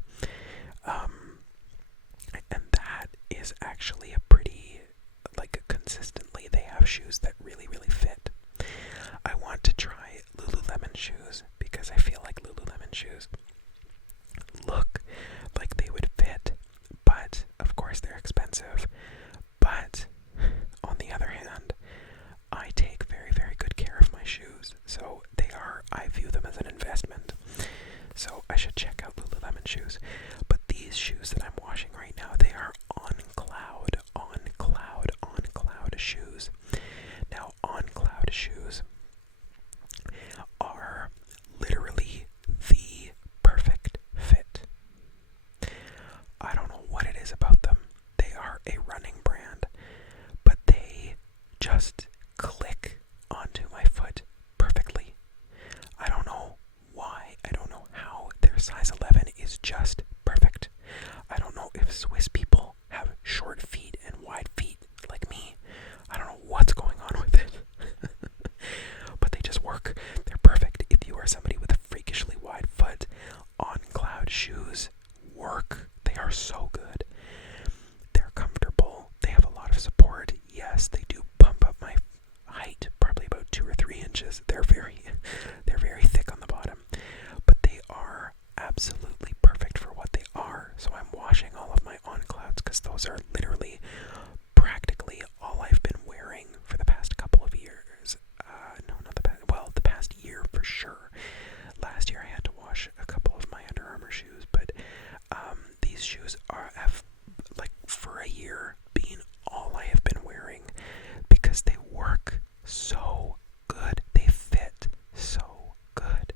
and that is actually a pretty, consistently they have shoes that really, really fit. I want to try Lululemon shoes because I feel like Lululemon shoes look like they would fit, but of course they're expensive. But on the other hand, I take very, very good care of my shoes, so I view them as an investment. So I should check out Lululemon shoes. But these shoes that I'm washing right now, they are on cloud shoes. Now, on cloud shoes are literally the perfect fit. I don't know what it is about them. They are a running brand, but they just click onto my foot perfectly. I don't know why. I don't know how their size 11 is just perfect. I don't know if Swiss people have short feet and wide feet like me. I don't know what's going on with it. But they just work. They're perfect. If you are somebody with a freakishly wide foot, on cloud shoes work. They are so good. They're comfortable. They have a lot of support. Yes, they do bump up my height, probably about 2 or 3 inches. They're very thick on the bottom, but they are absolutely perfect for what they are. So I'm washing all of my on clouds because those are literally practically all I've been wearing for the past couple of years. The past year for sure. Last year I had to wash a couple of my Under Armour shoes, but these shoes have for a year been all I have been wearing because they work so good. They fit so good.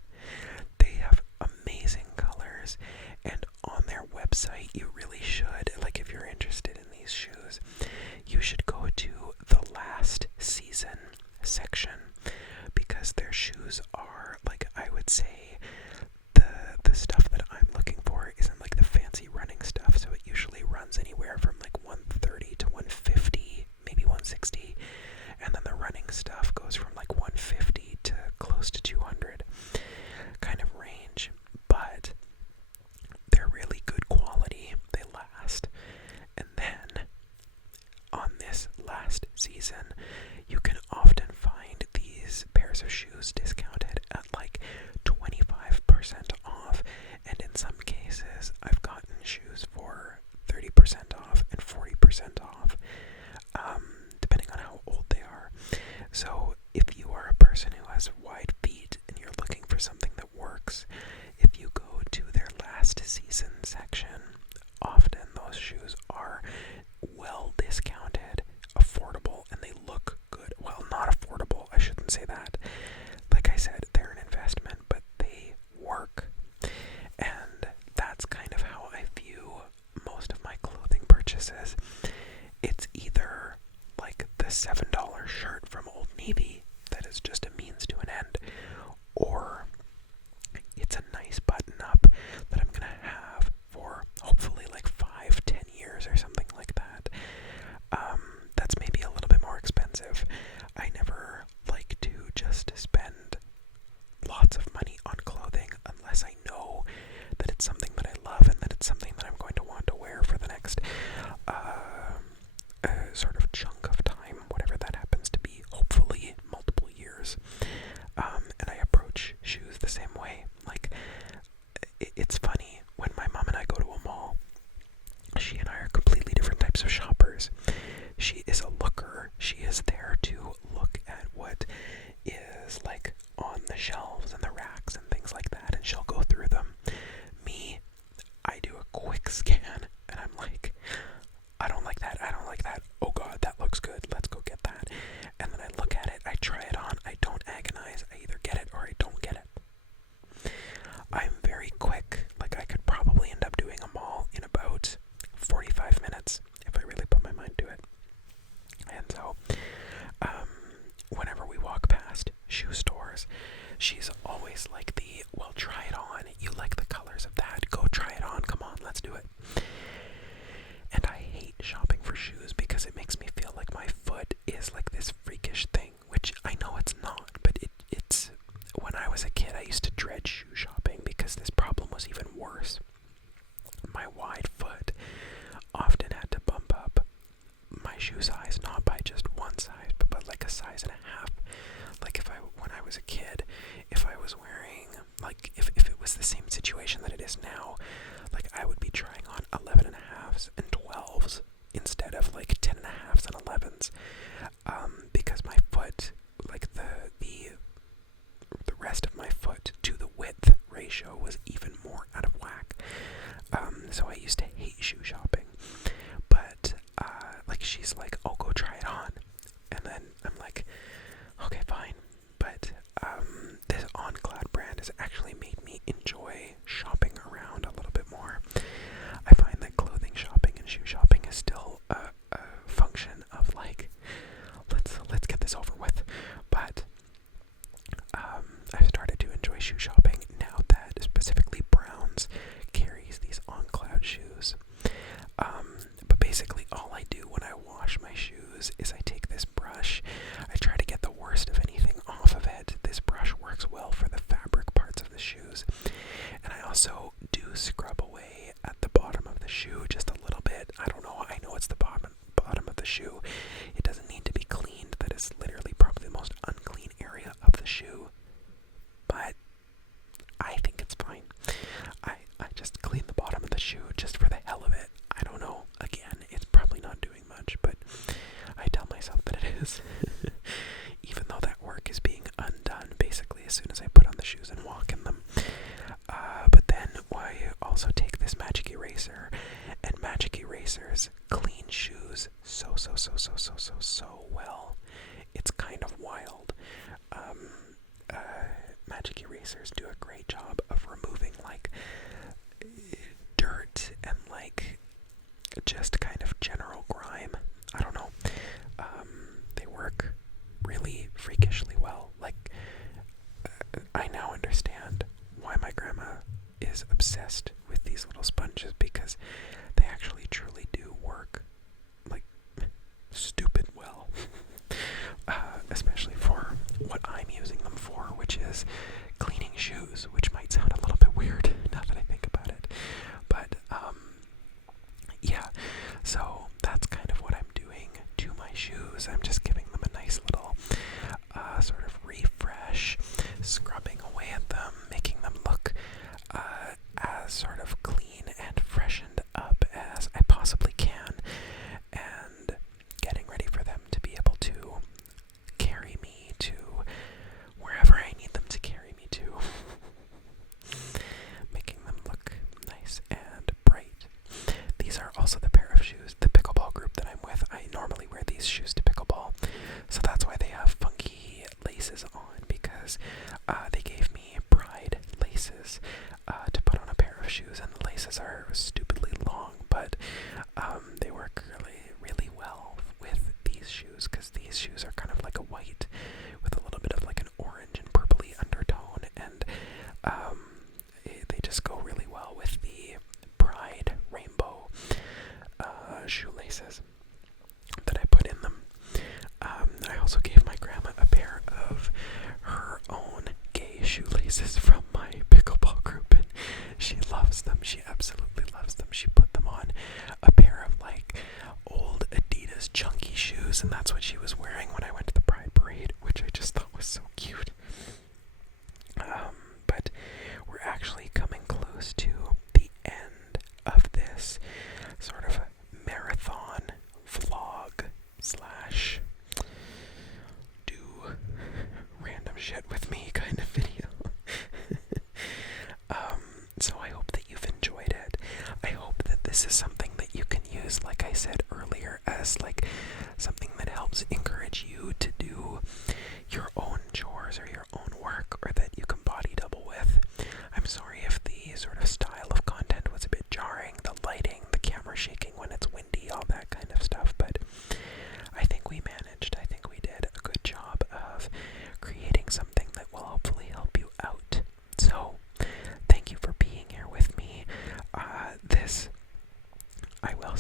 They have amazing colors, and on their website you really should, if you're interested in these shoes, you should go to the last season section because their shoes are, I would say, the stuff that I'm looking for isn't the fancy running stuff, so it usually runs anywhere from 130 to 150, maybe 160, and then the running stuff goes from 150 to close to 200 kind of range, but they're really good quality. They last. And then on this last season, you can often find these pairs of shoes discounted at 25% off, and in some cases I've gotten shoes for 30% off and 40% off, depending on how old they are. So if you are a person who has wide feet and you're looking for something that works, if you go to their last season section, often those shoes are well discounted, affordable, and they look good. Well, not affordable, I shouldn't say that. Like I said, they're an investment, but they work. And that's kind of how I view most of my clothing purchases. It's either the $7 shirt from Old Navy that is just a means to an end, or it's a nice button-up that I'm gonna have for hopefully 5-10 years or something like that. the shelves and the racks and things like that, and she'll go through them. Me, I do a quick scan, and I'm like, I don't like that, I don't like that, oh god, that looks good, let's go get that. And then I look at it, I try it on, I don't agonize, I either get it or I don't get it. I'm very quick, like I could probably end up doing them all in about 45 minutes if I really put my mind to it. And so, whenever we walk past shoe stores, she's always like well, try it on, you like the colors of that, go try it on, come on, let's do it. And I hate shopping for shoes because it makes me feel like my foot is like this freakish thing, which I know it's not, but it's, when I was a kid, I used to dread shoe shopping because this problem was even worse. My wide foot often had to bump up my shoe size, not by just one size, but like a size and a half. Like when I was a kid, if I was wearing, like if it was the same situation that it is now, like I would be trying on 11 and a halves and 12s instead of like 10 and a halves and 11s, because my foot, like the rest of my foot to the width ratio was even more out of whack. So I used to hate shoe shopping, but like she's like, oh, go try it on, and then I'm like, okay, fine. But this On Cloud brand has actually made me enjoy shopping around a little bit more. I find that clothing shopping and shoe shopping is still a function of like, let's get this over with. But I've started to enjoy shoe shopping now that specifically Browns carries these On Cloud shoes. But basically all I do when I wash my shoes is I take this brush, I try to get the worst of anything off of it. This brush works well for the fabric parts of the shoes. And I also do scrub away at the bottom of the shoe just a little bit. I don't know, I know it's the bottom of the shoe. It doesn't need to be cleaned. That is literally probably the most unclean area of the shoe. But I think it's fine. I just clean the bottom of the shoe just for the hell of it. I don't know. Again, it's probably not doing much, but I tell myself that it is. Even though that work is being undone basically as soon as I put on the shoes and walk in them. But then I also take this magic eraser, and magic erasers clean shoes so well. It's kind of wild. Magic erasers do a great job of removing like dirt and like just kind of general grime. I don't know. They work really freakishly well. Like, I now understand why my grandma is obsessed with these little sponges, because they actually truly do work like stupid well. Especially for what I'm using them for, which is cleaning shoes, which might sound a little bit weird now that I think about it. But, yeah, so that's kind of what I'm doing to my shoes. I'm just giving them a nice little, sort of refresh, scrubbing away at them, making them look, as sort of clean and freshened up as I possibly can, and getting ready for them to be able to carry me to wherever I need them to carry me to. Making them look nice and bright. These are also the pair of shoes, the pickleball group that I'm with. I normally wear these shoes to pickleball, so that's why they have funky laces on, because they gave me Pride laces to put on a pair of shoes, and the laces are stupidly long, but they work really well with these shoes, because these shoes are kind of like a white with a little bit of like an orange and purpley undertone, and they just go really well with the Pride rainbow shoelaces that I put in them. I also gave my grandma a pair of her own gay shoelaces from my pickleball group, and she loves them. She absolutely loves them. She put them on a pair of like old Adidas chunky shoes, and that's what she was wearing when I went to the Pride Parade, which I just thought was so cute. But we're actually coming close to the end of this sort of marathon vlog / do random shit with me kind of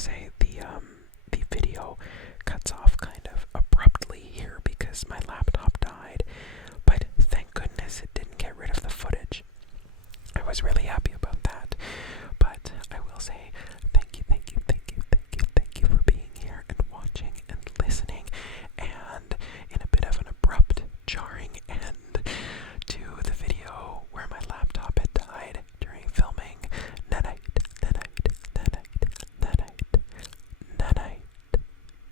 say